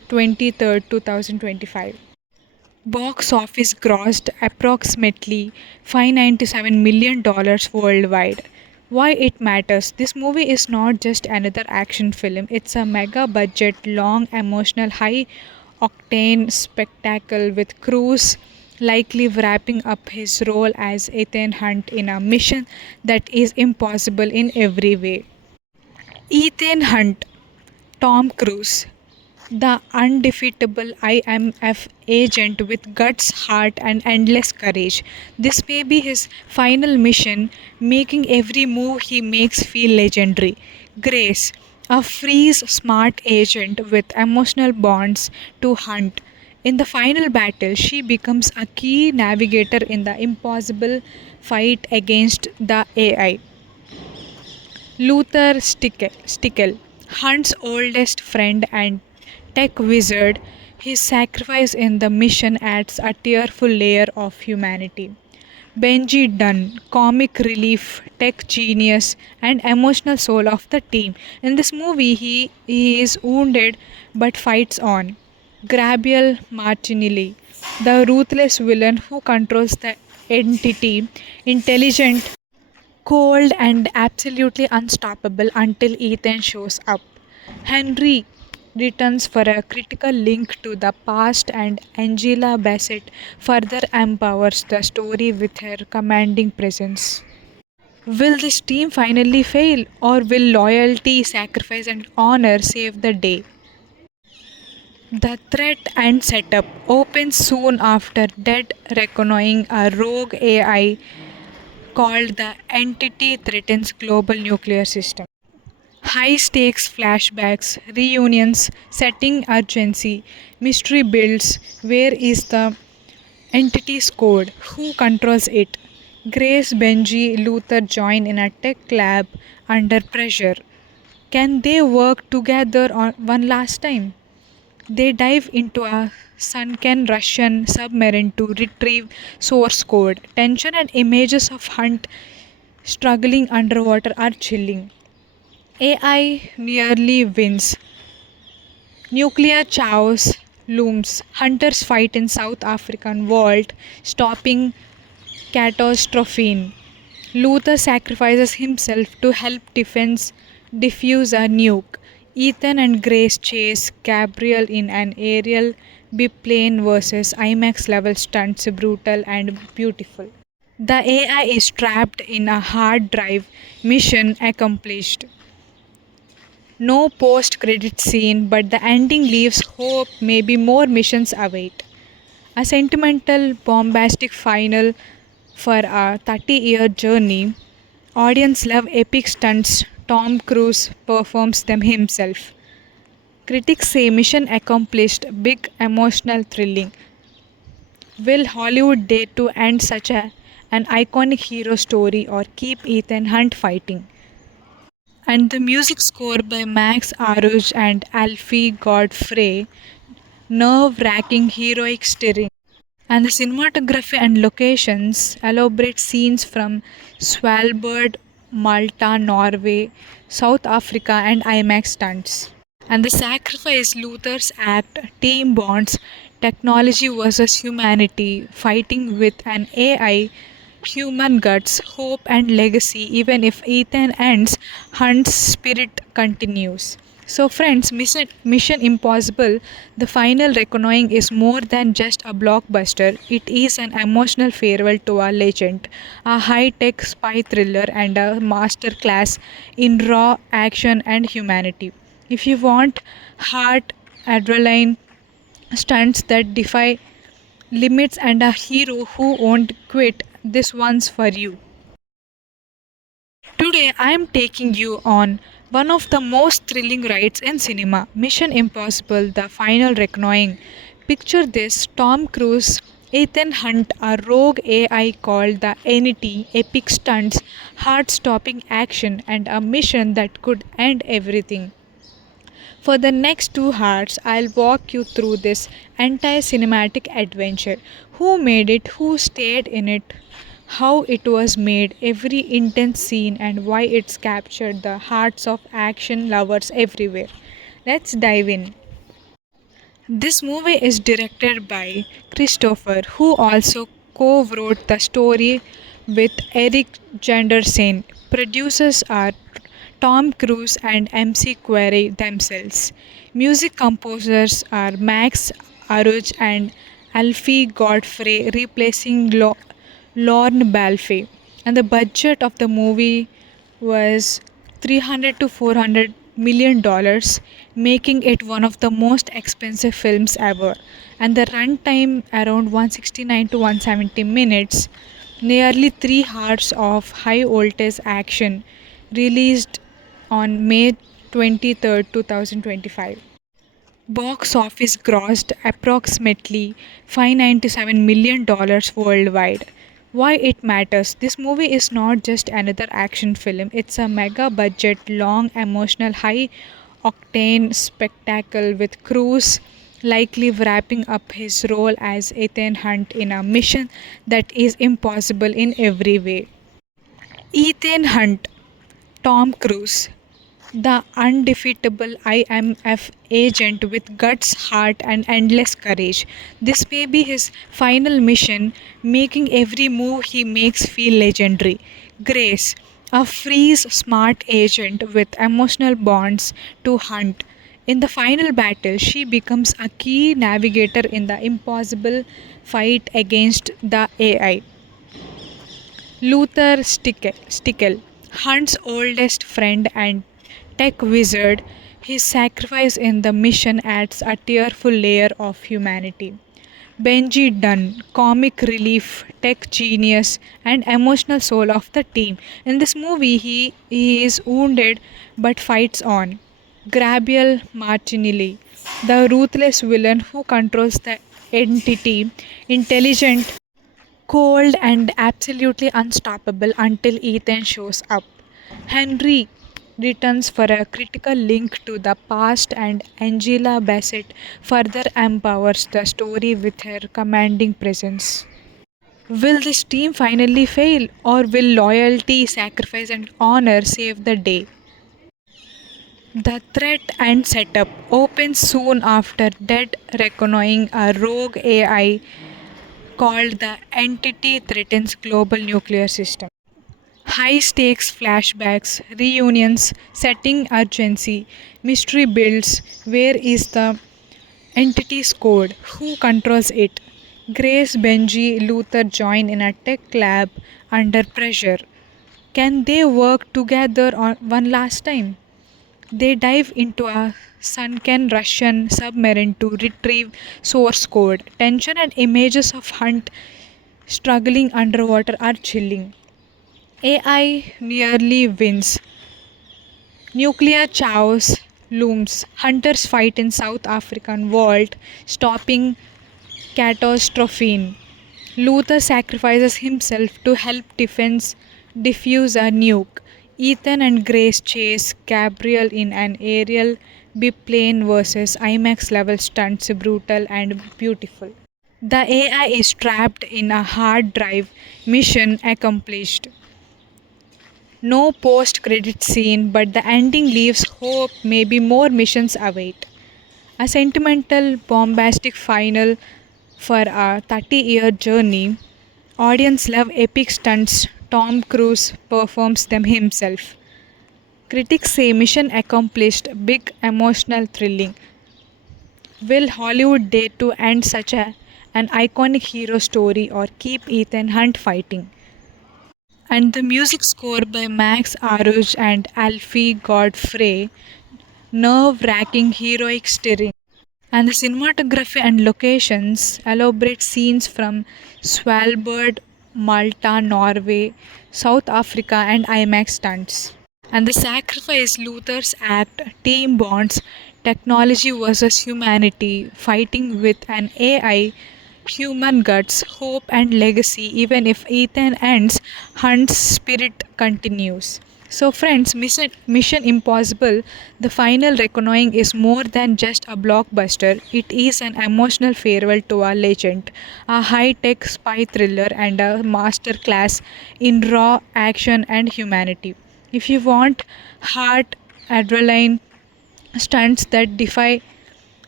23rd, 2025. Box office grossed approximately $597 million worldwide. Why it matters? This movie is not just another action film, it's a mega budget, long, emotional, high octane spectacle with Cruise likely wrapping up his role as Ethan Hunt in a mission that is impossible in every way. Ethan Hunt, Tom Cruise, the undefeatable IMF agent with guts, heart, and endless courage. This may be his final mission, making every move he makes feel legendary. Grace, a freeze smart agent with emotional bonds to Hunt. In the final battle, she becomes a key navigator in the impossible fight against the AI. Stickel, Hunt's oldest friend and tech wizard, his sacrifice in the mission adds a tearful layer of humanity. Benji Dunn, comic relief, tech genius, and emotional soul of the team. In this movie, he is wounded but fights on. Gabriel Martinelli, the ruthless villain who controls the entity, intelligent, cold and absolutely unstoppable until Ethan shows up. Henry returns for a critical link to the past, and Angela Bassett further empowers the story with her commanding presence. Will this team finally fail, or will loyalty, sacrifice, and honor save the day? The threat and setup opens soon after Dead Reckoning, a rogue AI called the entity threatens global nuclear system. High stakes flashbacks, reunions, setting urgency, mystery builds. Where is the entity's code? Who controls it? Grace, Benji, Luther join in a tech lab under pressure. Can they work together on one last time? They dive into a sunken Russian submarine to retrieve source code. Tension and images of Hunt struggling underwater are chilling. AI nearly wins. Nuclear chaos looms. Hunters fight in South African vault, stopping catastrophe. Luther sacrifices himself to help defuse a nuke. Ethan and Grace chase Gabriel in an aerial biplane versus IMAX level stunts, brutal and beautiful. The AI is trapped in a hard drive. Mission accomplished. No post credit scene, but the ending leaves hope maybe more missions await. A sentimental, bombastic final for a 30-year journey. Audience love epic stunts. Tom Cruise performs them himself. Critics say mission accomplished, big, emotional, thrilling. Will Hollywood dare to end an iconic hero story or keep Ethan Hunt fighting? And the music score by Max Aruj and Alfie Godfrey, nerve-wracking heroic stirring. And the cinematography and locations elaborate scenes from Svalbard, Malta, Norway, South Africa, and IMAX stunts. And the sacrifice Luther's act, team bonds, technology versus humanity, fighting with an AI, human guts, hope, and legacy. Even if Ethan ends, Hunt's spirit continues. So, friends, Mission Impossible, the final reckoning is more than just a blockbuster. It is an emotional farewell to a legend, a high tech spy thriller, and a masterclass in raw action and humanity. If you want heart, adrenaline, stunts that defy limits, and a hero who won't quit, this one's for you. Today I am taking you on one of the most thrilling rides in cinema, Mission Impossible The Final Reckoning. Picture this: Tom Cruise, Ethan Hunt, a rogue AI called the Entity, epic stunts, heart stopping action, and a mission that could end everything. For the next 2 hours, I'll walk you through this entire cinematic adventure. Who made it, who stayed in it, how it was made, every intense scene, and why it's captured the hearts of action lovers everywhere. Let's dive in. This movie is directed by Christopher, who also co-wrote the story with Eric Janderson. Producers are Tom Cruise and MC Query themselves. Music composers are Max Aruj and Alfie Godfrey, replacing Lorne Balfe. And the budget of the movie was 300 to 400 million dollars, making it one of the most expensive films ever. And the runtime around 169 to 170 minutes, nearly 3 hours of high voltage action, released on May 23rd, 2025. Box office grossed approximately $597 million worldwide. Why it matters? This movie is not just another action film, it's a mega budget, long, emotional, high octane spectacle with Cruise likely wrapping up his role as Ethan Hunt in a mission that is impossible in every way. Ethan Hunt, Tom Cruise, the undefeatable IMF agent with guts, heart, and endless courage. This may be his final mission, making every move he makes feel legendary. Grace, a freeze smart agent with emotional bonds to Hunt. In the final battle, she becomes a key navigator in the impossible fight against the AI. Stickel, Hunt's oldest friend and tech wizard, his sacrifice in the mission adds a tearful layer of humanity. Benji Dunn, comic relief, tech genius, and emotional soul of the team. In this movie, he is wounded but fights on. Gabriel Martinelli, the ruthless villain who controls the entity, intelligent, cold, and absolutely unstoppable until Ethan shows up. Henry returns for a critical link to the past, and Angela Bassett further empowers the story with her commanding presence. Will this team finally fail, or will loyalty, sacrifice, and honor save the day? The threat and setup opens soon after Dead Reckoning, a rogue AI called the Entity threatens global nuclear system. High stakes flashbacks, reunions, setting urgency, mystery builds. Where is the entity's code? Who controls it? Grace, Benji, Luther join in a tech lab under pressure. Can they work together on one last time? They dive into a sunken Russian submarine to retrieve source code. Tension and images of Hunt struggling underwater are chilling. AI nearly wins. Nuclear chaos looms. Hunters fight in South African vault, stopping catastrophe. Luther sacrifices himself to help defuse a nuke. Ethan and Grace chase Gabriel in an aerial biplane versus IMAX level stunts, brutal and beautiful. The AI is trapped in a hard drive. Mission accomplished. No post credit scene, but the ending leaves hope maybe more missions await. A sentimental, bombastic final for a 30-year journey. Audience love epic stunts. Tom Cruise performs them himself. Critics say mission accomplished, big, emotional, thrilling. Will Hollywood dare to end an iconic hero story or keep Ethan Hunt fighting? And the music score by Max Aruj and Alfie Godfrey, nerve-wracking heroic stirring. And the cinematography and locations elaborate scenes from Svalbard, Malta, Norway, South Africa, and IMAX stunts. And the sacrifice Luther's act, team bonds, technology versus humanity, fighting with an AI, human guts, hope, and legacy. Even if Ethan ends, Hunt's spirit continues. So, friends, Mission Impossible, the final reckoning is more than just a blockbuster. It is an emotional farewell to a legend, a high tech spy thriller, and a masterclass in raw action and humanity. If you want heart, adrenaline, stunts that defy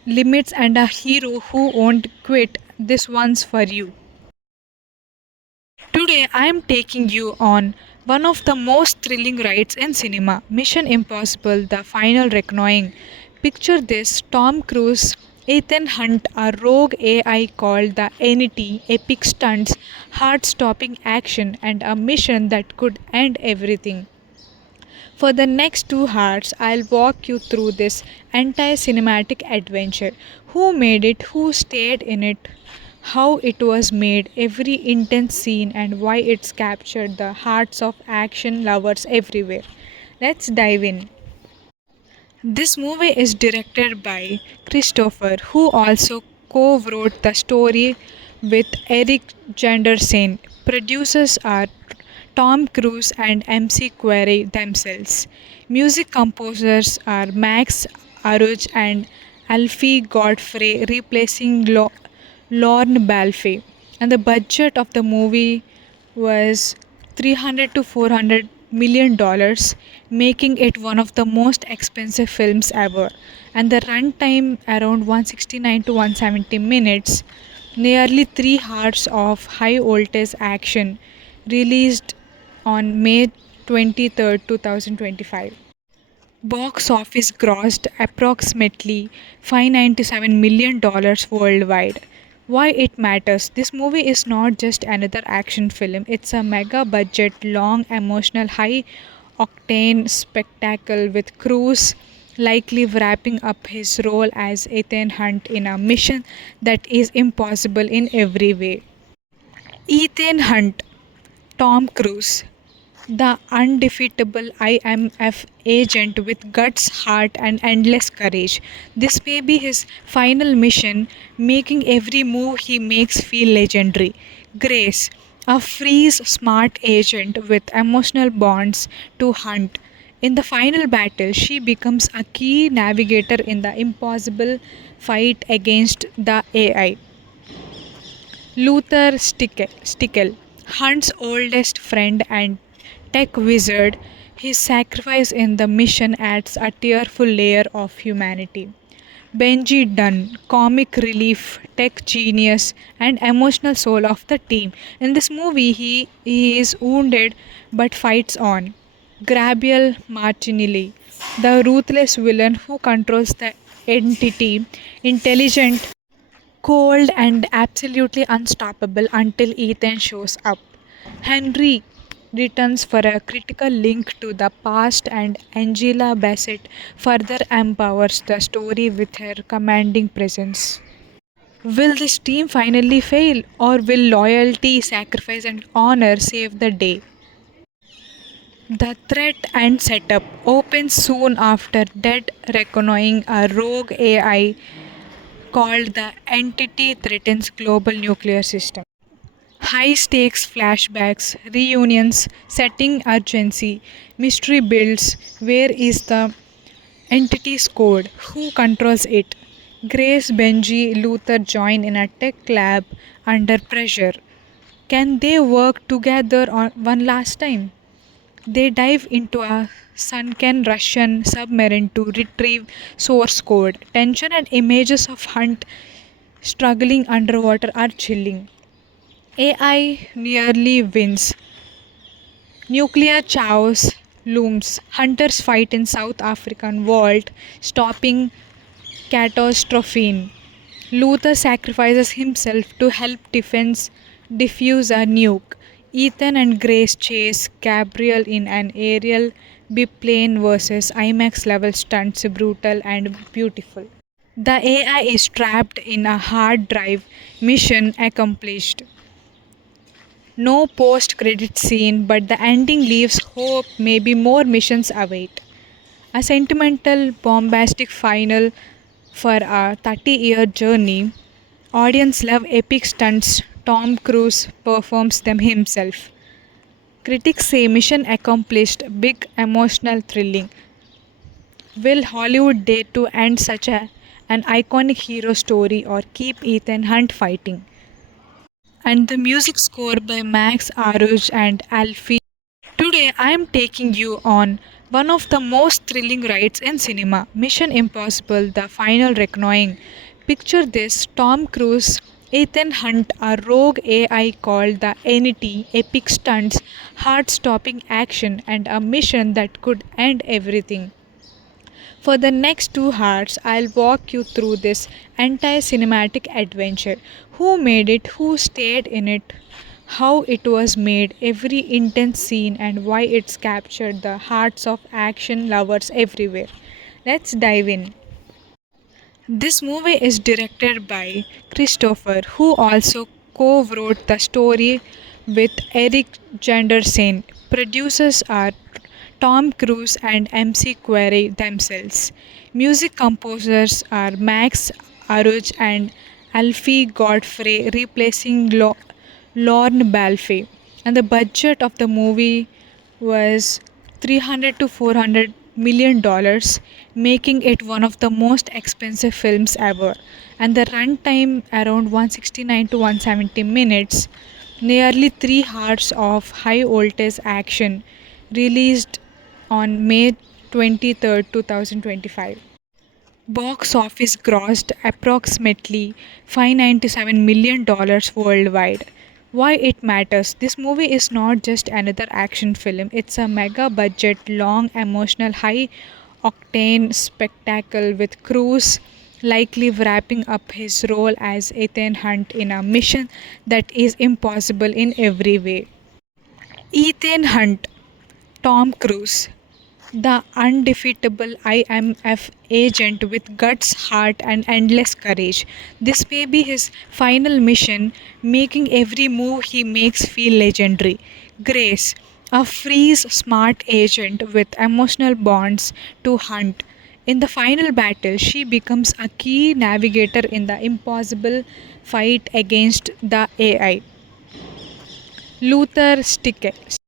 limits and a hero who won't quit. This one's for you. Today I am taking you on one of the most thrilling rides in cinema, Mission Impossible The Final Reckoning. Picture this: Tom Cruise, Ethan Hunt, a rogue AI called the Entity, epic stunts, heart stopping action, and a mission that could end everything. For the next 2 hours, I'll walk you through this entire cinematic adventure. Who made it, who stayed in it, how it was made, every intense scene, and why it's captured the hearts of action lovers everywhere. Let's dive in. This movie is directed by Christopher, who also co-wrote the story with Eric Janderson. Producers are Tom Cruise and MC Query themselves. Music composers are Max Aruj and Alfie Godfrey, replacing Lorne Balfe. And the budget of the movie was 300 to 400 million dollars, making it one of the most expensive films ever. And the runtime around 169 to 170 minutes, nearly 3 hours of high voltage action, released on May 23rd, 2025. Box office grossed approximately $597 million worldwide. Why it matters? This movie is not just another action film, it's a mega budget, long, emotional, high octane spectacle with Cruise likely wrapping up his role as Ethan Hunt in a mission that is impossible in every way. Ethan Hunt, Tom Cruise, the undefeatable IMF agent with guts, heart, and endless courage. This may be his final mission, making every move he makes feel legendary. Grace, a freeze smart agent with emotional bonds to Hunt. In the final battle, she becomes a key navigator in the impossible fight against the AI. Stickel, Hunt's oldest friend and tech wizard, his sacrifice in the mission adds a tearful layer of humanity. Benji Dunn, comic relief, tech genius, and emotional soul of the team. In this movie, he is wounded but fights on. Gabriel Martinelli, the ruthless villain who controls the entity, intelligent, cold, and absolutely unstoppable until Ethan shows up. Henry returns for a critical link to the past, and Angela Bassett further empowers the story with her commanding presence. Will this team finally fail, or will loyalty, sacrifice, and honor save the day? The threat and setup opens soon after Dead Reckoning, a rogue AI called the Entity threatens global nuclear system. High stakes flashbacks, reunions, setting urgency, mystery builds. Where is the entity's code? Who controls it? Grace, Benji, Luther join in a tech lab under pressure. Can they work together on one last time? They dive into a sunken Russian submarine to retrieve source code. Tension and images of Hunt struggling underwater are chilling. AI nearly wins. Nuclear chaos looms. Hunters fight in South African vault, stopping catastrophe. Luther sacrifices himself to help defuse a nuke. Ethan and Grace chase Gabriel in an aerial biplane versus IMAX level stunts, brutal and beautiful. The AI is trapped in a hard drive. Mission accomplished. No post credit scene, but the ending leaves hope maybe more missions await. A sentimental, bombastic final for a 30-year journey. Audience love epic stunts. Tom Cruise performs them himself. Critics say mission accomplished, big, emotional, thrilling. Will Hollywood dare to end an iconic hero story or keep Ethan Hunt fighting? And the music score by Max Aruj and Alfie. Today I am taking you on One of the most thrilling rides in cinema, Mission Impossible The Final Reckoning. Picture this: Tom Cruise, Ethan Hunt, a rogue AI called the Entity, epic stunts, heart stopping action, and a mission that could end everything. For the next 2 hours, I'll walk you through this entire cinematic adventure. Who made it, who stayed in it, how it was made, every intense scene, and why it's captured the hearts of action lovers everywhere. Let's dive in. This movie is directed by Christopher, who also co-wrote the story with Eric Janderson. Producers are Tom Cruise and MC Query themselves. Music composers are Max Aruj and Alfie Godfrey, replacing Lorne Balfe. And the budget of the movie was 300 to 400 million dollars, making it one of the most expensive films ever. And the runtime around 169 to 170 minutes, nearly 3 hours of high voltage action, released on May 23rd, 2025. Box office grossed approximately $597 million worldwide. Why it matters? This movie is not just another action film, it's a mega budget, long, emotional, high octane spectacle with Cruise likely wrapping up his role as Ethan Hunt in a mission that is impossible in every way. Ethan Hunt, Tom Cruise, the undefeatable IMF agent with guts, heart, and endless courage. This may be his final mission, making every move he makes feel legendary. Grace, a freeze smart agent with emotional bonds to Hunt. In the final battle, she becomes a key navigator in the impossible fight against the AI. Luther Stickett.